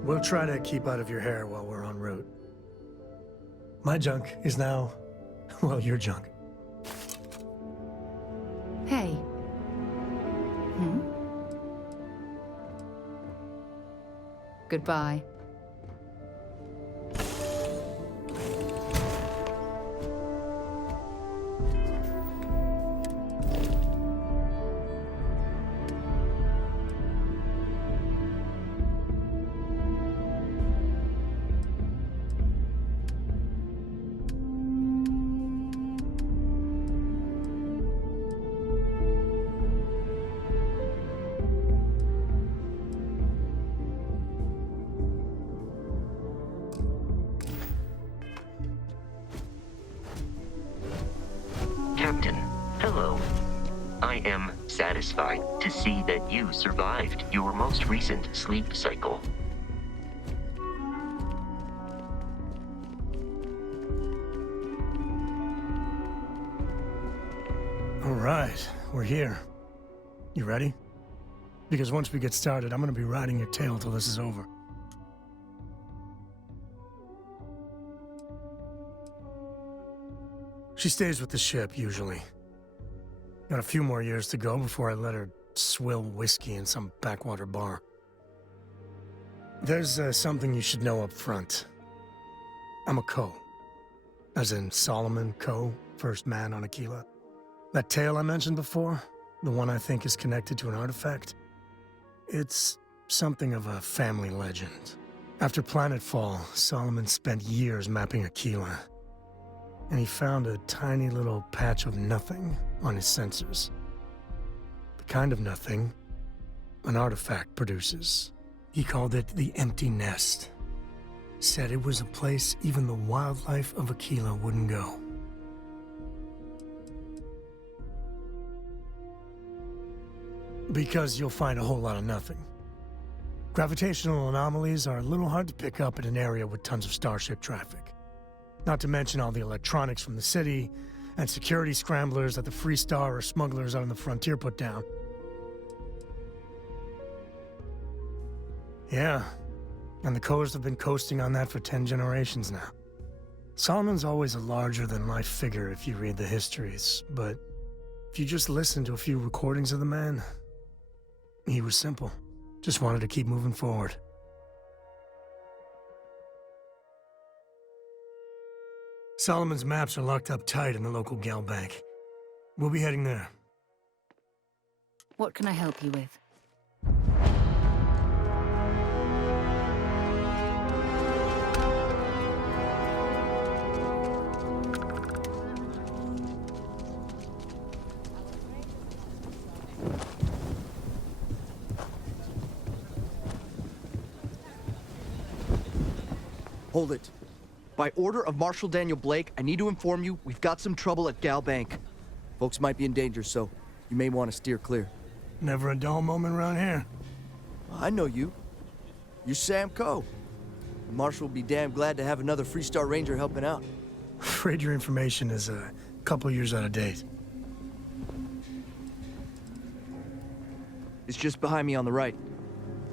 We'll try to keep out of your hair while we're en route. My junk is now, well, your junk. Hey. Goodbye. Captain, hello. I am satisfied to see that you survived your most recent sleep cycle. All right, we're here. You ready? Because once we get started, I'm gonna be riding your tail till this is over. She stays with the ship, usually. Got a few more years to go before I let her swill whiskey in some backwater bar. There's something you should know up front. I'm a Co. As in Solomon Co., first man on Aquila. That tale I mentioned before, the one I think is connected to an artifact, it's something of a family legend. After planetfall, Solomon spent years mapping Aquila, and he found a tiny little patch of nothing on his sensors. The kind of nothing an artifact produces. He called it the Empty Nest. Said it was a place even the wildlife of Aquila wouldn't go. Because you'll find a whole lot of nothing. Gravitational anomalies are a little hard to pick up in an area with tons of starship traffic. Not to mention all the electronics from the city, and security scramblers that the Free Star or smugglers out on the frontier put down. Yeah, and the Coast have been coasting on that for 10 generations now. Solomon's always a larger-than-life figure if you read the histories, but if you just listen to a few recordings of the man, he was simple. Just wanted to keep moving forward. Solomon's maps are locked up tight in the local gal bank. We'll be heading there. What can I help you with? Hold it. By order of Marshal Daniel Blake, I need to inform you we've got some trouble at Gal Bank. Folks might be in danger, so you may want to steer clear. Never a dull moment around here. I know you. You're Sam Coe. The Marshal will be damn glad to have another Free Star Ranger helping out. Afraid your information is a couple years out of date. It's just behind me on the right.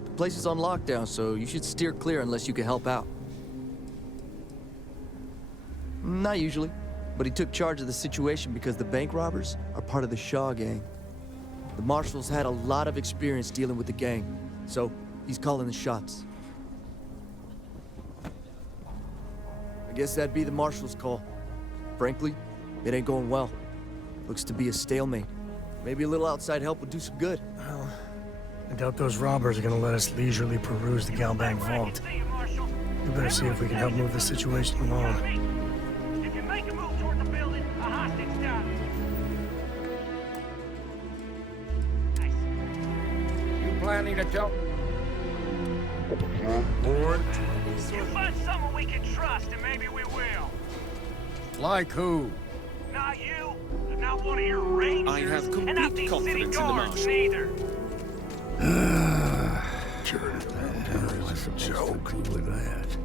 The place is on lockdown, so you should steer clear unless you can help out. Not usually, but he took charge of the situation because the bank robbers are part of the Shaw gang. The Marshal's had a lot of experience dealing with the gang, so he's calling the shots. I guess that'd be the Marshal's call. Frankly, it ain't going well. Looks to be a stalemate. Maybe a little outside help would do some good. Well, I doubt those robbers are gonna let us leisurely peruse the Gal Bank vault. We better see if we can help move the situation along. Planning to tell... Board? You find someone we can trust, and maybe we will. Like who? Not you, not one of your rangers, I have complete and not these city confidence in the guards Marshal. neither. That's a joke with that.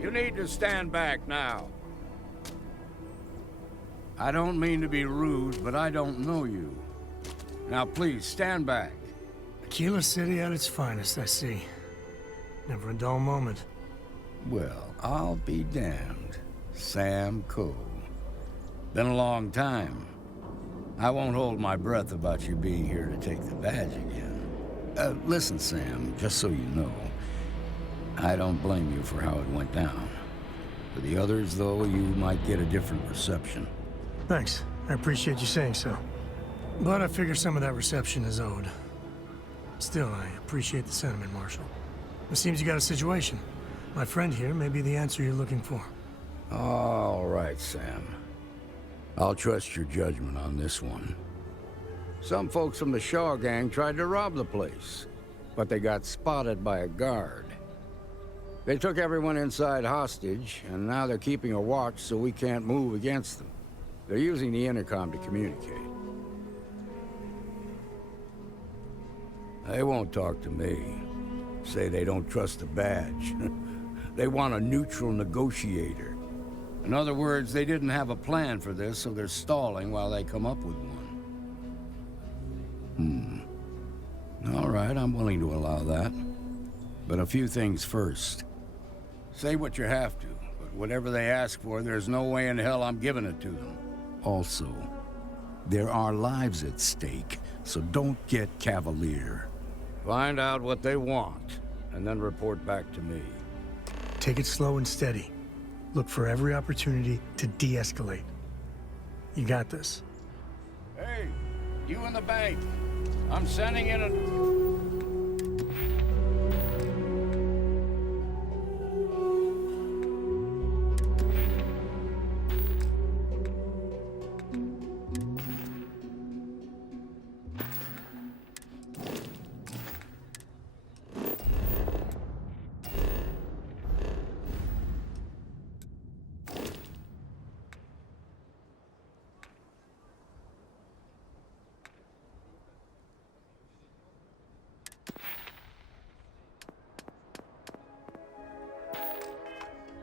You need to stand back now. I don't mean to be rude, but I don't know you. Now please, stand back. Aquila City at its finest, I see. Never a dull moment. Well, I'll be damned. Sam Cole. Been a long time. I won't hold my breath about you being here to take the badge again. Listen, Sam, just so you know, I don't blame you for how it went down. For the others, though, you might get a different reception. Thanks. I appreciate you saying so. But I figure some of that reception is owed. Still, I appreciate the sentiment, Marshal. It seems you got a situation. My friend here may be the answer you're looking for. All right, Sam. I'll trust your judgment on this one. Some folks from the Shaw gang tried to rob the place, but they got spotted by a guard. They took everyone inside hostage, and now they're keeping a watch so we can't move against them. They're using the intercom to communicate. They won't talk to me. Say they don't trust the badge. They want a neutral negotiator. In other words, they didn't have a plan for this, so they're stalling while they come up with one. All right, I'm willing to allow that. But a few things first. Say what you have to, but whatever they ask for, there's no way in hell I'm giving it to them. Also, there are lives at stake, so don't get cavalier. Find out what they want, and then report back to me. Take it slow and steady. Look for every opportunity to de-escalate. You got this. Hey, you in the bank. I'm sending in a...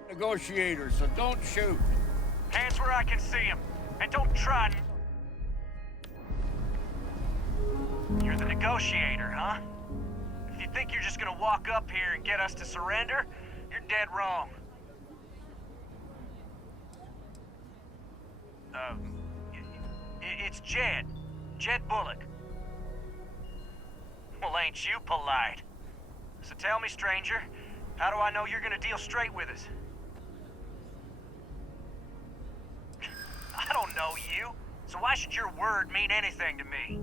negotiator, so don't shoot. Hands where I can see him. And don't try. You're the negotiator, huh? If you think you're just gonna walk up here and get us to surrender, you're dead wrong. It's Jed. Jed Bullock. Well, ain't you polite? So tell me, stranger, how do I know you're gonna deal straight with us? I don't know you, so why should your word mean anything to me?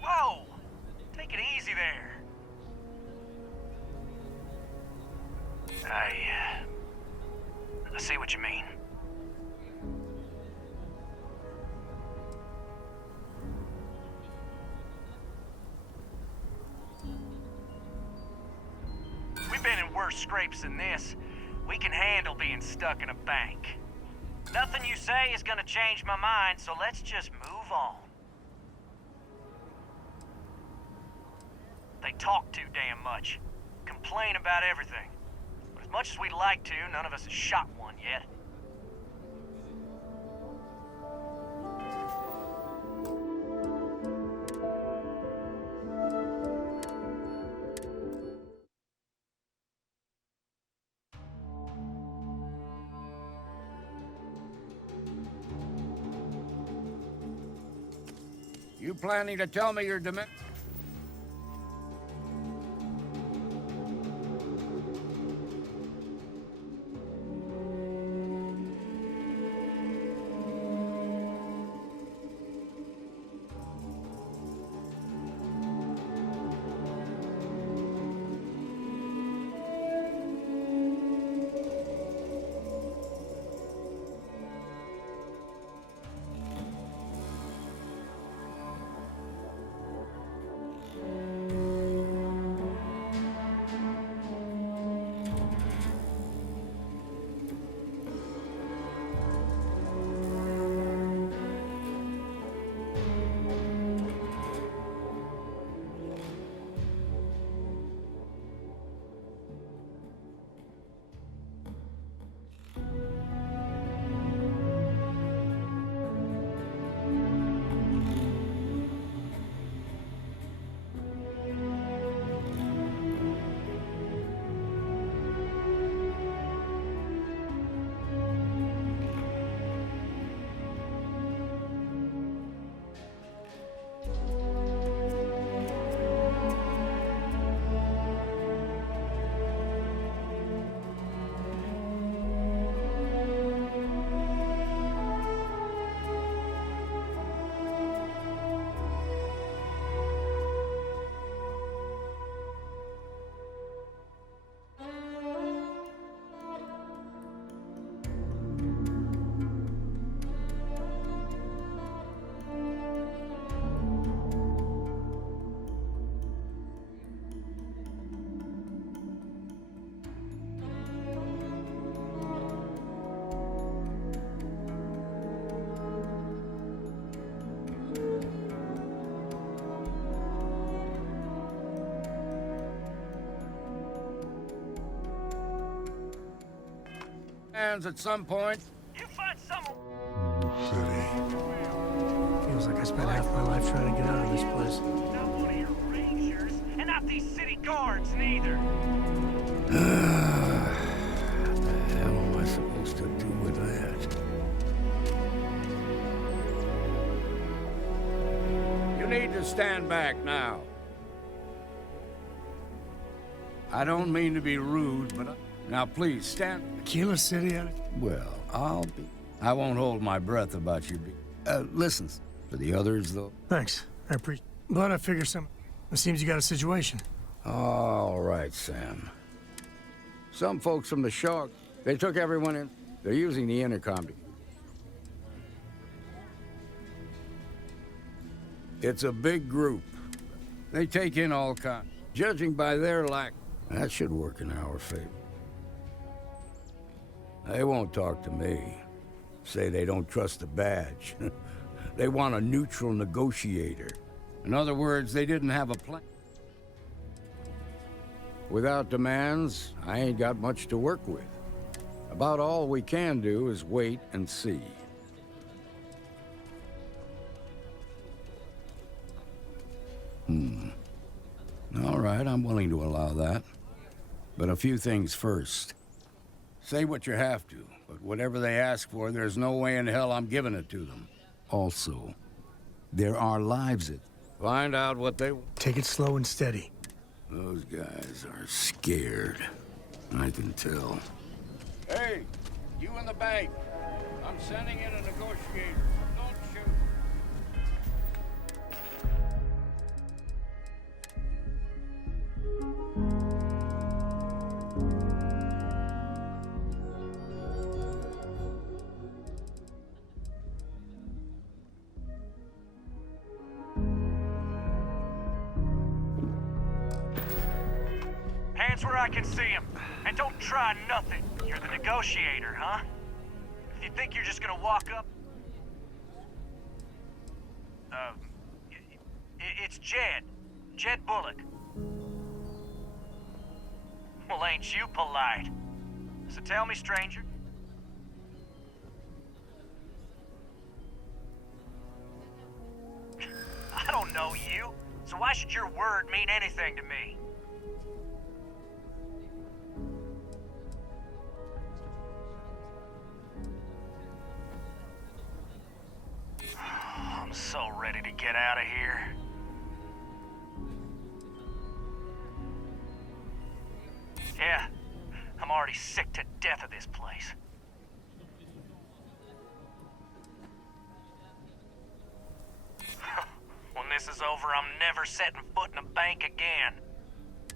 Whoa! Take it easy there. I see what you mean. We've been in worse scrapes than this. We can handle being stuck in a bank. Nothing you say is gonna change my mind, so let's just move on. They talk too damn much. Complain about everything. But as much as we'd like to, none of us has shot one yet. You planning to tell me your demand? hands at some point. You find someone. City. Feels like I spent half my life trying to get out of this place. Not one of your rangers, and not these city guards neither. What the hell am I supposed to do with that? You need to stand back now. I don't mean to be rude, but now please stand. Aquila City? Well, I won't hold my breath about you. Listen, to the others, though. Thanks. I appreciate. But I figure it seems you got a situation. All right, Sam. Some folks from the Shaw, they took everyone in. They're using the intercom. It's a big group. They take in all kinds. Judging by their lack, that should work in our favor. They won't talk to me. Say they don't trust the badge. They want a neutral negotiator. In other words, they didn't have a plan. Without demands, I ain't got much to work with. About all we can do is wait and see. All right, I'm willing to allow that. But a few things first. Say what you have to, but whatever they ask for, there's no way in hell I'm giving it to them. Also, there are lives at... Find out what they... Take it slow and steady. Those guys are scared. I can tell. Hey, you in the bank. I'm sending in a negotiator. Don't shoot. Hands where I can see him. And don't try nothing. You're the negotiator, huh? If you think you're just gonna walk up... It's Jed. Jed Bullock. Well, ain't you polite? So tell me, stranger. I don't know you, so why should your word mean anything to me? I'm so ready to get out of here. Yeah, I'm already sick to death of this place. When this is over, I'm never setting foot in a bank again.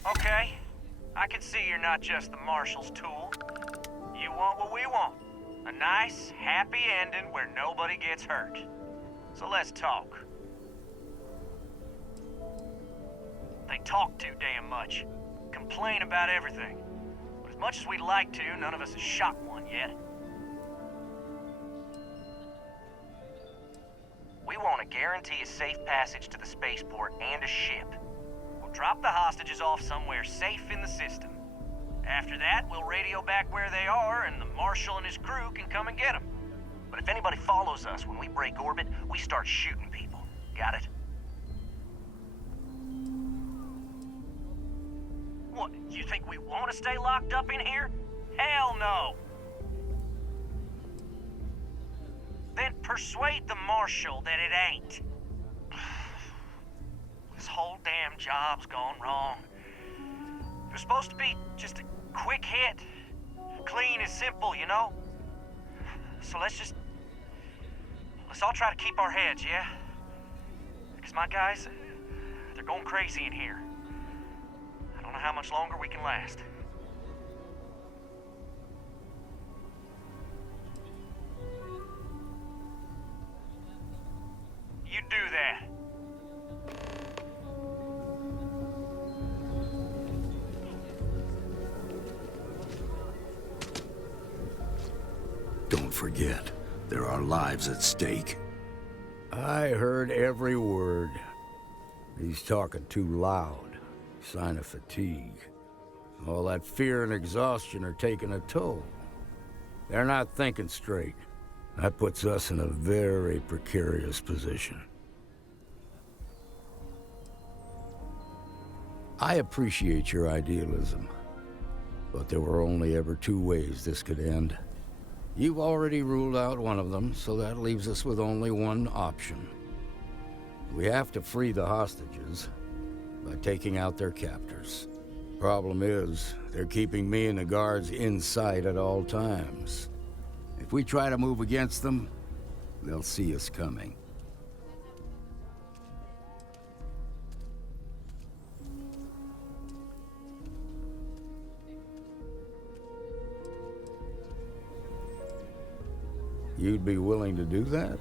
Okay, I can see you're not just the Marshal's tool. You want what we want. A nice, happy ending where nobody gets hurt. So let's talk. They talk too damn much. Complain about everything. But as much as we'd like to, none of us has shot one yet. We want to guarantee a safe passage to the spaceport and a ship. We'll drop the hostages off somewhere safe in the system. After that, we'll radio back where they are, and the Marshal and his crew can come and get them. But if anybody follows us when we break orbit, we start shooting people. Got it? What, you think we want to stay locked up in here? Hell no! Then persuade the Marshal that it ain't. This whole damn job's gone wrong. It was supposed to be just a quick hit. Clean and simple, you know? So let's all try to keep our heads, yeah? Because my guys, they're going crazy in here. I don't know how much longer we can last. You do that. Don't forget, there are lives at stake. I heard every word. He's talking too loud. Sign of fatigue. All that fear and exhaustion are taking a toll. They're not thinking straight. That puts us in a very precarious position. I appreciate your idealism, but there were only ever two ways this could end. You've already ruled out one of them, so that leaves us with only one option. We have to free the hostages by taking out their captors. Problem is, they're keeping me and the guards in sight at all times. If we try to move against them, they'll see us coming. You'd be willing to do that?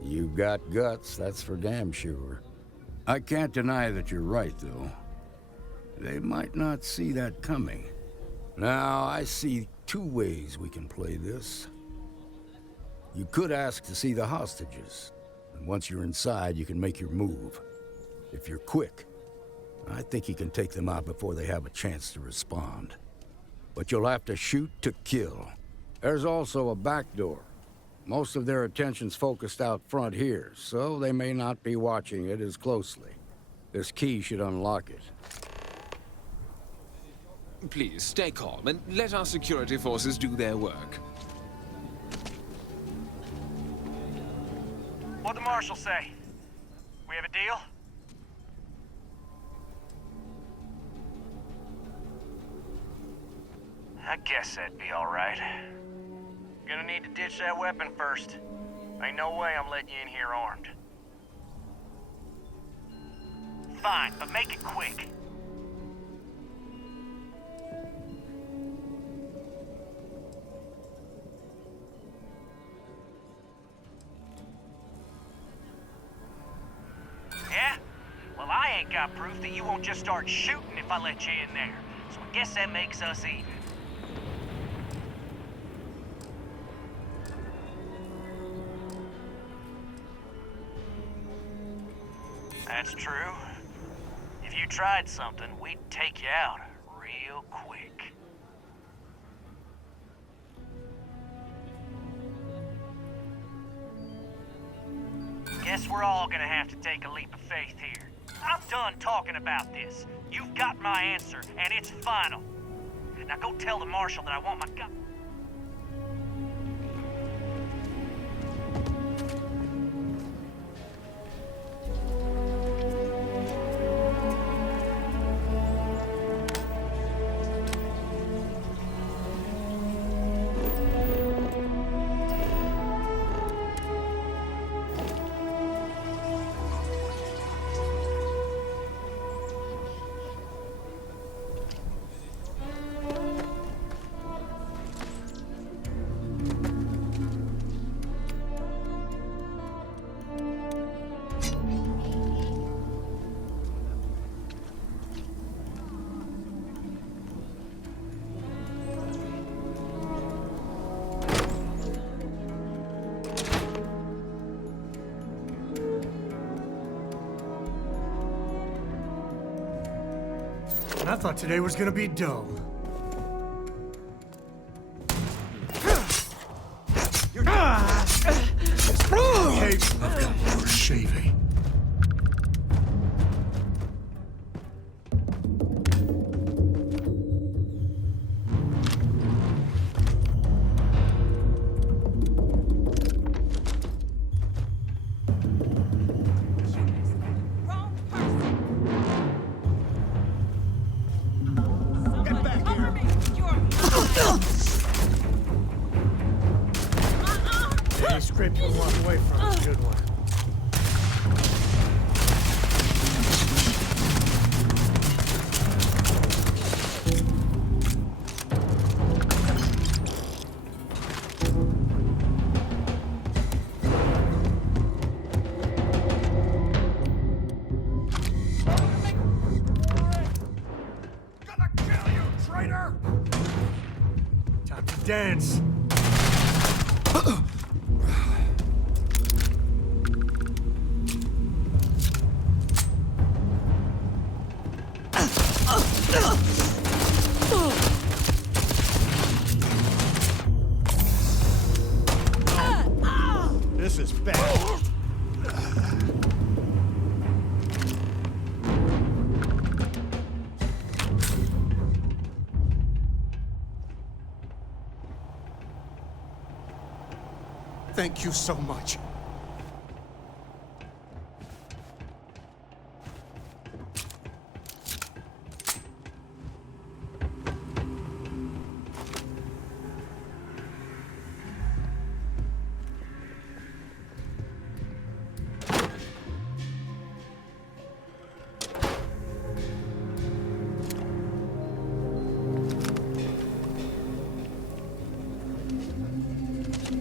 You've got guts, that's for damn sure. I can't deny that you're right, though. They might not see that coming. Now, I see two ways we can play this. You could ask to see the hostages, and once you're inside, you can make your move. If you're quick, I think you can take them out before they have a chance to respond. But you'll have to shoot to kill. There's also a back door. Most of their attention's focused out front here, so they may not be watching it as closely. This key should unlock it. Please, stay calm and let our security forces do their work. What'd the marshal say? We have a deal? I guess that'd be all right. Gonna need to ditch that weapon first. Ain't no way I'm letting you in here armed. Fine, but make it quick. Yeah? Well, I ain't got proof that you won't just start shooting if I let you in there. So I guess that makes us even. That's true. If you tried something, we'd take you out real quick. Guess we're all gonna have to take a leap of faith here. I'm done talking about this. You've got my answer, and it's final. Now go tell the marshal that I want my gun. I thought today was gonna be dull. Hey, I've got more shaving. Any script you walk away from is a good one. Gonna kill you, traitor! Time to dance. back. Thank you so much.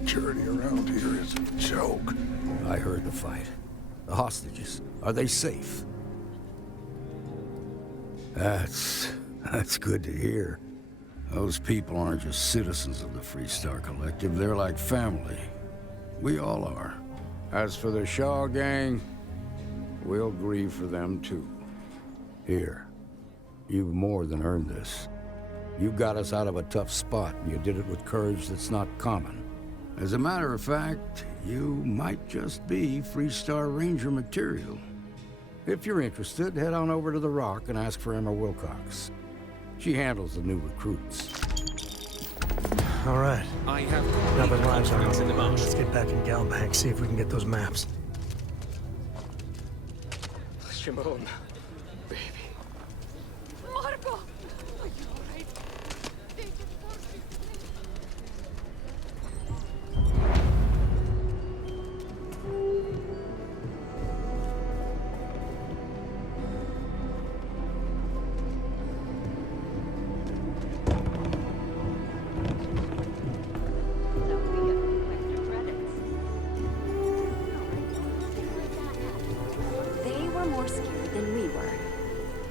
Security around here is a joke. I heard the fight. The hostages, are they safe? That's good to hear. Those people aren't just citizens of the Freestar Collective, they're like family. We all are. As for the Shaw gang, we'll grieve for them too. Here, you've more than earned this. You got us out of a tough spot, and you did it with courage that's not common. As a matter of fact, you might just be Freestar Ranger material. If you're interested, head on over to the Rock and ask for Emma Wilcox. She handles the new recruits. All right. I have Now that lives are confidence in the over, Marshal. let's get back in Galbank, see if we can get those maps. Shimon, baby. Marco! They were more scared than we were.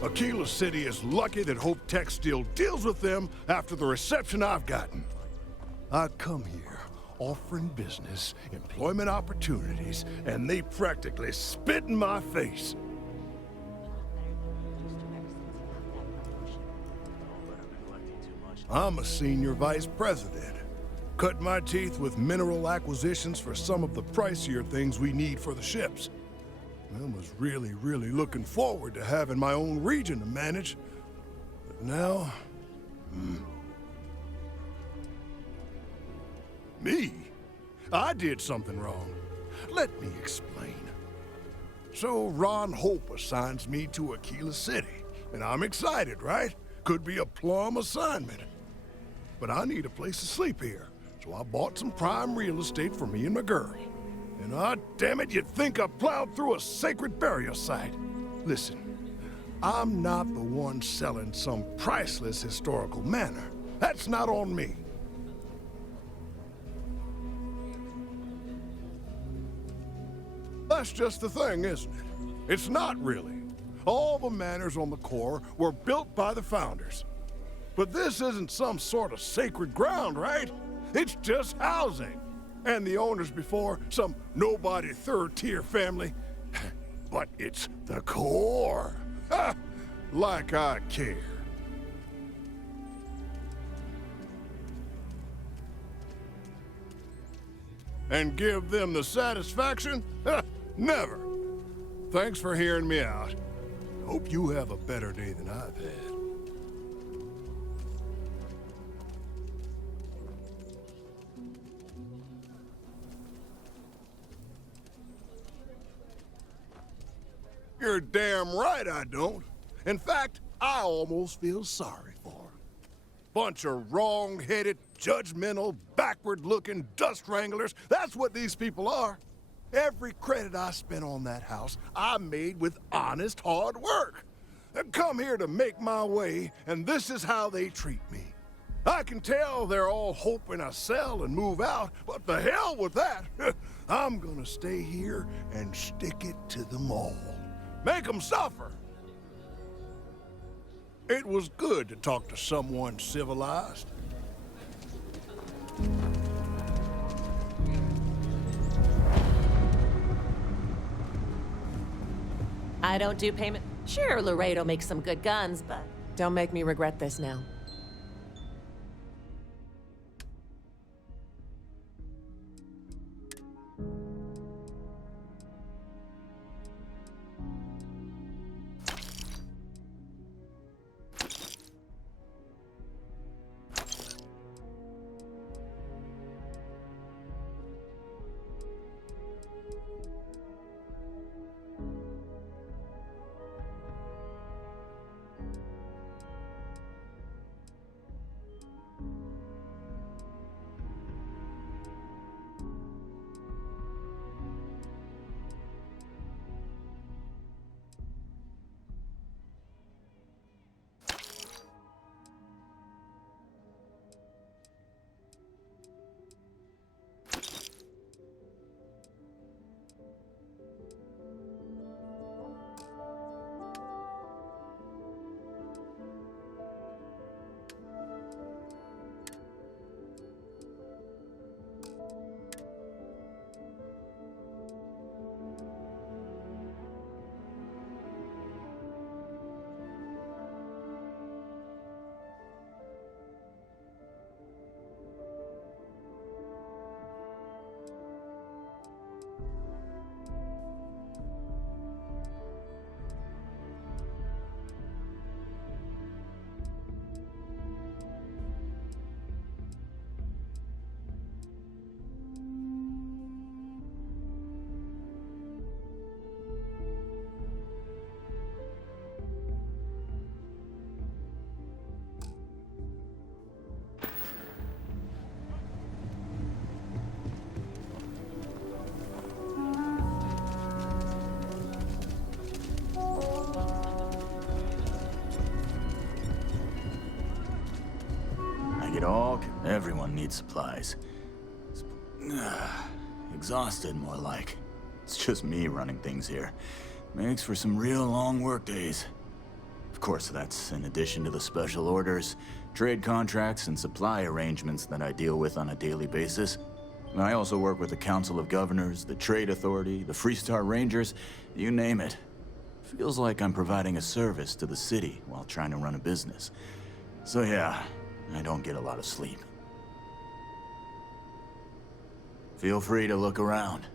Aquila City is lucky that Hope Tech still deals with them after the reception I've gotten. I come here offering business, employment opportunities, and they practically spit in my face. I'm a senior vice president. Cut my teeth with mineral acquisitions for some of the pricier things we need for the ships. I was really looking forward to having my own region to manage. But now... Me? I did something wrong. Let me explain. So Ron Hope assigns me to Aquila City, and I'm excited, right? Could be a plum assignment. But I need a place to sleep here, so I bought some prime real estate for me and my girl. And damn it, you'd think I plowed through a sacred burial site. Listen, I'm not the one selling some priceless historical manor. That's not on me. That's just the thing, isn't it? It's not really. All the manors on the core were built by the founders. But this isn't some sort of sacred ground, right? It's just housing. And the owners before, some nobody third-tier family. But it's the core. Ha! Like I care. And give them the satisfaction? Ha! Never. Thanks for hearing me out. Hope you have a better day than I've had. You're damn right I don't. In fact, I almost feel sorry for them. Bunch of wrong-headed, judgmental, backward-looking dust wranglers. That's what these people are. Every credit I spent on that house, I made with honest, hard work. I come here to make my way, and this is how they treat me. I can tell they're all hoping I sell and move out, but the hell with that. I'm gonna stay here and stick it to them all. Make them suffer. It was good to talk to someone civilized. I don't do payment. Sure, Laredo makes some good guns, but don't make me regret this now. bag it all. Everyone needs supplies. Exhausted, more like. It's just me running things here. Makes for some real long work days. Of course, that's in addition to the special orders, trade contracts, and supply arrangements that I deal with on a daily basis. I also work with the Council of Governors, the Trade Authority, the Freestar Rangers, you name it. Feels like I'm providing a service to the city while trying to run a business. So yeah, I don't get a lot of sleep. Feel free to look around.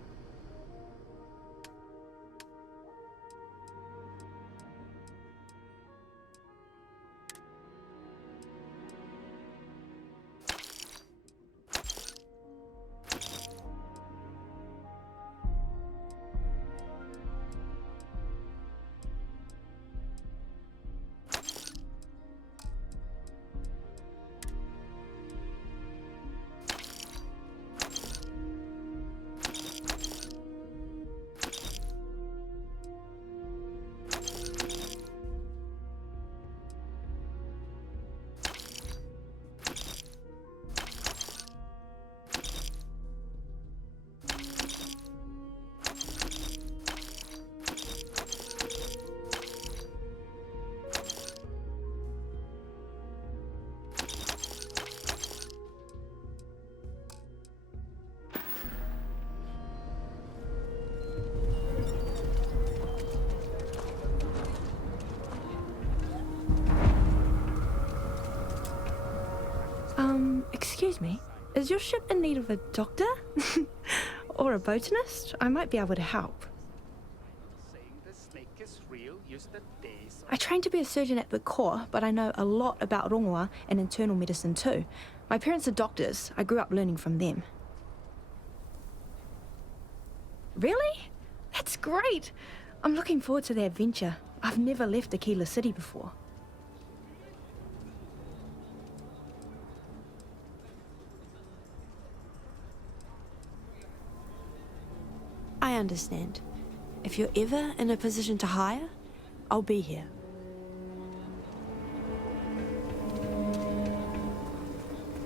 Excuse me, is your ship in need of a doctor? Or a botanist? I might be able to help. I trained to be a surgeon at the Corps, but I know a lot about rongoa and internal medicine too. My parents are doctors. I grew up learning from them. Really? That's great! I'm looking forward to the adventure. I've never left Aquila City before. I understand. If you're ever in a position to hire, I'll be here.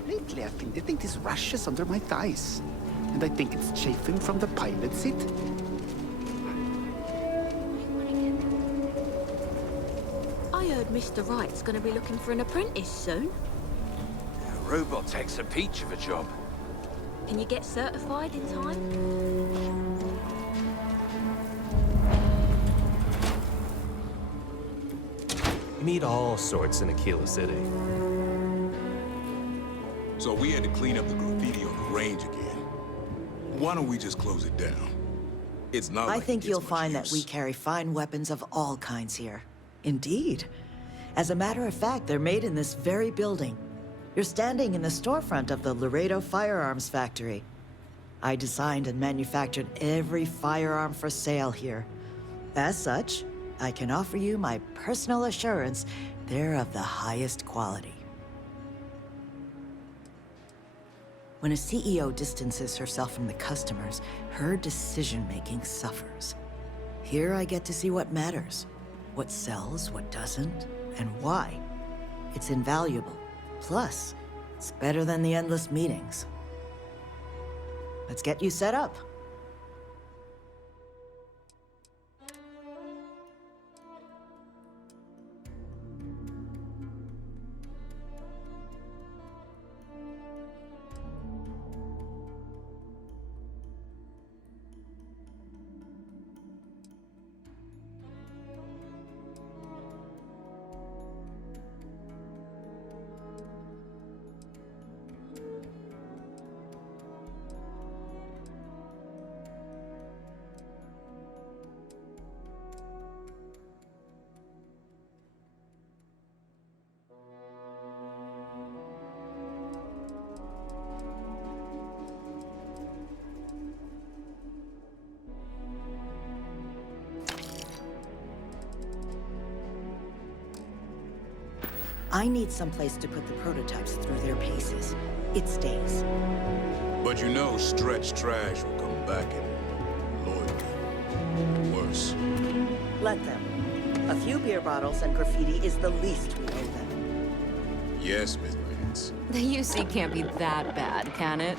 Lately, I've been getting these rashes under my thighs. And I think it's chafing from the pilot seat. I heard Mr. Wright's gonna be looking for an apprentice soon. Robotech's a peach of a job. Can you get certified in time? Meet all sorts in Aquila City. So we had to clean up the graffiti on the range again. Why don't we just close it down? It's not I like think it you'll gets find much that we use. carry fine weapons of all kinds here. Indeed. As a matter of fact, they're made in this very building. You're standing in the storefront of the Laredo Firearms Factory. I designed and manufactured every firearm for sale here. As such, I can offer you my personal assurance they're of the highest quality. When a CEO distances herself from the customers, her decision-making suffers. Here I get to see what matters, what sells, what doesn't, and why. It's invaluable. Plus, it's better than the endless meetings. Let's get you set up. I need someplace to put the prototypes through their paces. It stays. But you know Stretch Trash will come back and loyalty. Worse. Let them. A few beer bottles and graffiti is the least we owe them. Yes, Miss Lady. concerns. The UC can't be that bad, can it?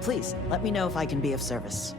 Please, let me know if I can be of service.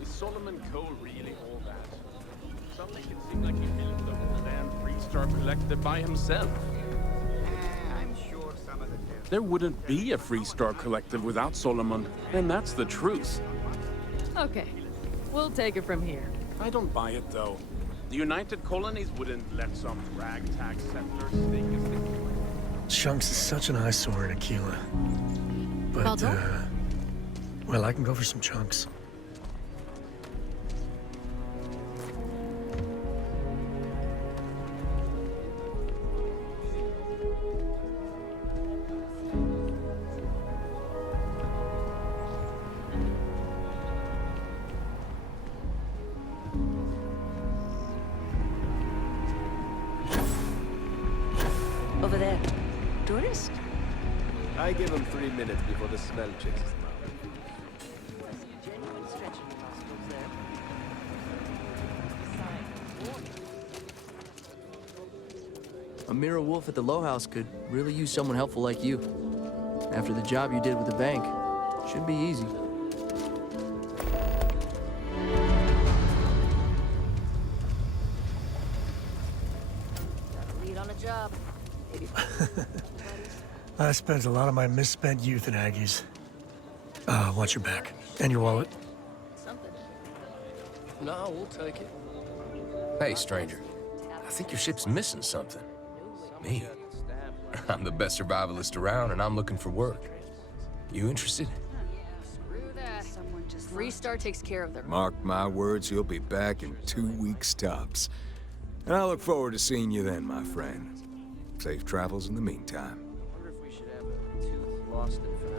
Is Solomon Cole really all that? Some make it seem like he built the whole damn Freestar Collective by himself. I'm sure some of the There wouldn't be a Freestar Collective without Solomon, and that's the truth. Okay, we'll take it from here. I don't buy it, though. The United Colonies wouldn't let some ragtag settler stake his thing. Chunks is such an eyesore in Aquila. But, Pardon? well, I can go for some chunks. Over there. Tourist? I give them 3 minutes before the smell chases them out. Amira Wolf at the Low House could really use someone helpful like you. After the job you did with the bank, should be easy. Lead on a job. I spent a lot of my misspent youth in Aggies. Watch your back. And your wallet. No, we'll take it. Hey, stranger. I think your ship's missing something. Me? I'm the best survivalist around, and I'm looking for work. You interested? Screw that. Freestar takes care of their... Mark my words, he'll be back in 2 weeks tops. And I look forward to seeing you then, my friend. Safe travels in the meantime. I wonder if we should have a tooth lost in for now.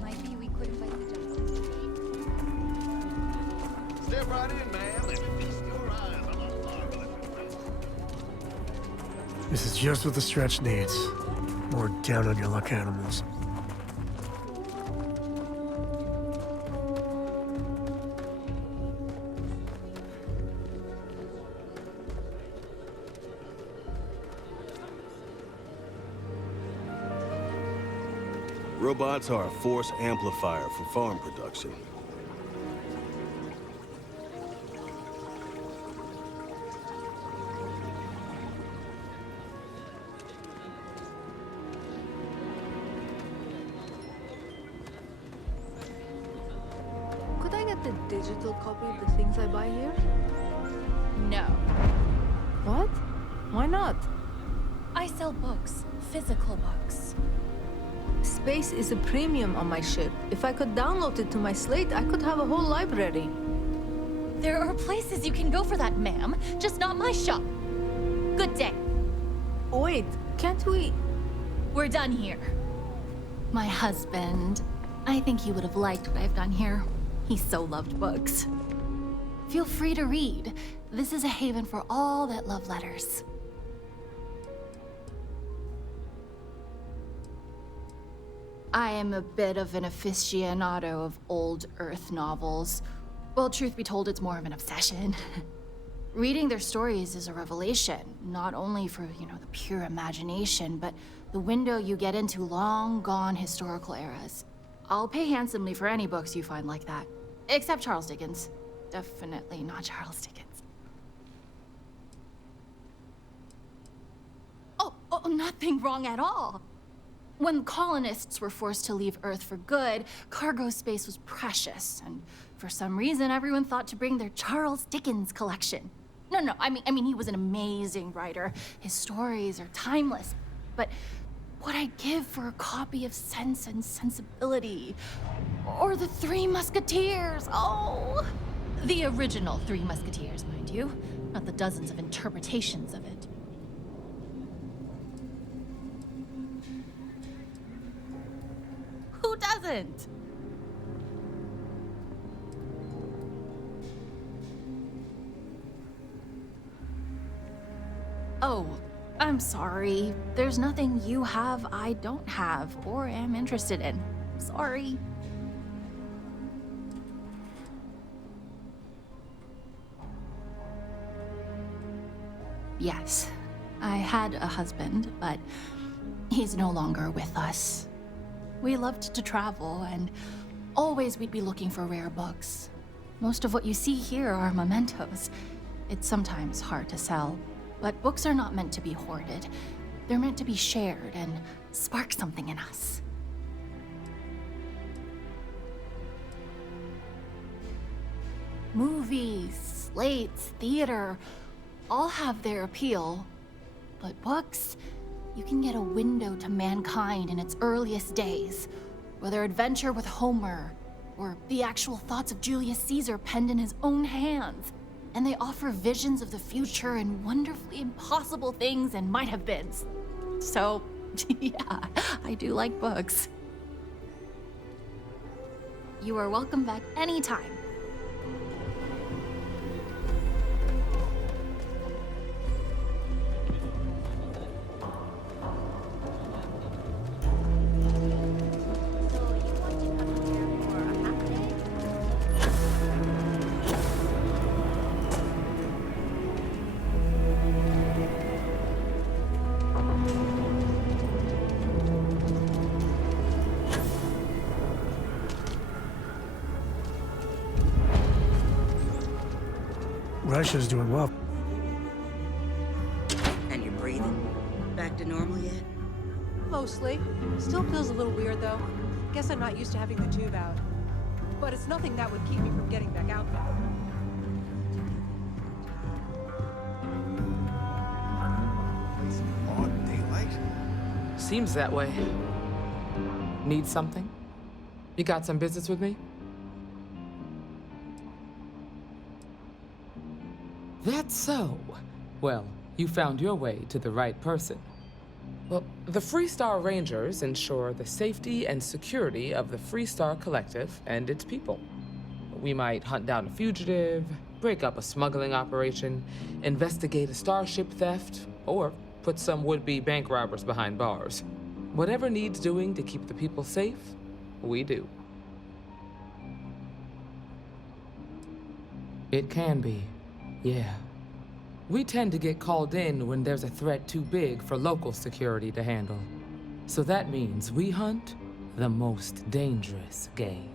Maybe we could invite the Johnsons. Step right in, man. Let me feast your eyes on a marvelous. This is just what the stretch needs. More down on your luck animals. Robots are a force amplifier for farm production. Could I get the digital copy of the things I buy here? No. What? Why not? I sell books, physical books. Space is a premium on my ship. If I could download it to my slate, I could have a whole library. There are places you can go for that, ma'am. Just not my shop. Good day. Wait, can't we... We're done here. My husband. I think he would have liked what I've done here. He so loved books. Feel free to read. This is a haven for all that love letters. I am a bit of an aficionado of old Earth novels. Well, truth be told, it's more of an obsession. Reading their stories is a revelation, not only for, the pure imagination, but the window you get into long-gone historical eras. I'll pay handsomely for any books you find like that. Except Charles Dickens. Definitely not Charles Dickens. Oh, nothing wrong at all. When colonists were forced to leave Earth for good, cargo space was precious, and for some reason, everyone thought to bring their Charles Dickens collection. No, I mean, he was an amazing writer. His stories are timeless, but what I'd give for a copy of Sense and Sensibility, or The Three Musketeers, oh! The original Three Musketeers, mind you, not the dozens of interpretations of it. Who doesn't? Oh, I'm sorry. There's nothing you have I don't have or am interested in. Sorry. Yes, I had a husband, but he's no longer with us. We loved to travel, and always we'd be looking for rare books. Most of what you see here are mementos. It's sometimes hard to sell, but books are not meant to be hoarded. They're meant to be shared and spark something in us. Movies, slates, theater, all have their appeal. But books, you can get a window to mankind in its earliest days, whether adventure with Homer, or the actual thoughts of Julius Caesar penned in his own hands. And they offer visions of the future and wonderfully impossible things and might-have-beens. So, yeah, I do like books. You are welcome back anytime. Russia's doing well. And you're breathing? Back to normal yet? Mostly. Still feels a little weird, though. Guess I'm not used to having the tube out. But it's nothing that would keep me from getting back out there. It's broad daylight. Seems that way. Need something? You got some business with me? That's so. Well, you found your way to the right person. Well, the Freestar Rangers ensure the safety and security of the Freestar Collective and its people. We might hunt down a fugitive, break up a smuggling operation, investigate a starship theft, or put some would-be bank robbers behind bars. Whatever needs doing to keep the people safe, we do. It can be. Yeah. We tend to get called in when there's a threat too big for local security to handle. So that means we hunt the most dangerous game.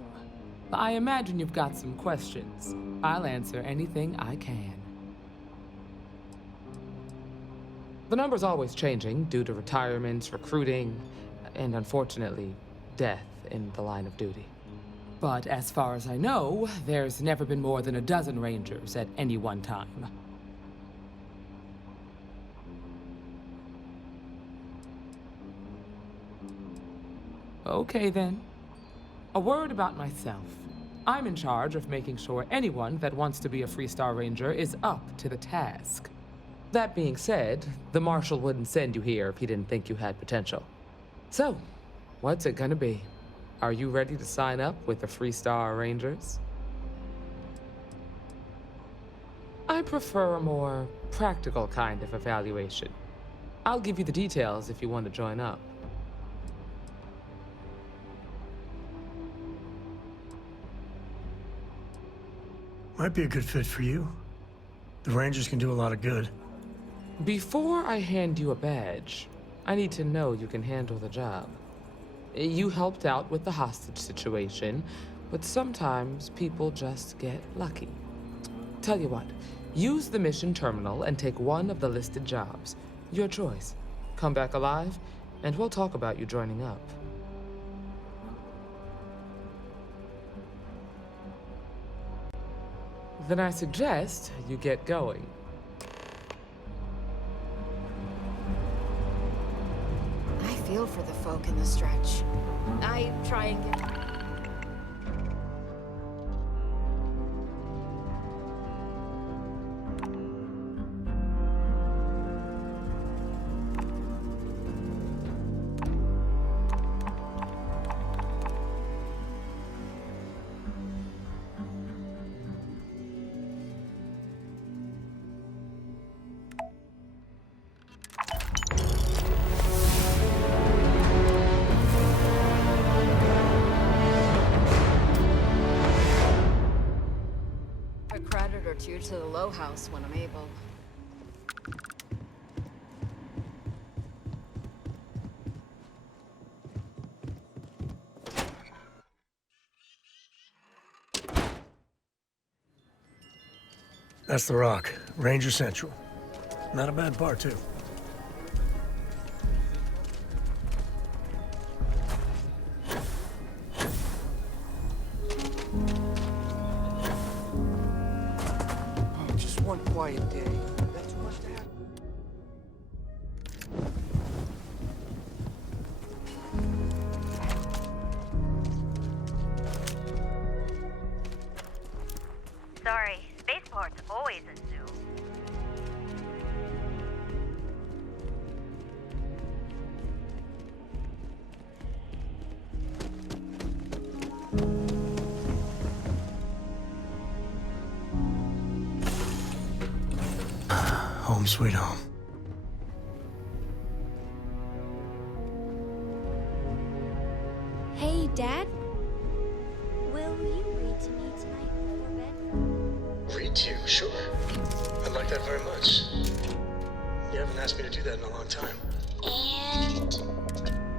I imagine you've got some questions. I'll answer anything I can. The number's always changing due to retirements, recruiting, and unfortunately, death in the line of duty. But as far as I know, there's never been more than a dozen Rangers at any one time. Okay then. A word about myself. I'm in charge of making sure anyone that wants to be a Freestar Ranger is up to the task. That being said, the Marshal wouldn't send you here if he didn't think you had potential. So, what's it gonna be? Are you ready to sign up with the Freestar Rangers? I prefer a more practical kind of evaluation. I'll give you the details if you want to join up. Might be a good fit for you. The Rangers can do a lot of good. Before I hand you a badge, I need to know you can handle the job. You helped out with the hostage situation, but sometimes people just get lucky. Tell you what, use the mission terminal and take one of the listed jobs. Your choice. Come back alive, and we'll talk about you joining up. Then I suggest you get going. I feel for the folk in the stretch. I try and get... a credit or two to the low house when I'm able. That's the Rock, Ranger Central. Not a bad bar, too. Oh, just one quiet day. That's too much to have. Sorry, spaceport's always a zoo. Home sweet home. Hey, Dad? Will you read to me tonight before bed? Read to you, sure. I'd like that very much. You haven't asked me to do that in a long time. And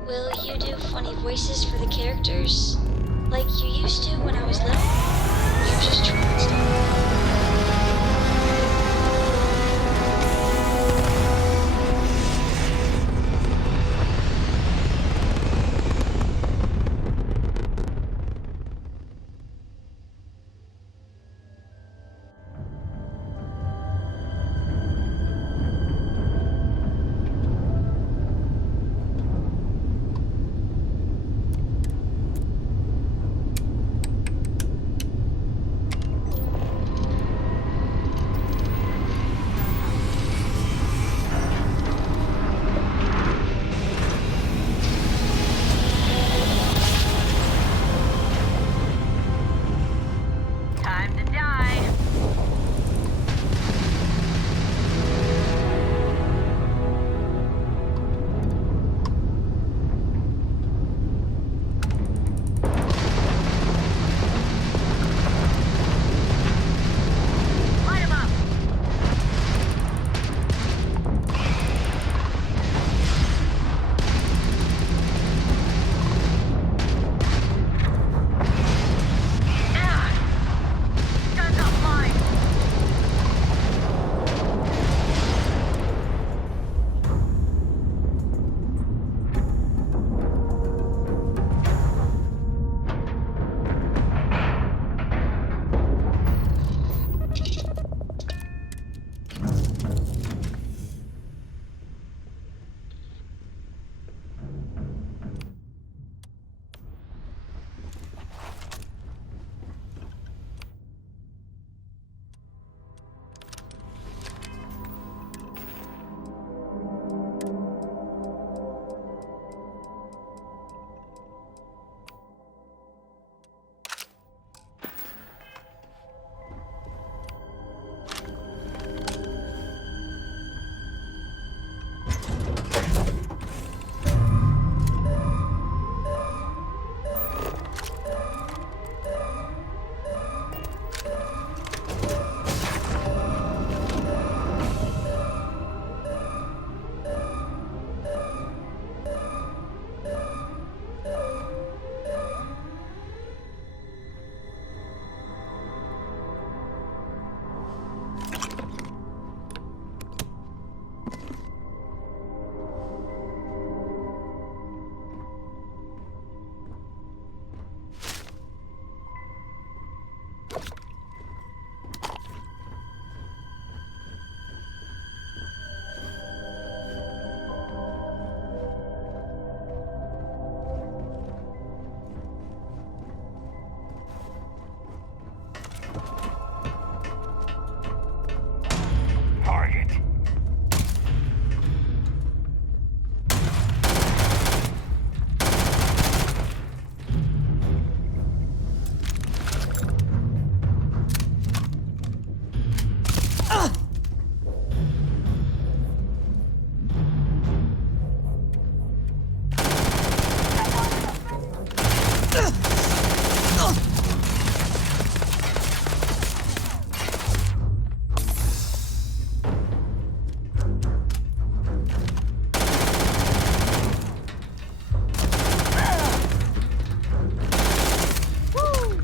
will you do funny voices for the characters? Like you used to when I was little? You just trying stuff.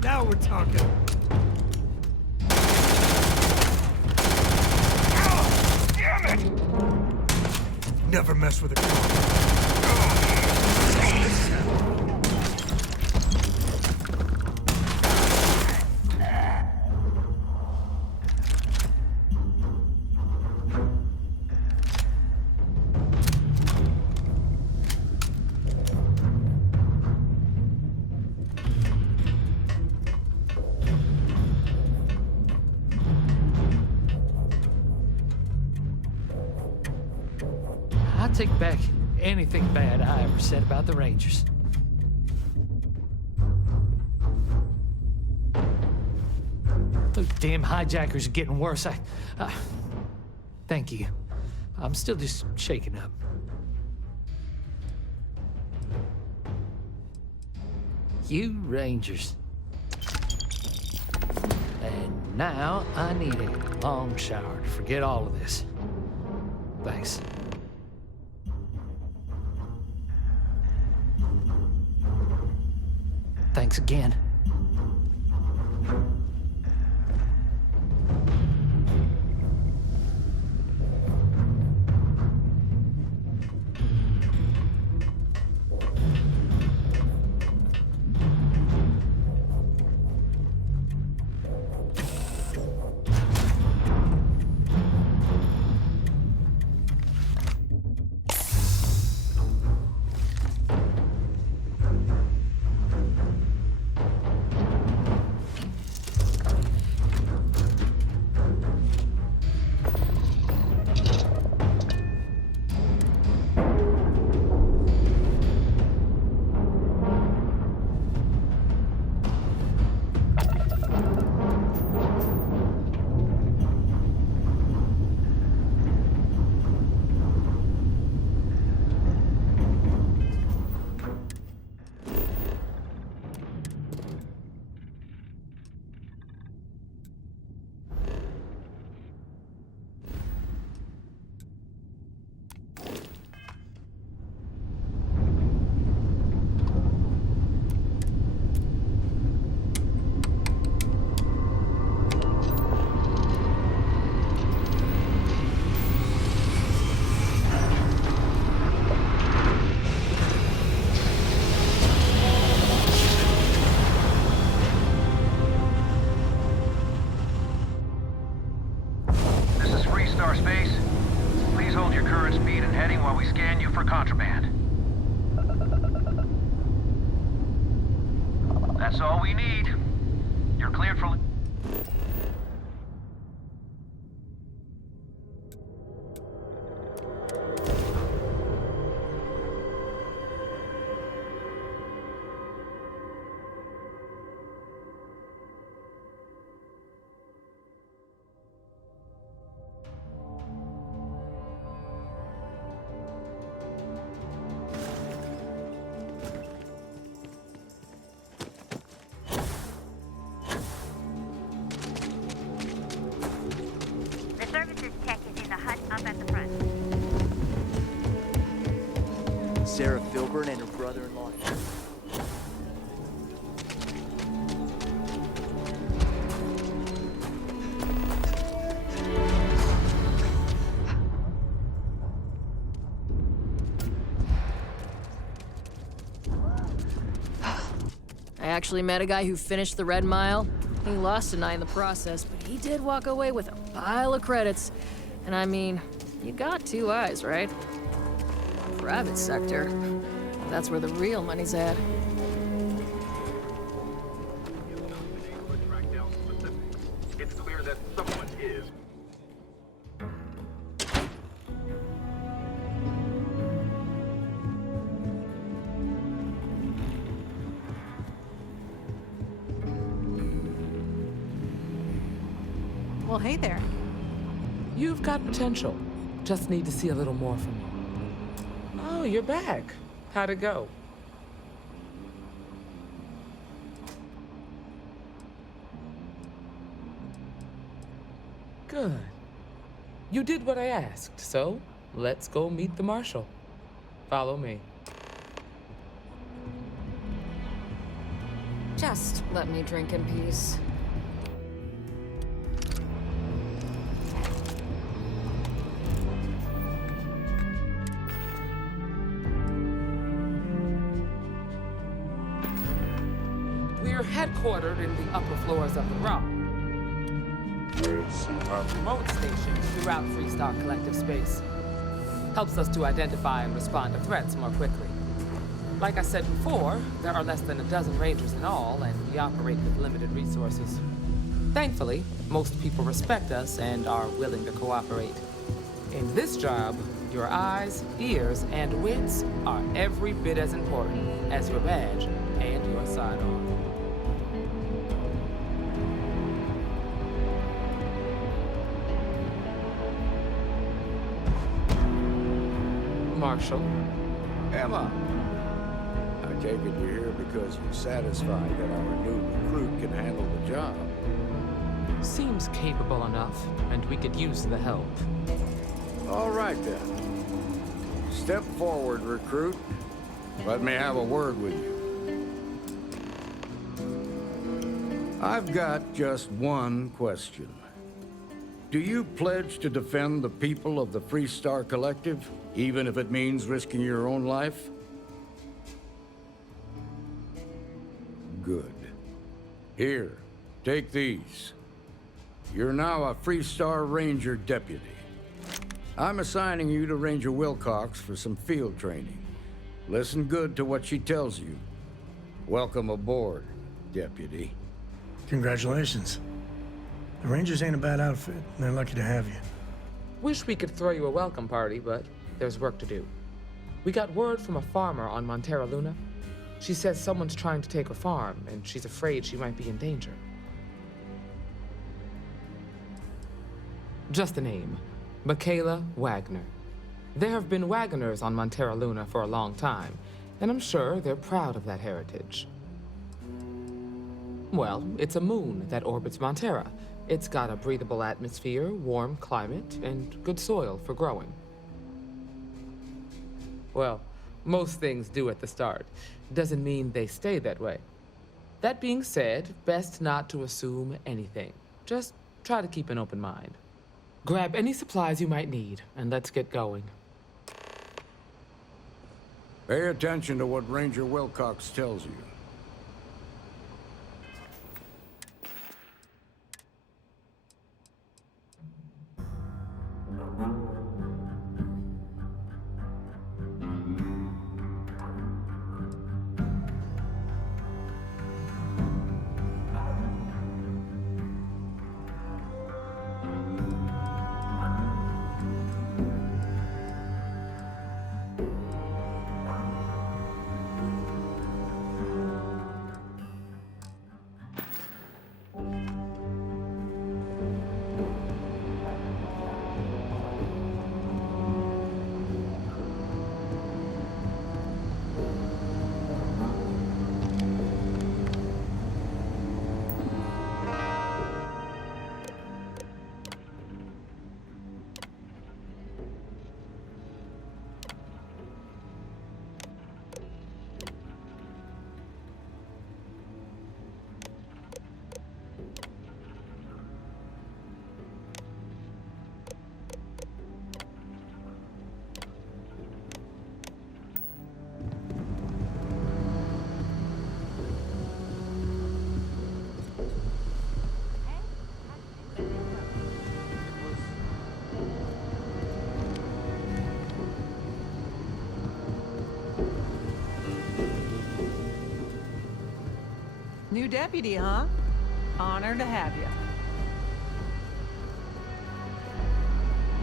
Now we're talking. Damn it! Never mess with a car. I take back anything bad I ever said about the Rangers. Those damn hijackers are getting worse. Thank you. I'm still just shaking up. You Rangers. And now I need a long shower to forget all of this. Thanks. Thanks again. Space. Please hold your current speed and heading while we scan you for contraband. That's all we need. You're cleared for... Sarah Filburn and her brother-in-law. I actually met a guy who finished the Red Mile. He lost an eye in the process, but he did walk away with a pile of credits. And I mean, you got 2 eyes, right? Private sector. That's where the real money's at. It's clear that someone is. Well, hey there. You've got potential. Just need to see a little more from you. Oh, you're back. How'd it go? Good. You did what I asked, so let's go meet the Marshal. Follow me. Just let me drink in peace. We're headquartered in the upper floors of the Rock. Our remote station throughout Freestar Collective space. Helps us to identify and respond to threats more quickly. Like I said before, there are less than a dozen Rangers in all, and we operate with limited resources. Thankfully, most people respect us and are willing to cooperate. In this job, your eyes, ears, and wits are every bit as important as your badge and your sidearm. Marshal. Emma, I take it you're here because you're satisfied that our new recruit can handle the job. Seems capable enough, and we could use the help. All right, then. Step forward, recruit. Let me have a word with you. I've got just one question. Do you pledge to defend the people of the Freestar Collective, even if it means risking your own life? Good. Here, take these. You're now a Freestar Ranger deputy. I'm assigning you to Ranger Wilcox for some field training. Listen good to what she tells you. Welcome aboard, deputy. Congratulations. The Rangers ain't a bad outfit, and they're lucky to have you. Wish we could throw you a welcome party, but there's work to do. We got word from a farmer on Montera Luna. She says someone's trying to take her farm, and she's afraid she might be in danger. Just a name. Michaela Wagner. There have been Wagoners on Montera Luna for a long time, and I'm sure they're proud of that heritage. Well, it's a moon that orbits Montera. It's got a breathable atmosphere, warm climate, and good soil for growing. Well, most things do at the start. Doesn't mean they stay that way. That being said, best not to assume anything. Just try to keep an open mind. Grab any supplies you might need, and let's get going. Pay attention to what Ranger Wilcox tells you. New deputy, huh? Honored to have you.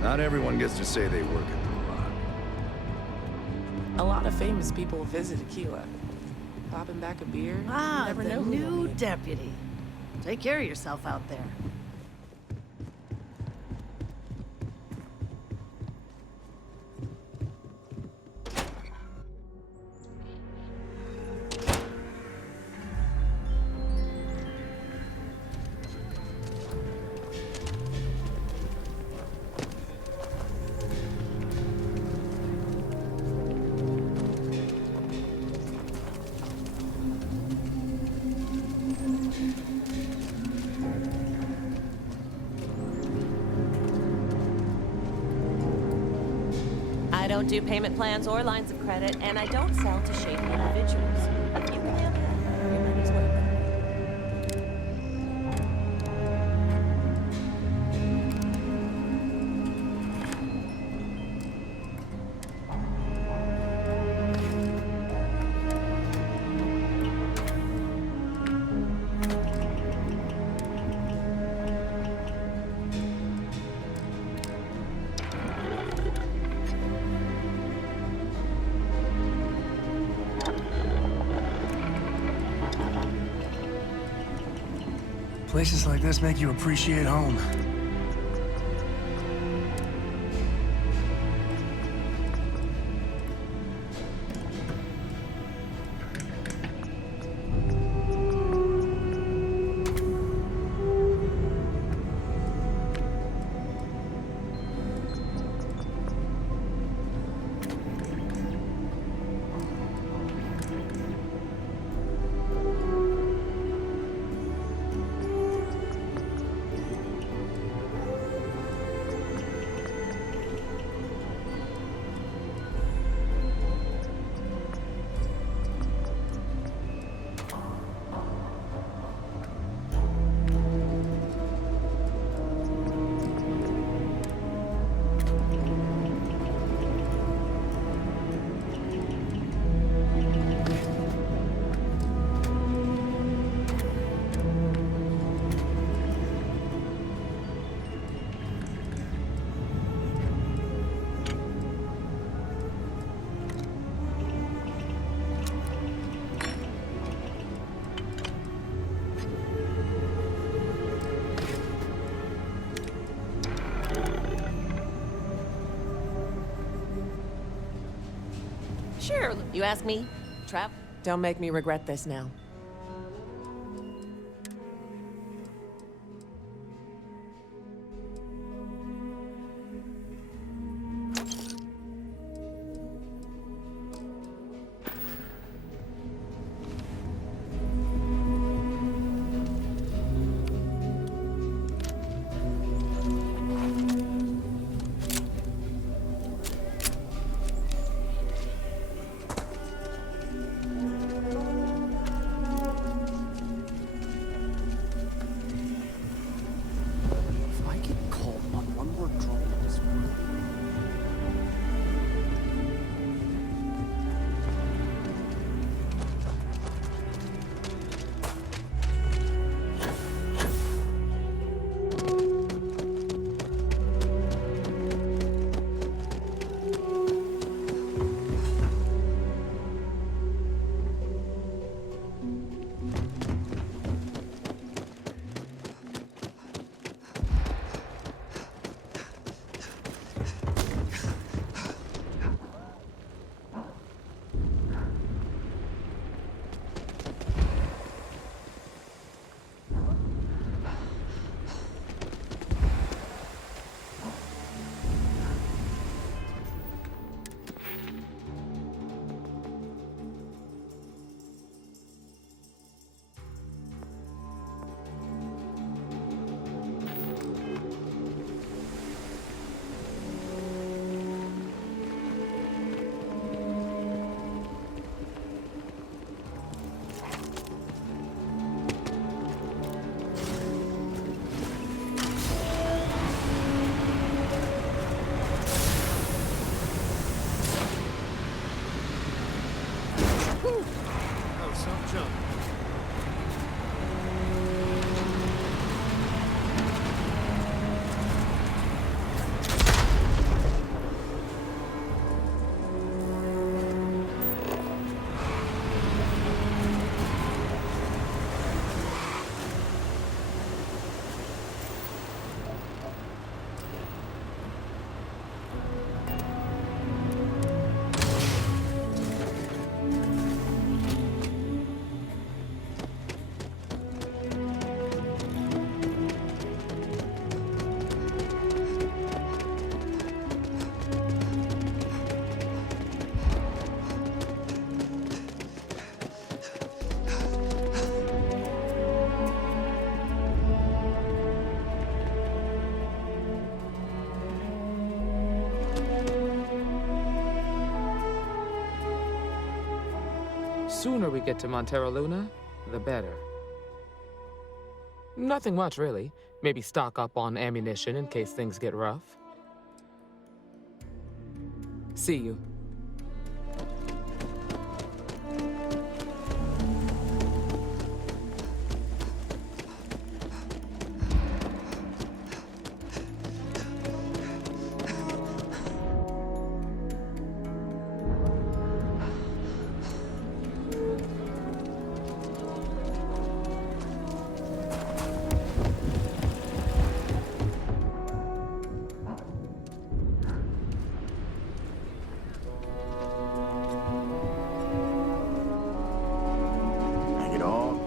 Not everyone gets to say they work at the Rock. A lot of famous people visit Aquila. Popping back a beer. Ah, Never the know who new they'll meet. deputy. Take care of yourself out there. don't do payment plans or lines of credit, and I don't sell to shady individuals. If you can handle it, your money's worth. Places like this make you appreciate home. Sure, you ask me, Trap. Don't make me regret this now. sooner we get to Montero Luna, the better. Nothing much, really. Maybe stock up on ammunition in case things get rough. See you.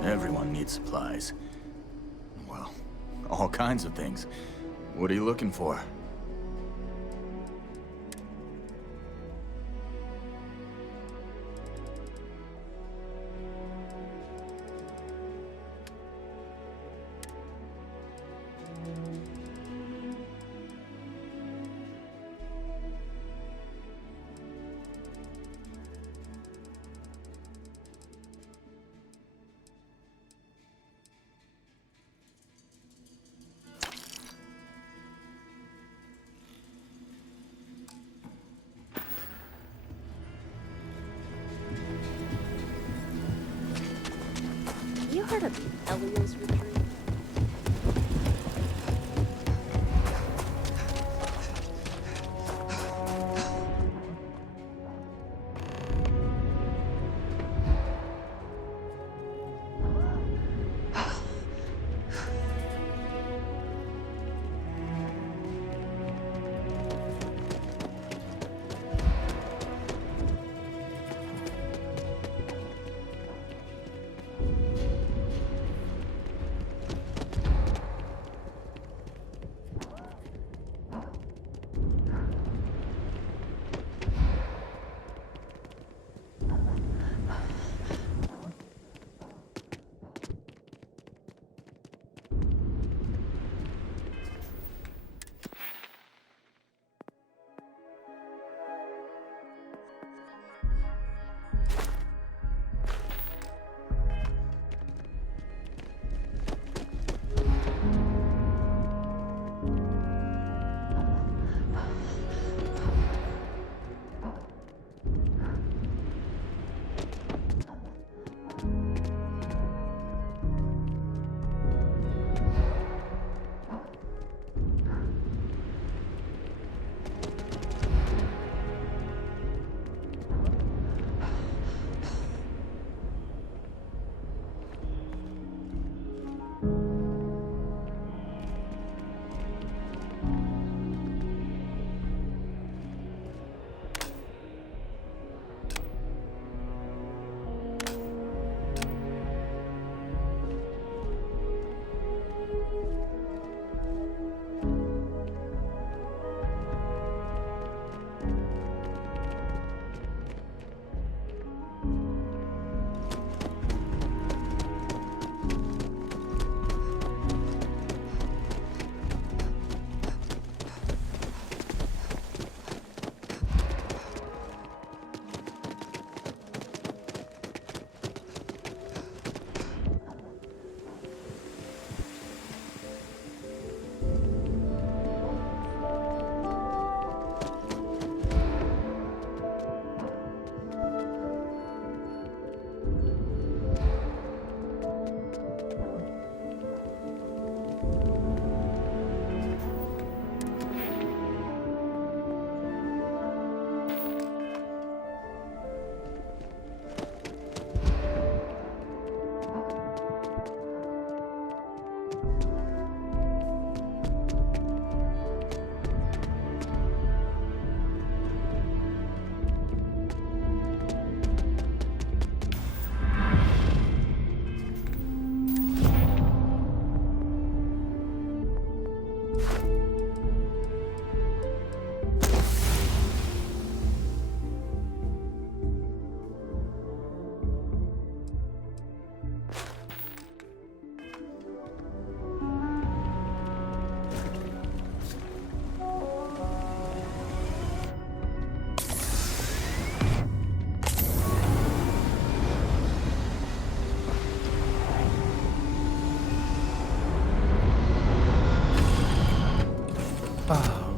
Everyone needs supplies. Well, all kinds of things. What are you looking for? You heard of Elio's retreat?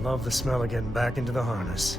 love the smell of getting back into the harness.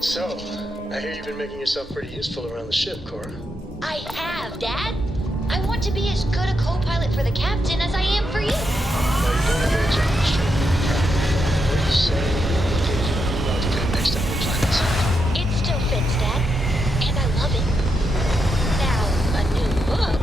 So, I hear you've been making yourself pretty useful around the ship, Cora. I have, Dad. I want to be as good a co-pilot for the captain as I am for you. Well, you're doing a great job of straight What do you say we take you out to the next time we're planets? It still fits, Dad. And I love it. Now, a new look.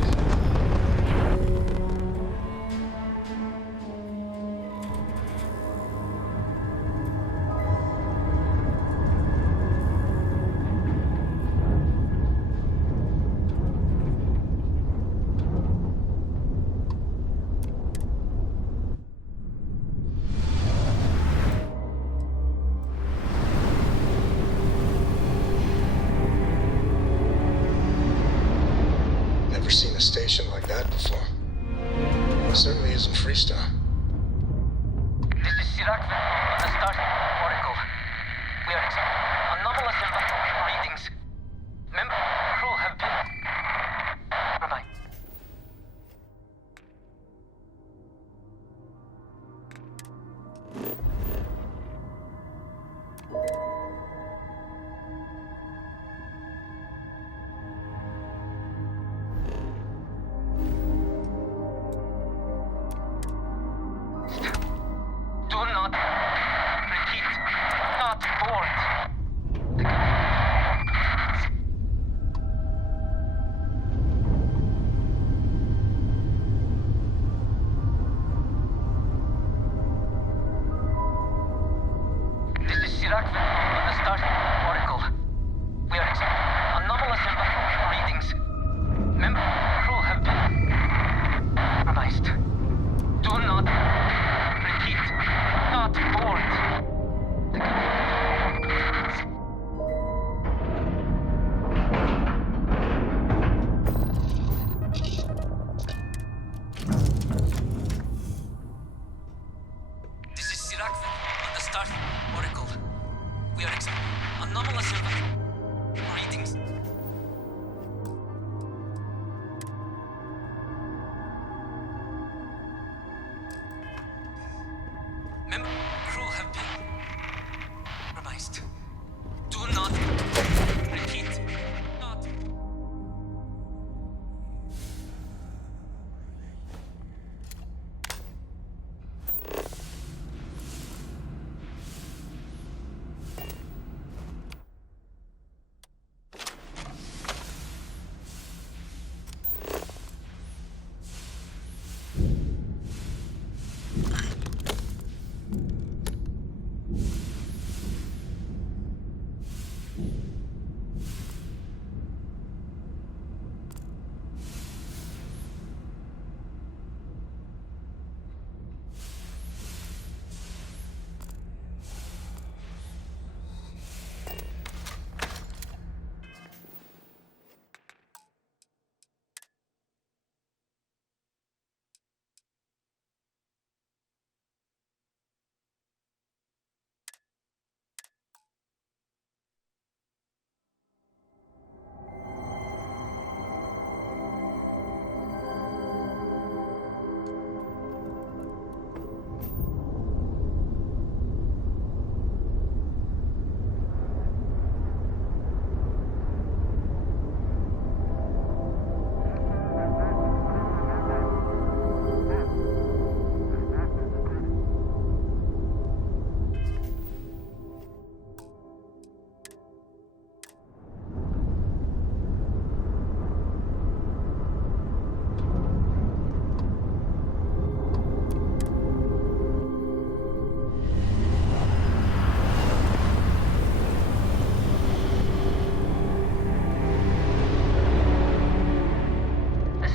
Never seen a station like that before. It certainly isn't Freestar. This is Sirac on the Starfield Oracle. We are anomalous in readings. Member crew have been... Bye-bye. Do not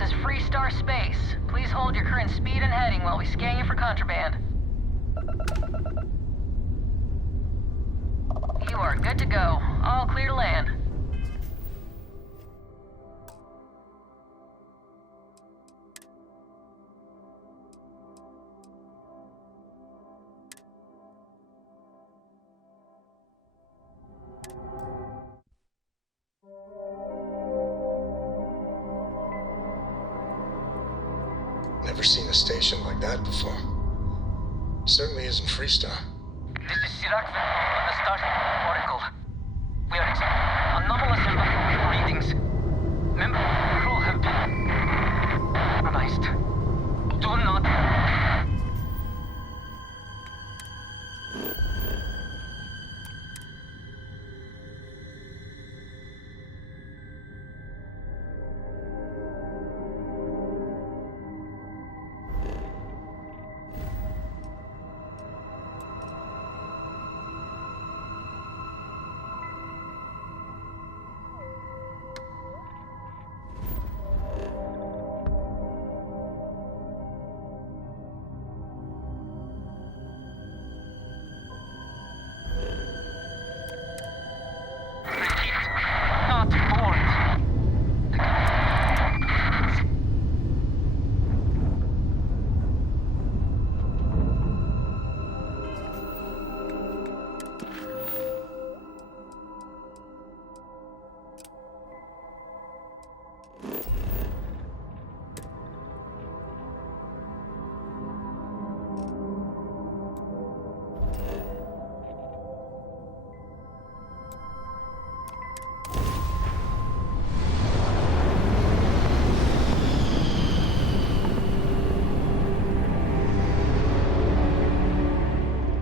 is Freestar Space. Please hold your current speed and heading while we scan you for contraband. You are good to go. All clear to land. Never seen a station like that before. Certainly isn't Freestar. This is Starfield on the Starfield Oracle. We are anomalous in readings. Member crew have been compromised. Do not. Not board.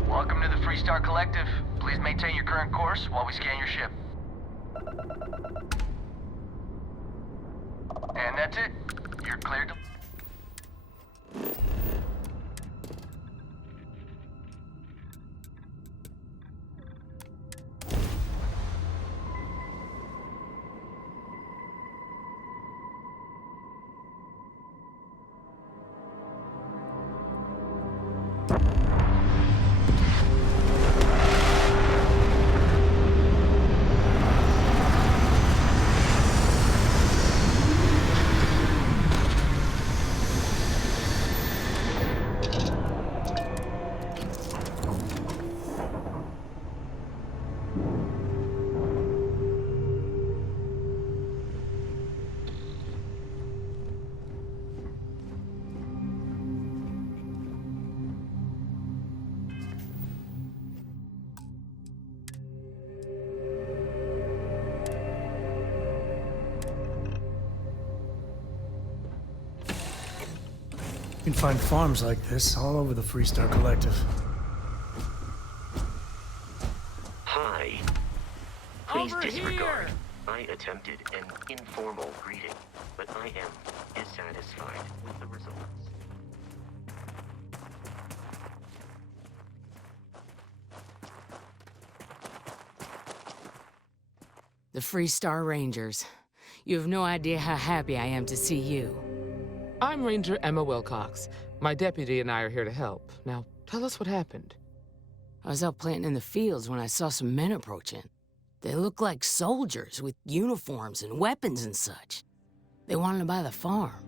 Welcome to the Freestar Collective. Please maintain your current course while we scan your ship. And that's it. You're cleared to... You can find farms like this all over the Freestar Collective. Hi. Please disregard. I attempted an informal greeting, but I am dissatisfied with the results. The Freestar Rangers. You have no idea how happy I am to see you. I'm Ranger Emma Wilcox. My deputy and I are here to help. Now, tell us what happened. I was out planting in the fields when I saw some men approaching. They looked like soldiers with uniforms and weapons and such. They wanted to buy the farm.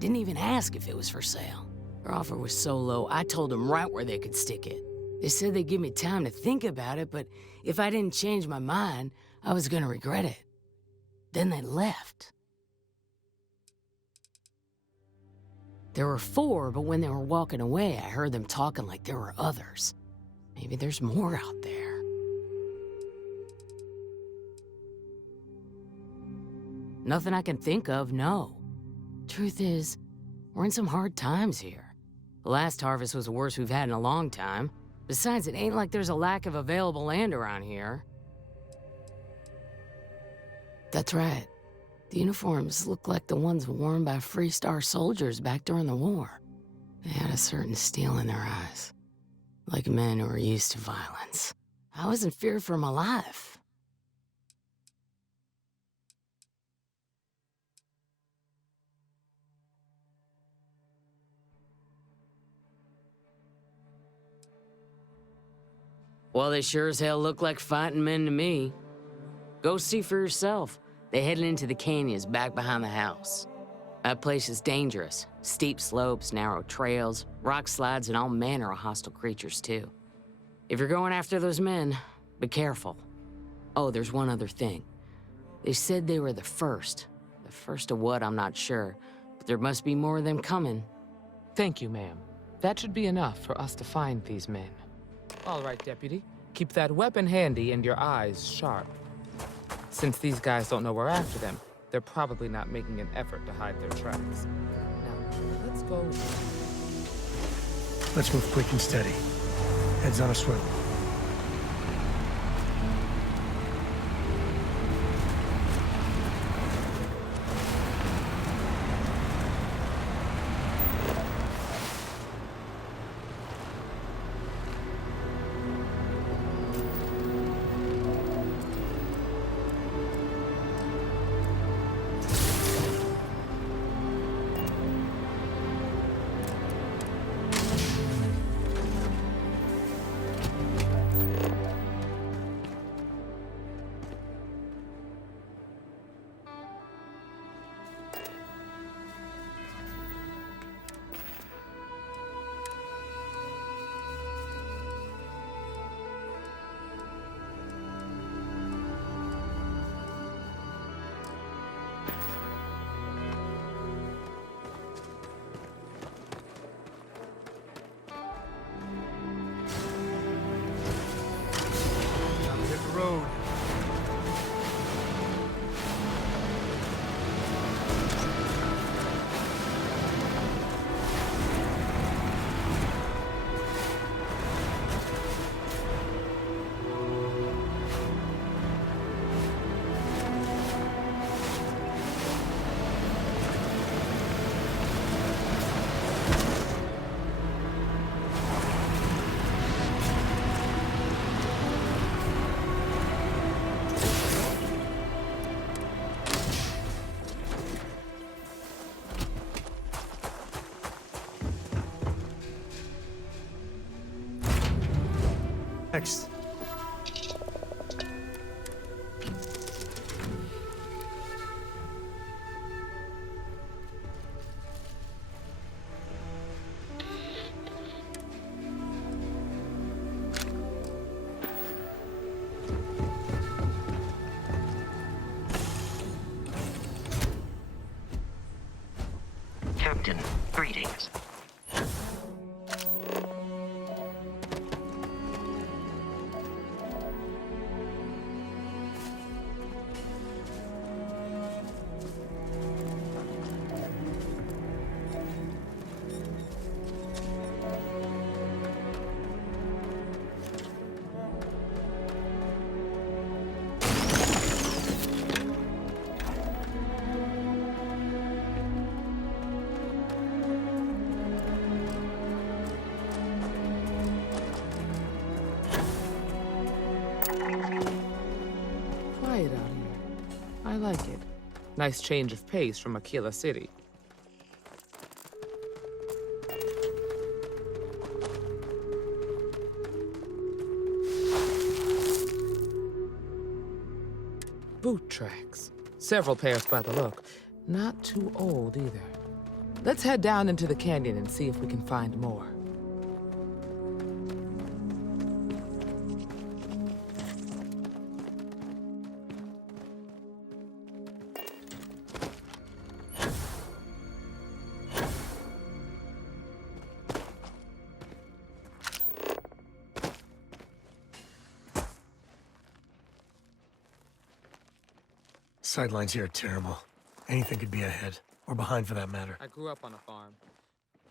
Didn't even ask if it was for sale. Their offer was so low, I told them right where they could stick it. They said they'd give me time to think about it, but if I didn't change my mind, I was gonna regret it. Then they left. There were 4, but when they were walking away, I heard them talking like there were others. Maybe there's more out there. Nothing I can think of, no. Truth is, we're in some hard times here. The last harvest was the worst we've had in a long time. Besides, it ain't like there's a lack of available land around here. That's right. The uniforms look like the ones worn by Freestar soldiers back during the war. They had a certain steel in their eyes. Like men who were used to violence. I was in fear for my life. Well, they sure as hell look like fighting men to me. Go see for yourself. They headed into the canyons back behind the house. That place is dangerous. Steep slopes, narrow trails, rock slides, and all manner of hostile creatures, too. If you're going after those men, be careful. Oh, there's one other thing. They said they were the first. The first of what, I'm not sure. But there must be more of them coming. Thank you, ma'am. That should be enough for us to find these men. All right, Deputy. Keep that weapon handy and your eyes sharp. Since these guys don't know we're after them, they're probably not making an effort to hide their tracks. Now, let's go. Let's move quick and steady. Heads on a swivel. Road. Next. Captain, greetings. Quiet out here. I like it. Nice change of pace from Aquila City. Boot tracks. Several pairs by the look. Not too old either. Let's head down into the canyon and see if we can find more. Sightlines here are terrible. Anything could be ahead, or behind for that matter. I grew up on a farm.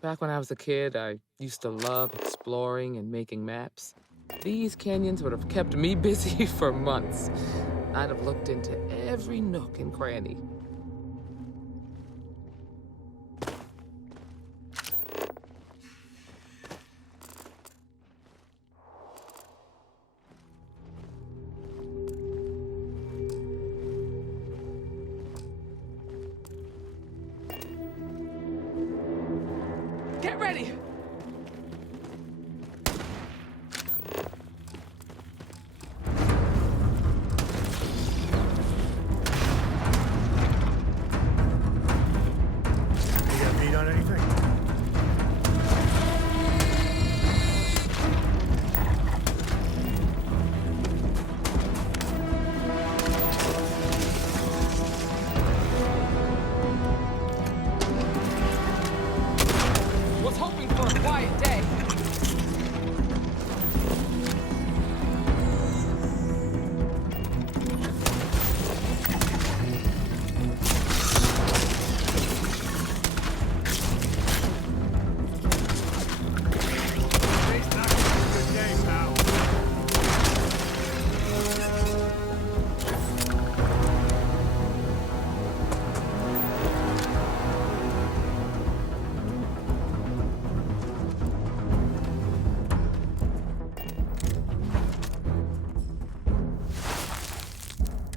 Back when I was a kid, I used to love exploring and making maps. These canyons would have kept me busy for months. I'd have looked into every nook and cranny. Get ready! find anything? Was hoping for a quiet day.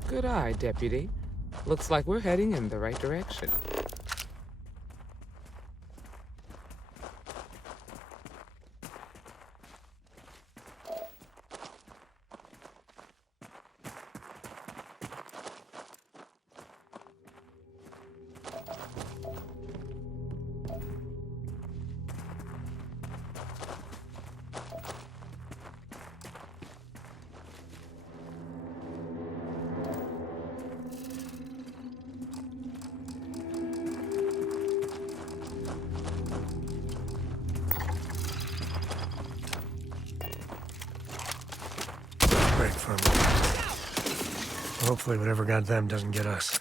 Good eye, Deputy. Looks like we're heading in the right direction. Break for a minute. Hopefully whatever got them doesn't get us.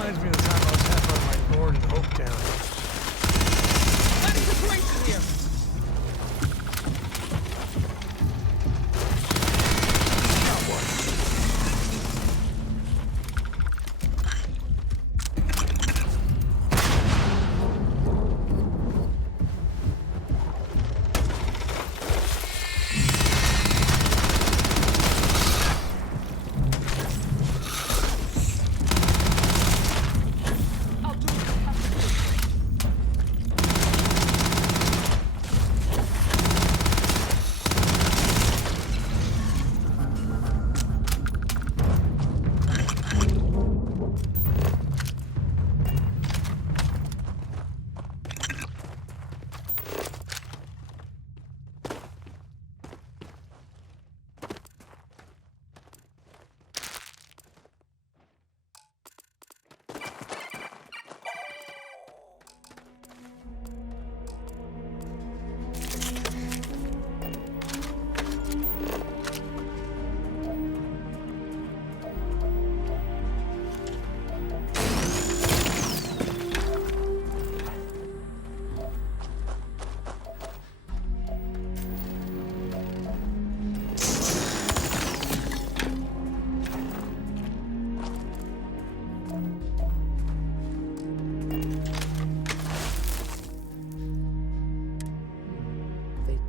reminds me of the time I was half on my board in Oaktown. Letting the drinks here!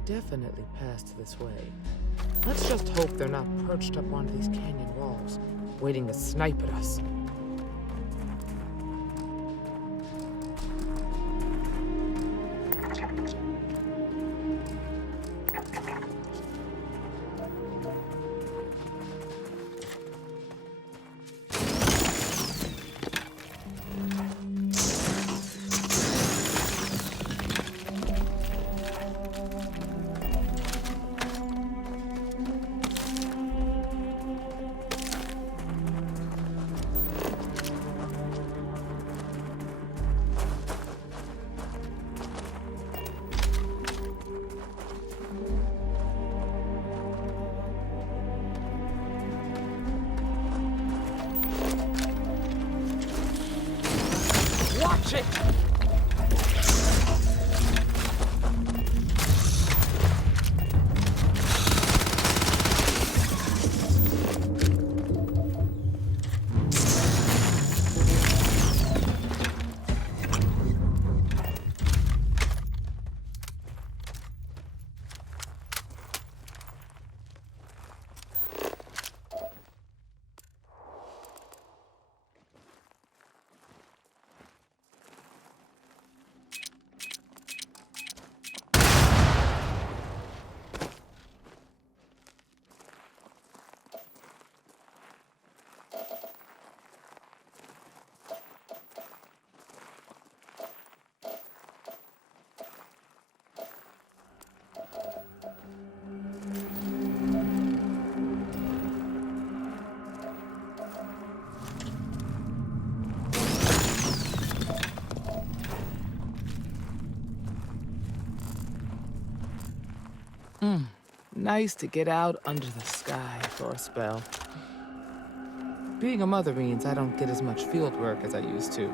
Definitely passed this way. Let's just hope they're not perched up on these canyon walls, waiting to snipe at us. Watch it! Nice to get out under the sky for a spell. Being a mother means I don't get as much field work as I used to.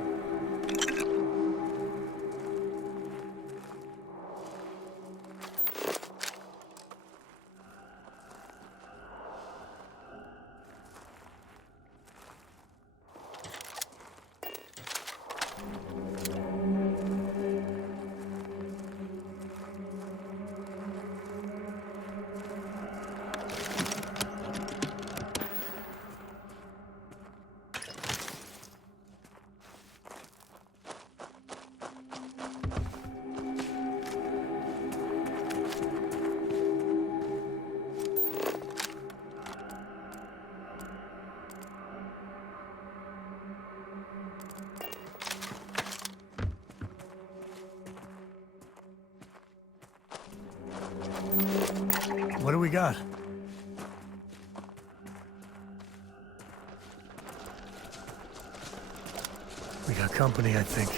What do we got? We got company, I think.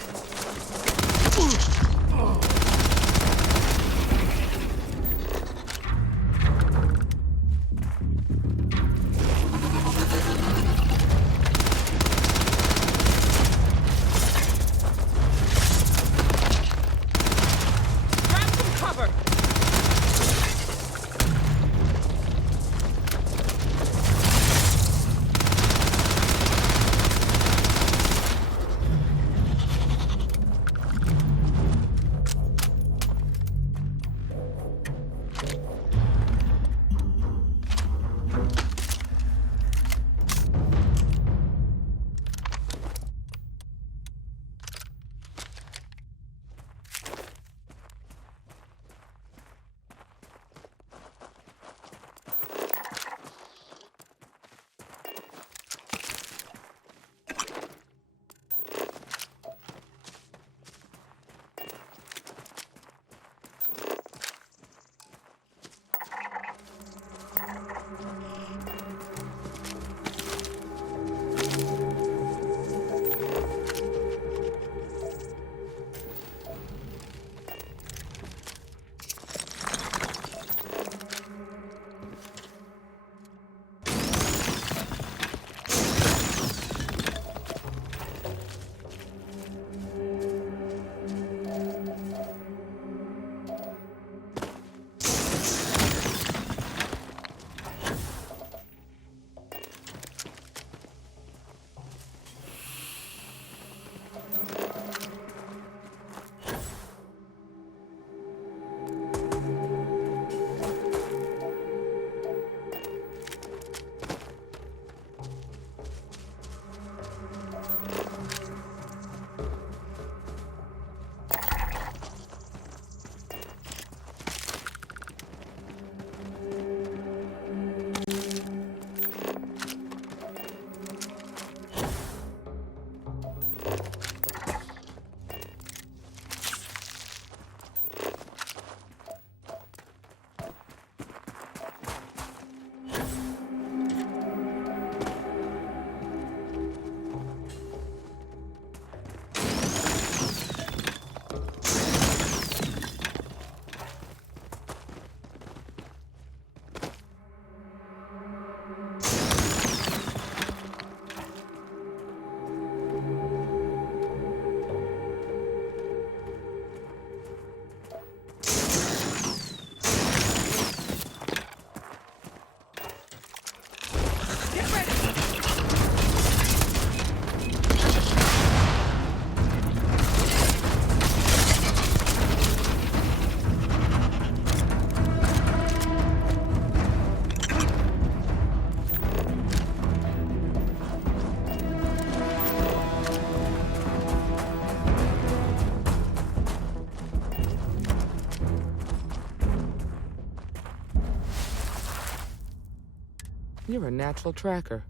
You're a natural tracker.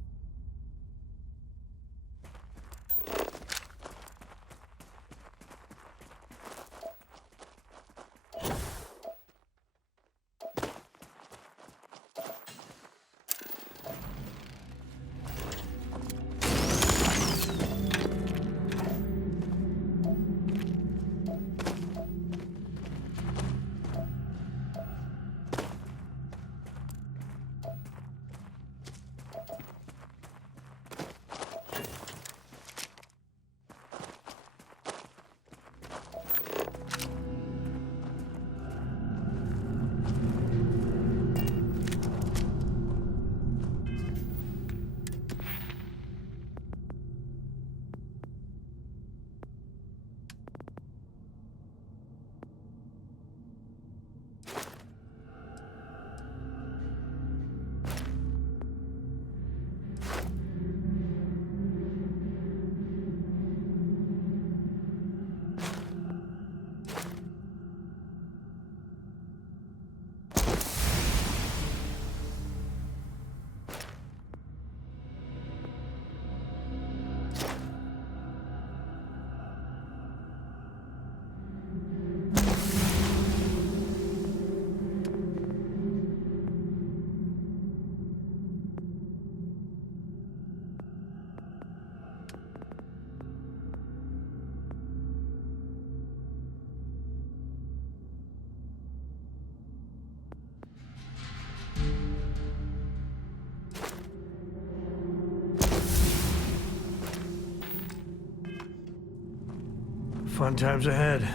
Fun times ahead.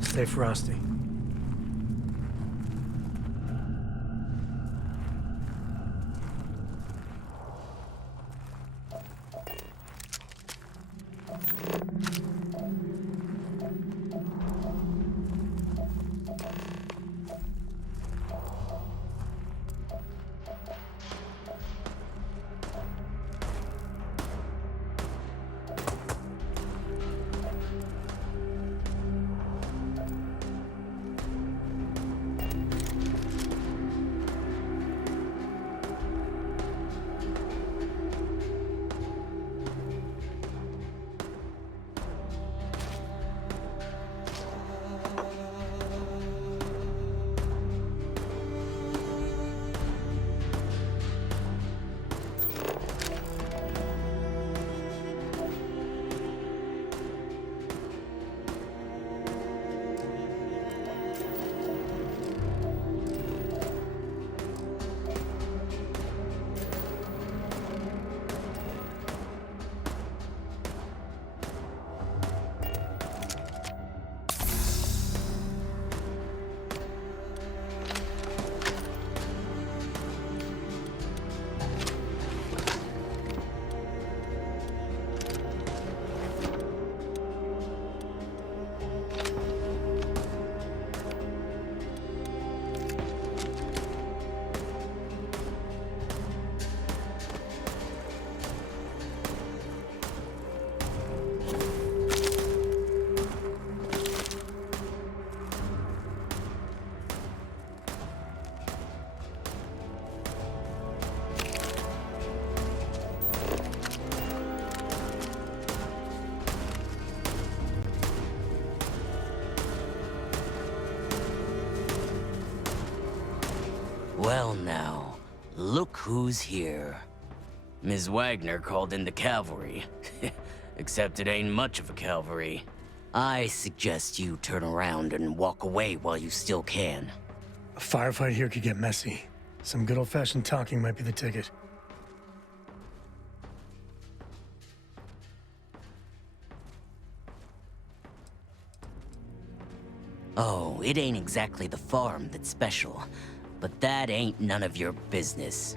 Stay frosty. Well now, look who's here. Ms. Wagner called in the cavalry. Except it ain't much of a cavalry. I suggest you turn around and walk away while you still can. A firefight here could get messy. Some good old-fashioned talking might be the ticket. Oh, it ain't exactly the farm that's special, but that ain't none of your business.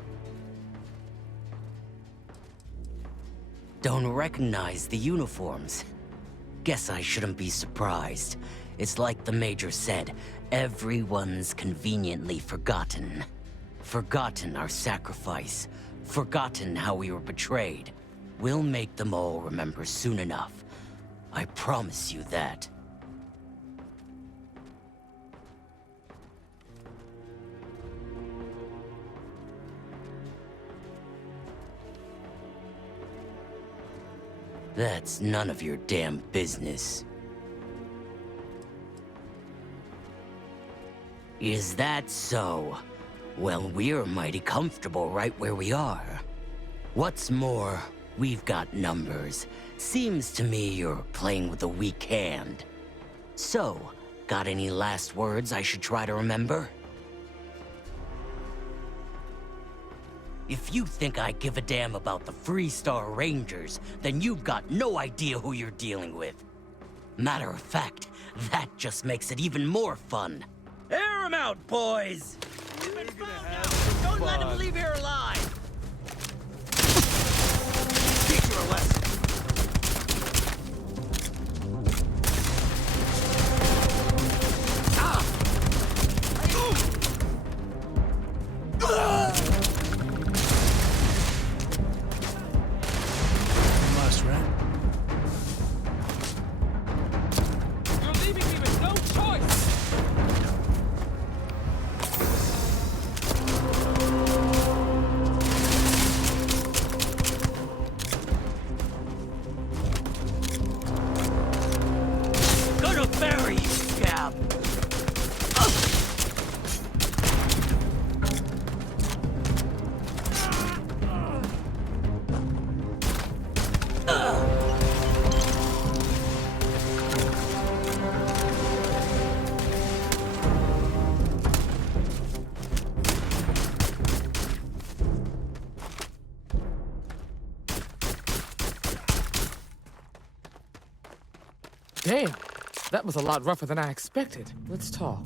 Don't recognize the uniforms. Guess I shouldn't be surprised. It's like the Major said, everyone's conveniently forgotten. Forgotten our sacrifice. Forgotten how we were betrayed. We'll make them all remember soon enough. I promise you that. That's none of your damn business. Is that so? Well, we're mighty comfortable right where we are. What's more, we've got numbers. Seems to me you're playing with a weak hand. So, got any last words I should try to remember? If you think I give a damn about the Freestar Rangers, then you've got no idea who you're dealing with. Matter of fact, that just makes it even more fun. Air him out, boys! We've been found now! Don't let him leave here alive! Teach you a lesson. Must, right? You're leaving me with no choice! Gonna bury you, scab! Damn, that was a lot rougher than I expected. Let's talk.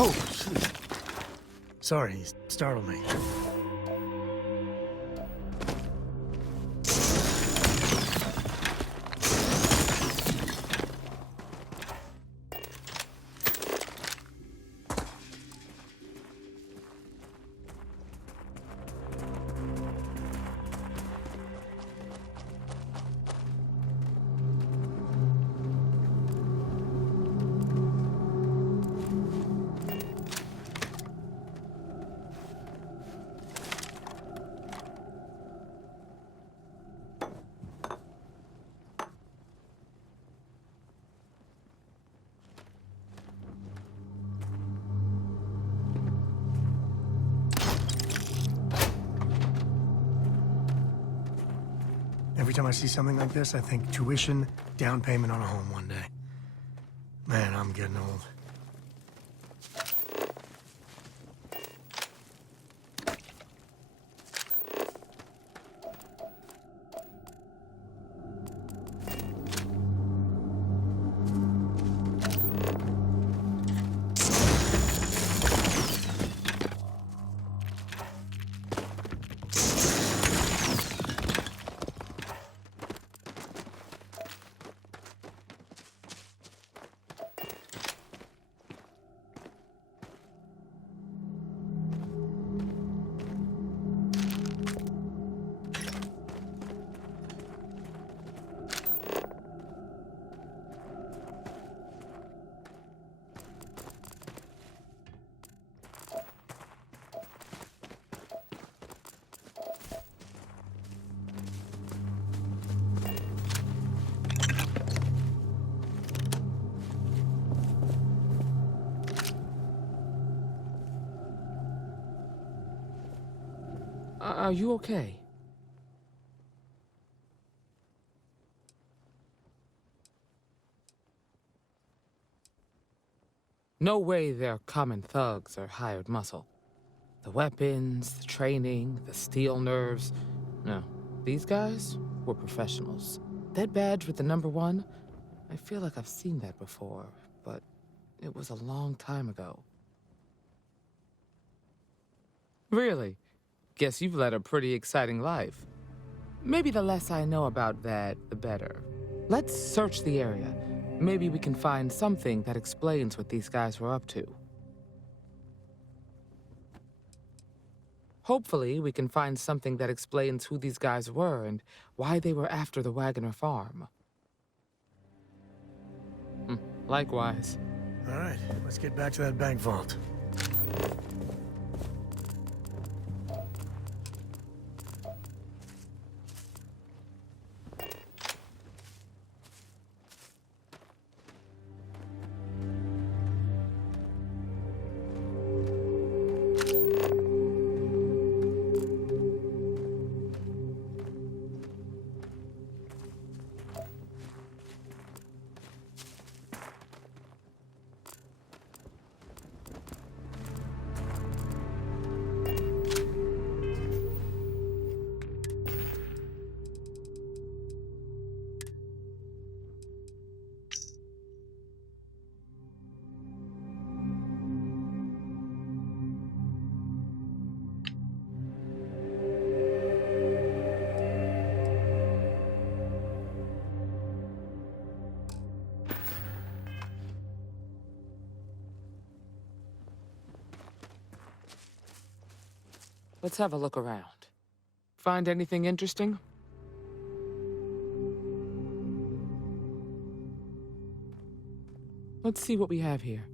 Oh, shit. Sorry, you startled me. Every time I see something like this, I think tuition, down payment on a home one day. Man, I'm getting old. Are you okay? No way they're common thugs or hired muscle. The weapons, the training, the steel nerves. No, these guys were professionals. That badge with the #1, I feel like I've seen that before, but it was a long time ago. Really? Guess you've led a pretty exciting life. Maybe the less I know about that, the better. Let's search the area. Maybe we can find something that explains what these guys were up to. Hopefully, we can find something that explains who these guys were and why they were after the Wagoner farm. Likewise. All right, let's get back to that bank vault. Let's have a look around. Find anything interesting? Let's see what we have here.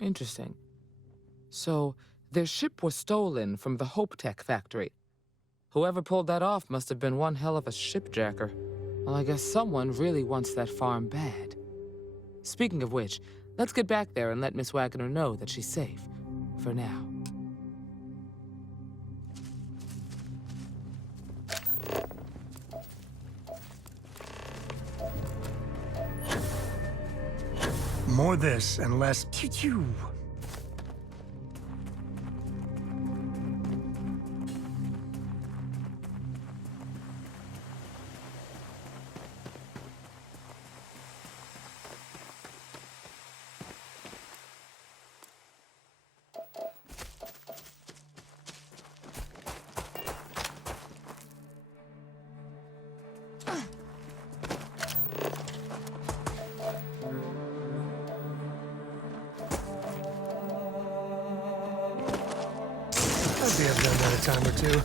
Interesting. So, their ship was stolen from the Hope Tech factory. Whoever pulled that off must have been one hell of a shipjacker. Well, I guess someone really wants that farm bad. Speaking of which, let's get back there and let Miss Wagoner know that she's safe. For now. More this and less pew-pew. Maybe I've done that a time or two.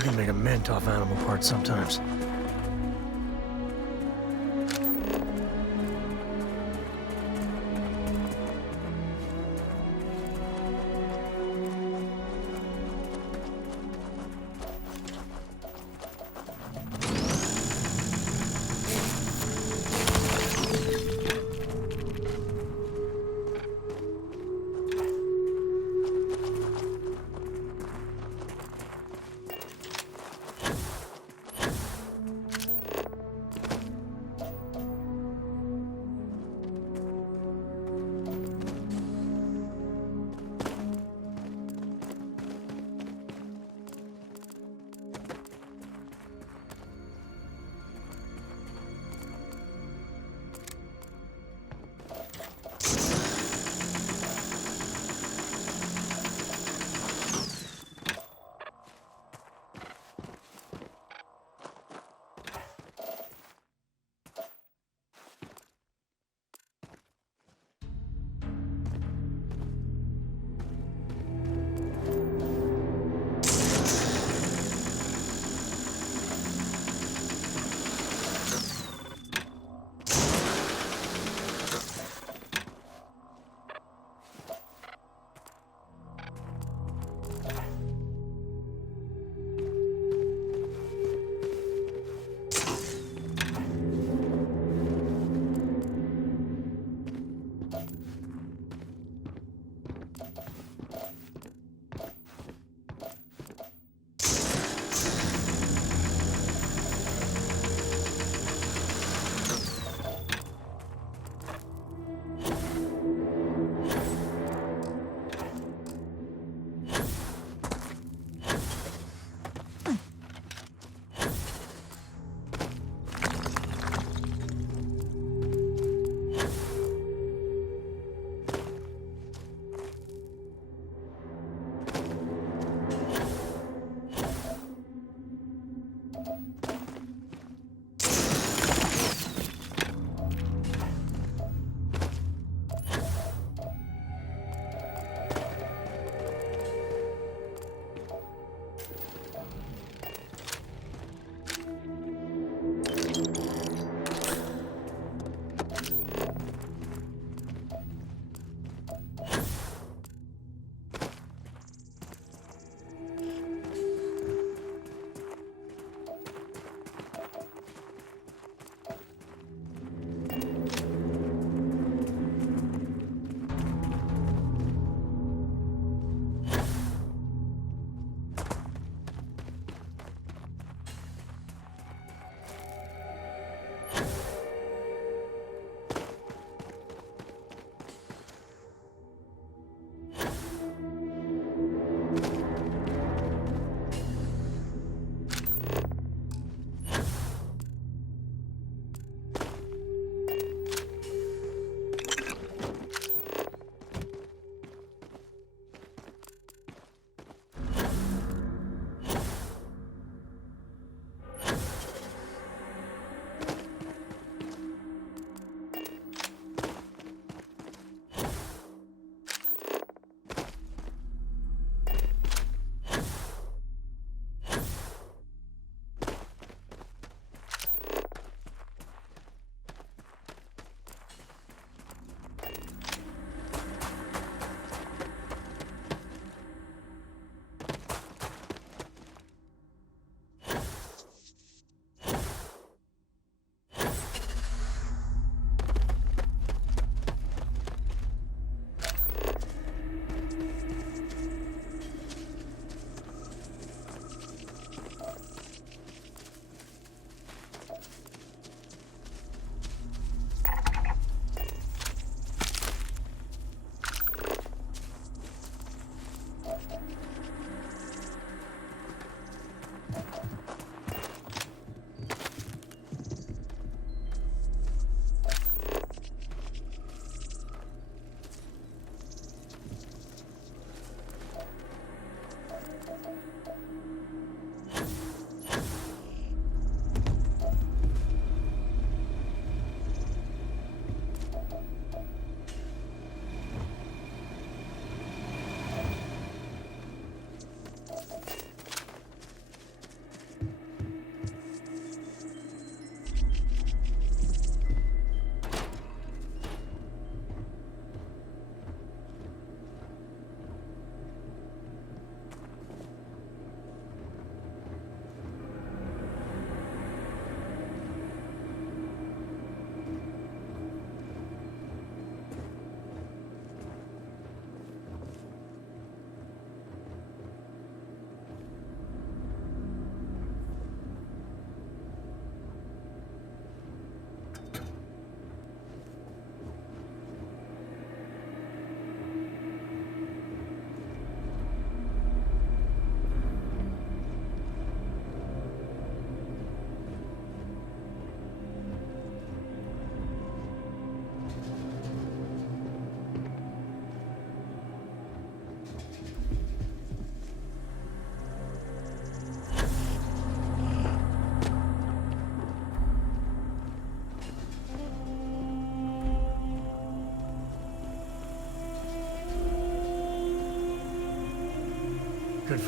You can make a mint off animal parts sometimes.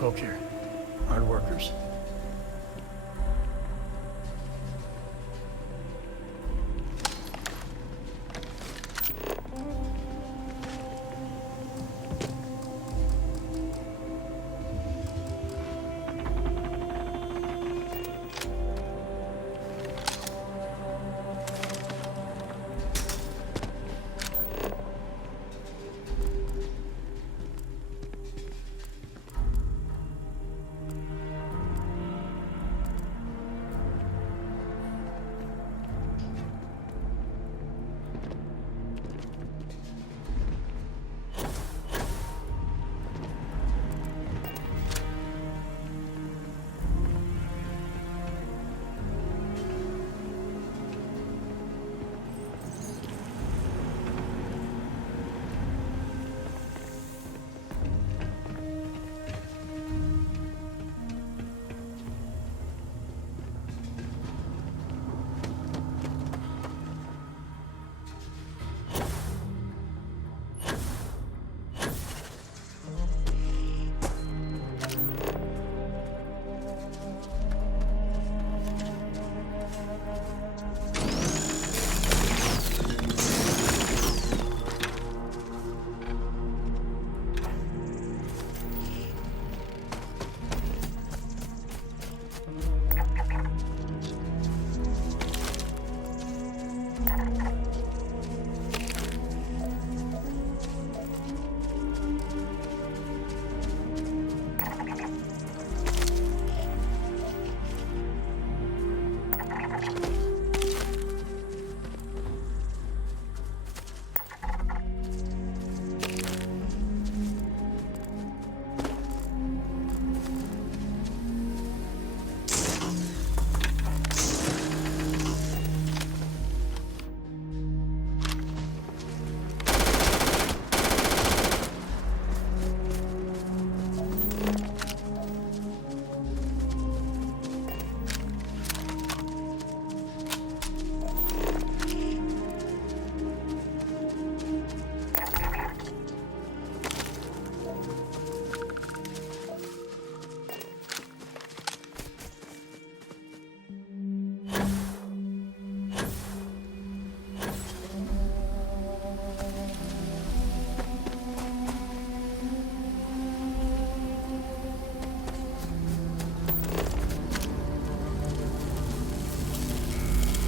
folk here. Hard workers.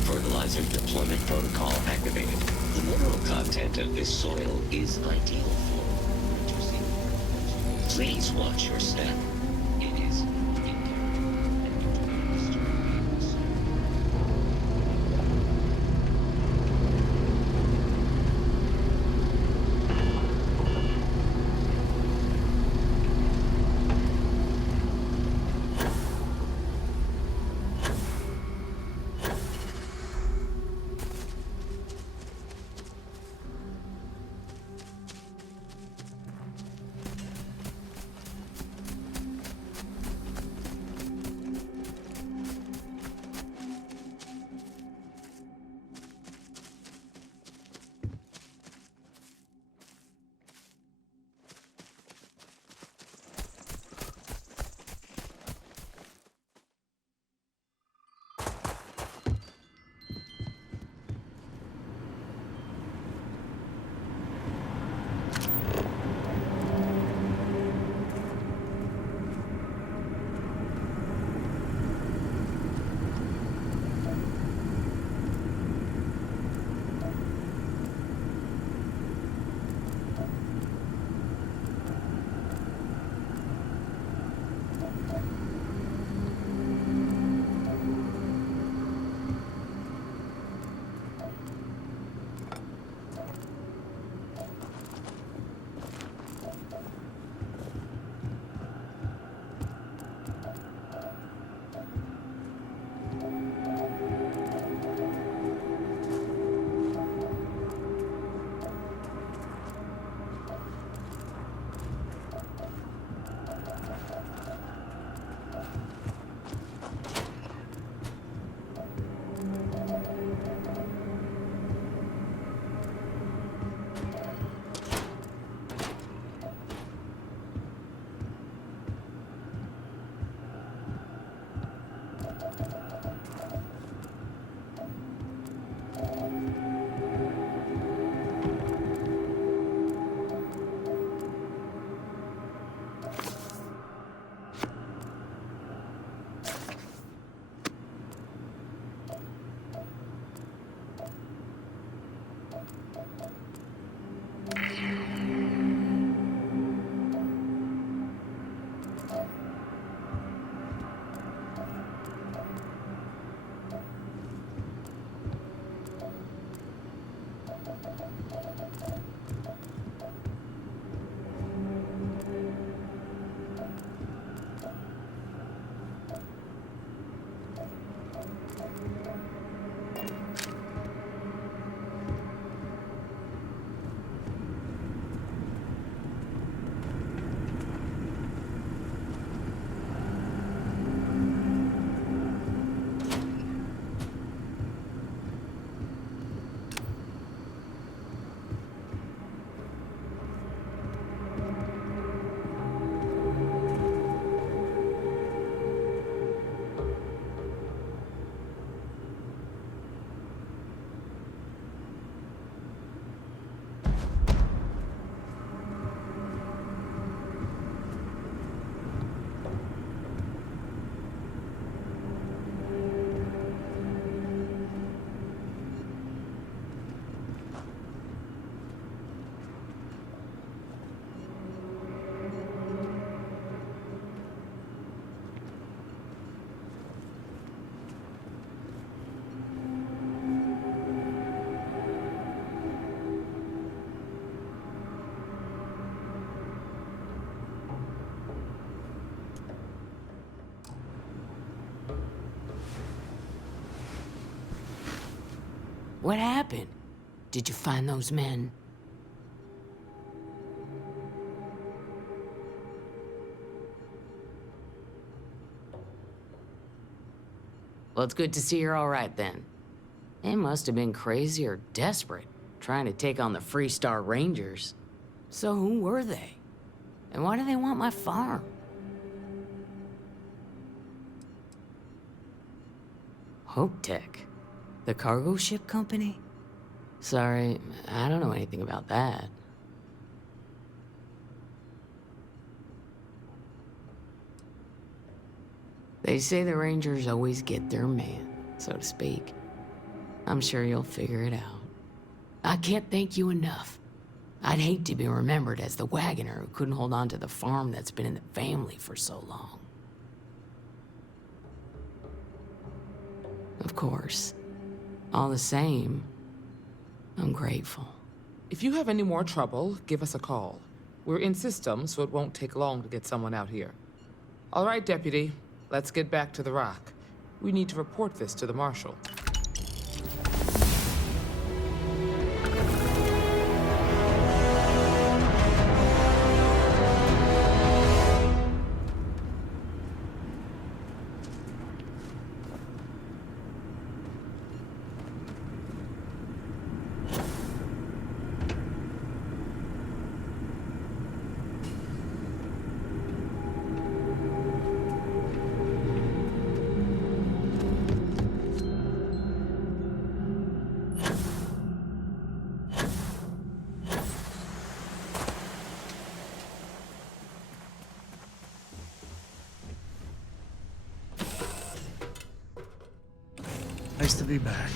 Fertilizer deployment protocol activated. The mineral content of this soil is ideal for reducing. Please watch your step. It is What happened? Did you find those men? Well, it's good to see you're all right then. They must have been crazy or desperate, trying to take on the Freestar Rangers. So who were they? And why do they want my farm? Hope Tech? The cargo ship company? Sorry, I don't know anything about that. They say the Rangers always get their man, so to speak. I'm sure you'll figure it out. I can't thank you enough. I'd hate to be remembered as the wagoner who couldn't hold on to the farm that's been in the family for so long. Of course. All the same, I'm grateful. If you have any more trouble, give us a call. We're in system, so it won't take long to get someone out here. All right, Deputy. Let's get back to the rock. We need to report this to the Marshal. Nice to be back.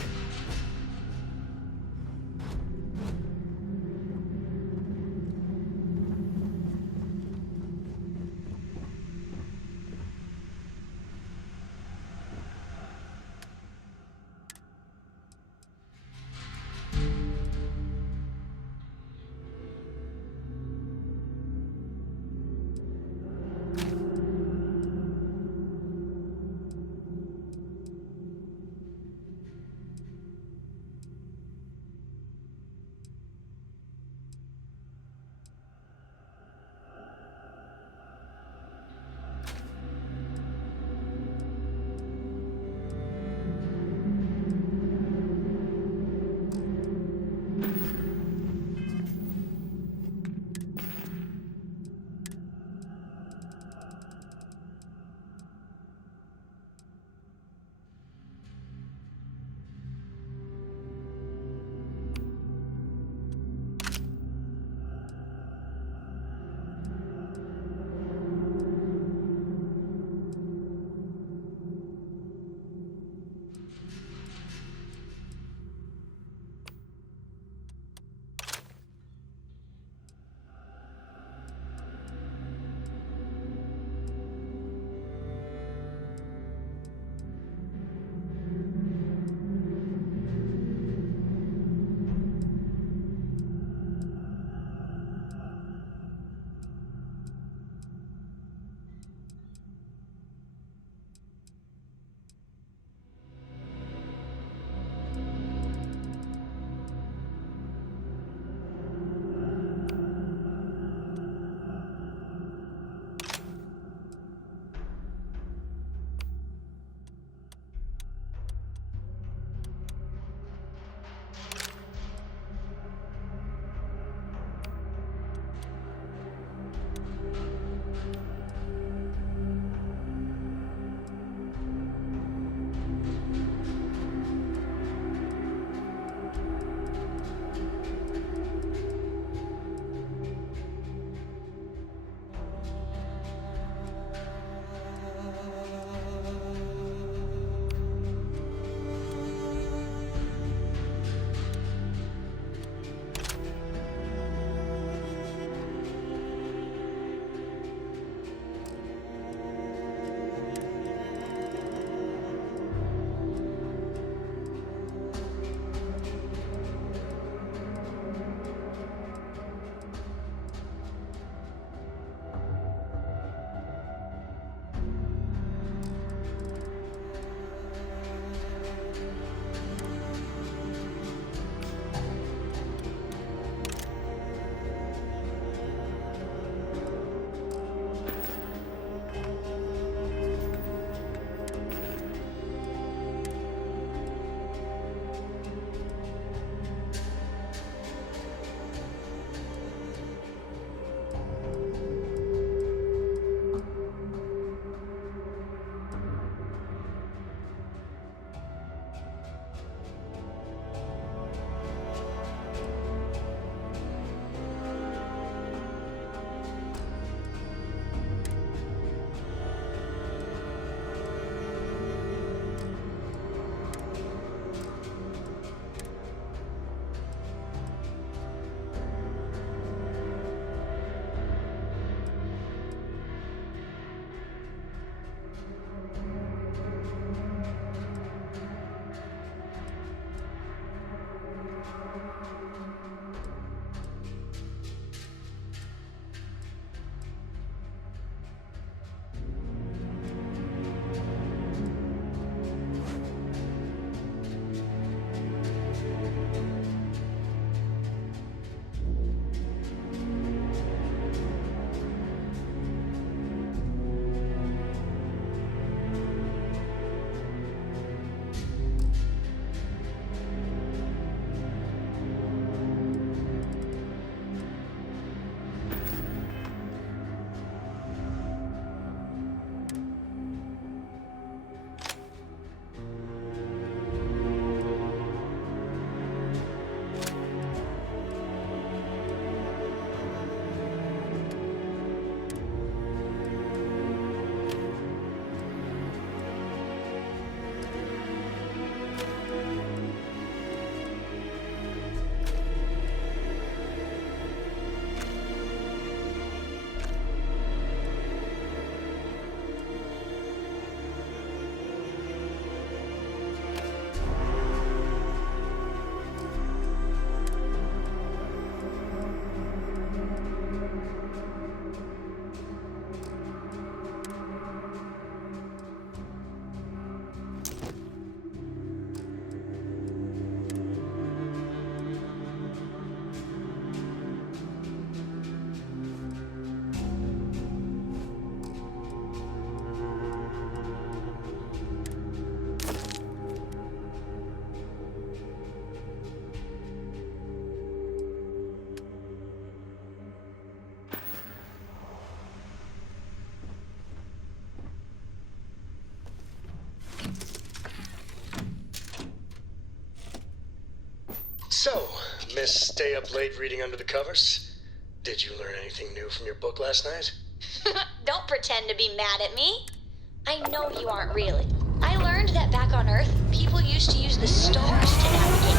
So, Miss Stay Up Late reading under the covers, did you learn anything new from your book last night? Don't pretend to be mad at me. I know you aren't really. I learned that back on Earth, people used to use the stars to navigate.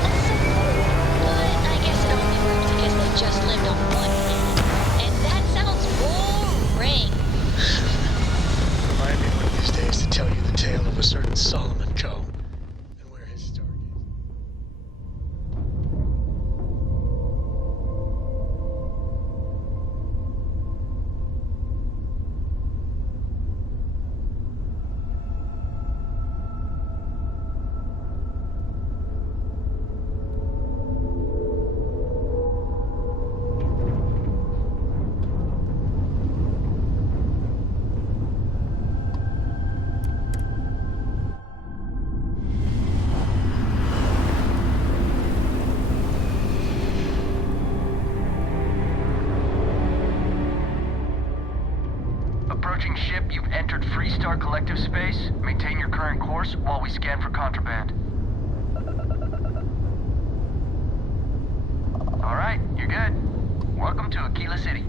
That's so cool. But I guess it only worked because they just lived on one planet. And that sounds boring. Remind me one of these days to tell you the tale of a certain Solomon Co. and where his stargate. Approaching ship, you've entered Freestar Collective space. Maintain your current course while we scan for contraband. Alright, you're good. Welcome to Aquila City.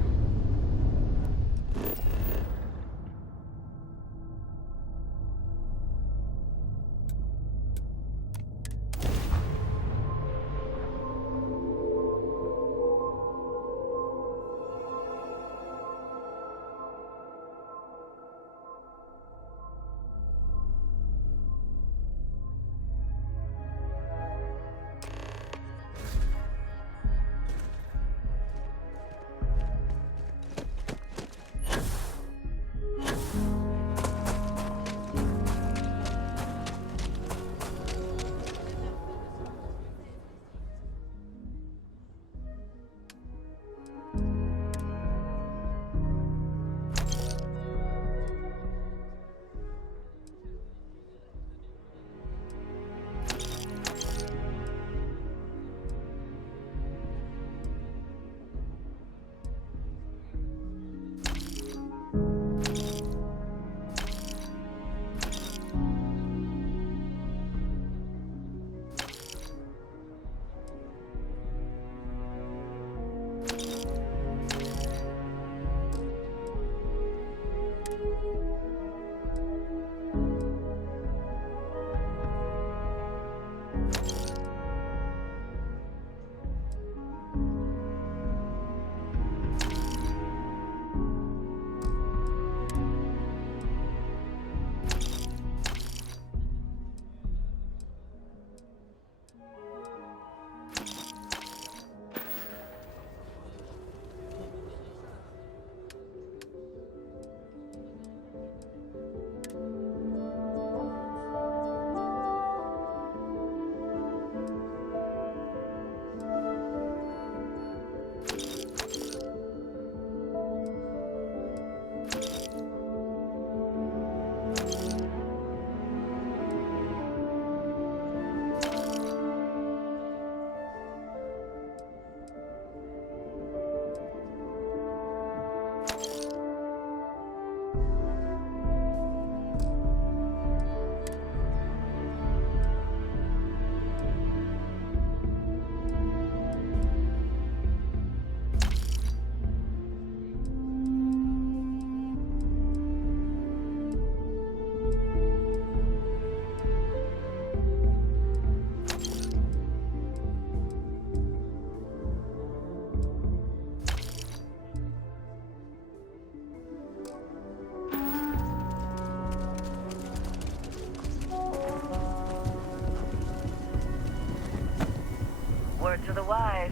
Word to the wise,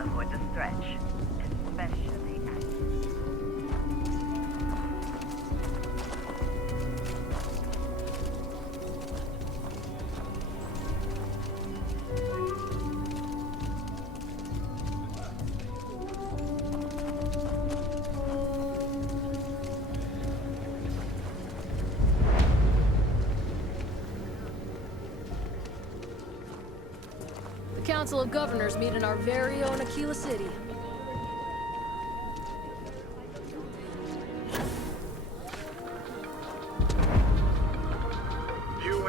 avoid the stretch, especially at The Council of Governors meet in our very own Aquila City.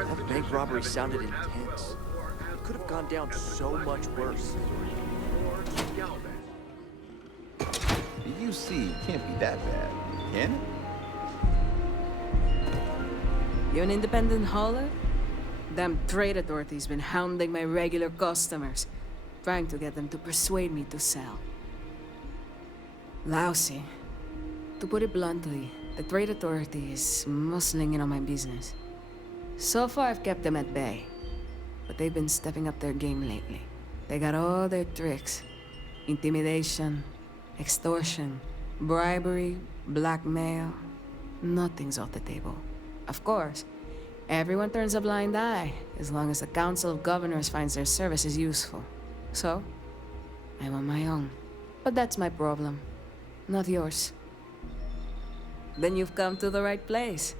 That bank robbery sounded intense. could have gone down so much worse. The UC can't be that bad, can it? You an independent hauler? Them trade authorities been hounding my regular customers, trying to get them to persuade me to sell. Lousy. To put it bluntly, the trade authority is muscling in on my business. So far, I've kept them at bay, but they've been stepping up their game lately. They got all their tricks. Intimidation, extortion, bribery, blackmail. Nothing's off the table. Of course, everyone turns a blind eye as long as the Council of Governors finds their services useful. So, I'm on my own. But that's my problem, not yours. Then you've come to the right place.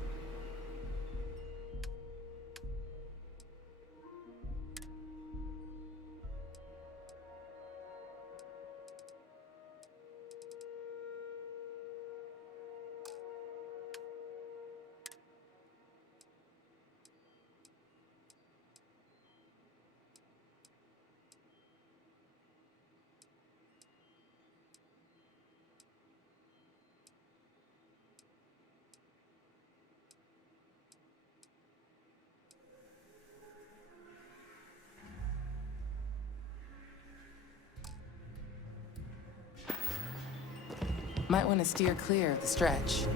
Might want to steer clear of the stretch.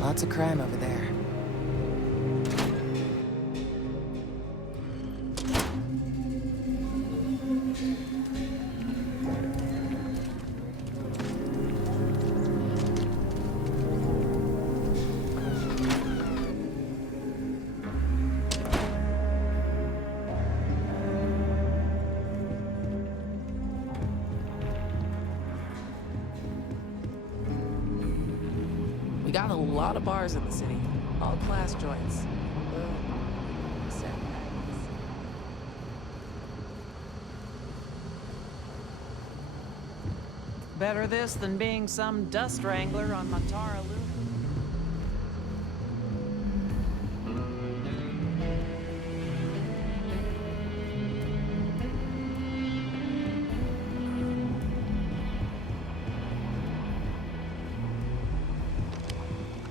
Lots of crime over there. We got a lot of bars in the city, all class joints. Better this than being some dust wrangler on Matara Luna.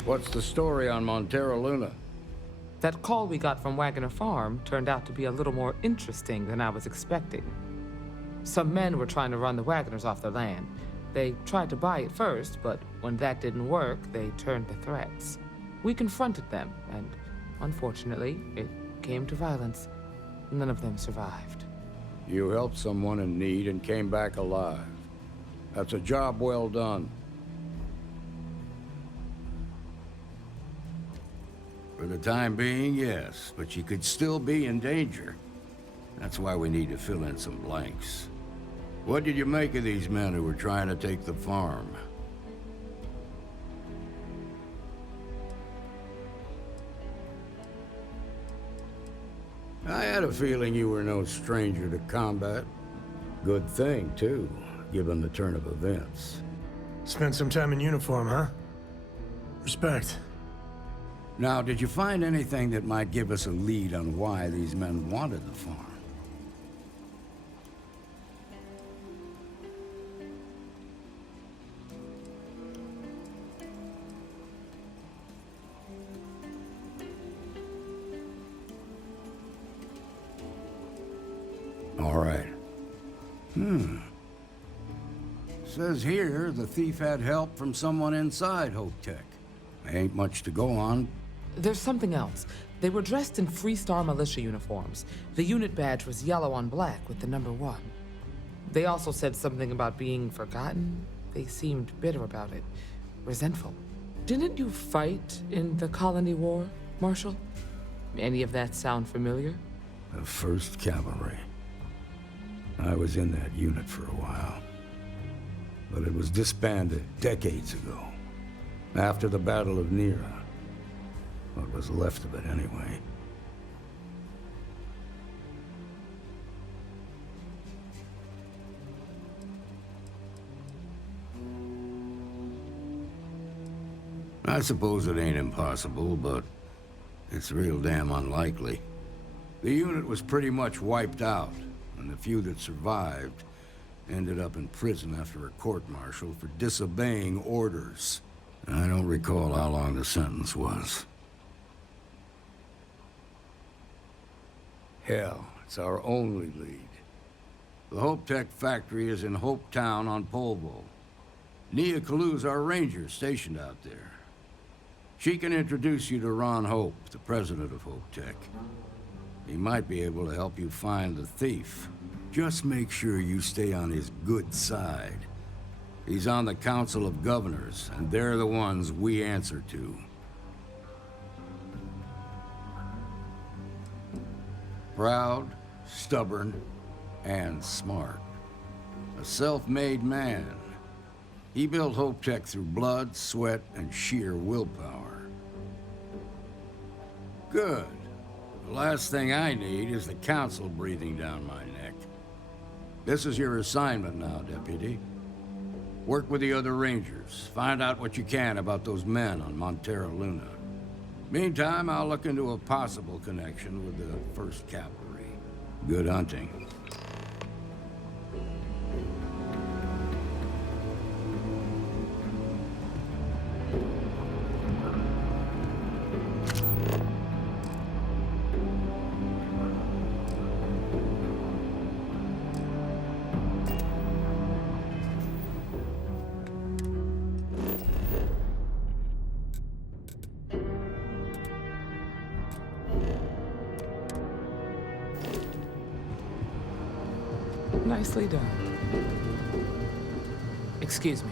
What's the story on Montero Luna? That call we got from Wagoner Farm turned out to be a little more interesting than I was expecting. Some men were trying to run the Wagoners off their land. They tried to buy it first, but when that didn't work, they turned to threats. We confronted them, and unfortunately, it came to violence. None of them survived. You helped someone in need and came back alive. That's a job well done. For the time being, yes, but you could still be in danger. That's why we need to fill in some blanks. What did you make of these men who were trying to take the farm? I had a feeling you were no stranger to combat. Good thing, too, given the turn of events. Spent some time in uniform, huh? Respect. Now, did you find anything that might give us a lead on why these men wanted the farm? All right. Says here the thief had help from someone inside Hope Tech. Ain't much to go on. There's something else. They were dressed in Freestar militia uniforms. The unit badge was yellow on black with the number 1. They also said something about being forgotten. They seemed bitter about it, resentful. Didn't you fight in the Colony War, Marshal? Any of that sound familiar? The 1st Cavalry. I was in that unit for a while. But it was disbanded decades ago. After the Battle of Nera. What was left of it, anyway. I suppose it ain't impossible, but it's real damn unlikely. The unit was pretty much wiped out. and the few that survived ended up in prison after a court-martial for disobeying orders. I don't recall how long the sentence was. Hell, it's our only lead. The Hope Tech factory is in Hope Town on Polvo. Nia Kalu's our ranger stationed out there. She can introduce you to Ron Hope, the president of Hope Tech. He might be able to help you find the thief. Just make sure you stay on his good side. He's on the Council of Governors, and they're the ones we answer to. Proud, stubborn, and smart. A self-made man. He built Hope Tech through blood, sweat, and sheer willpower. Good. The last thing I need is the Council breathing down my neck. This is your assignment now, Deputy. Work with the other Rangers. Find out what you can about those men on Montera Luna. Meantime, I'll look into a possible connection with the 1st Cavalry. Good hunting. Nicely done. Excuse me.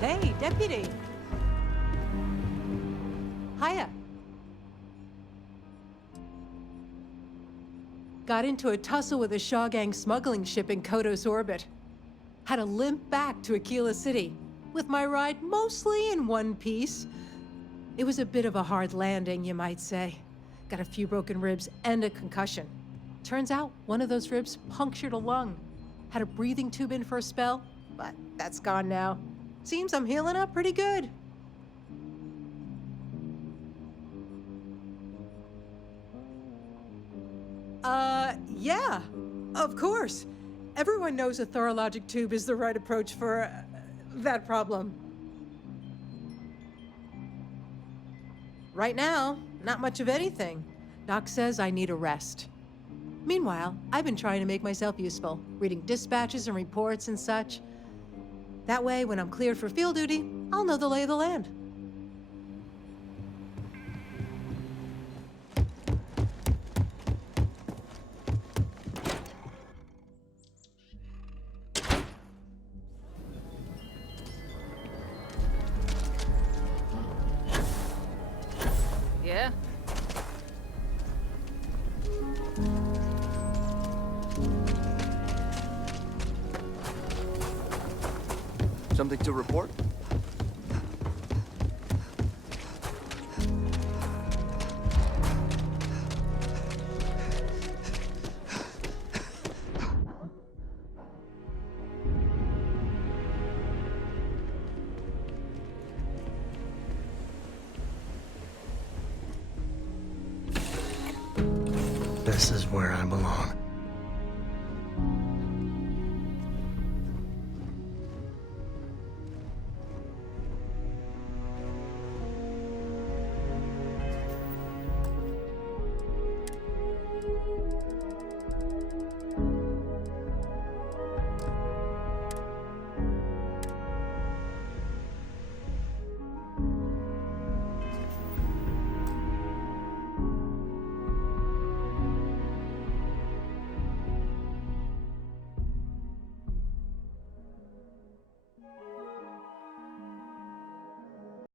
Hey, Deputy. Hiya. Got into a tussle with a Shaw Gang smuggling ship in Kodos orbit. Had to limp back to Aquila City, with my ride mostly in one piece. It was a bit of a hard landing, you might say. Got a few broken ribs and a concussion. Turns out one of those ribs punctured a lung. Had a breathing tube in for a spell, but that's gone now. Seems I'm healing up pretty good. Yeah, of course. Everyone knows a thorologic tube is the right approach for that problem. Right now, not much of anything. Doc says I need a rest. Meanwhile, I've been trying to make myself useful, reading dispatches and reports and such. That way, when I'm cleared for field duty, I'll know the lay of the land. Yeah? Something to report? This is where I belong.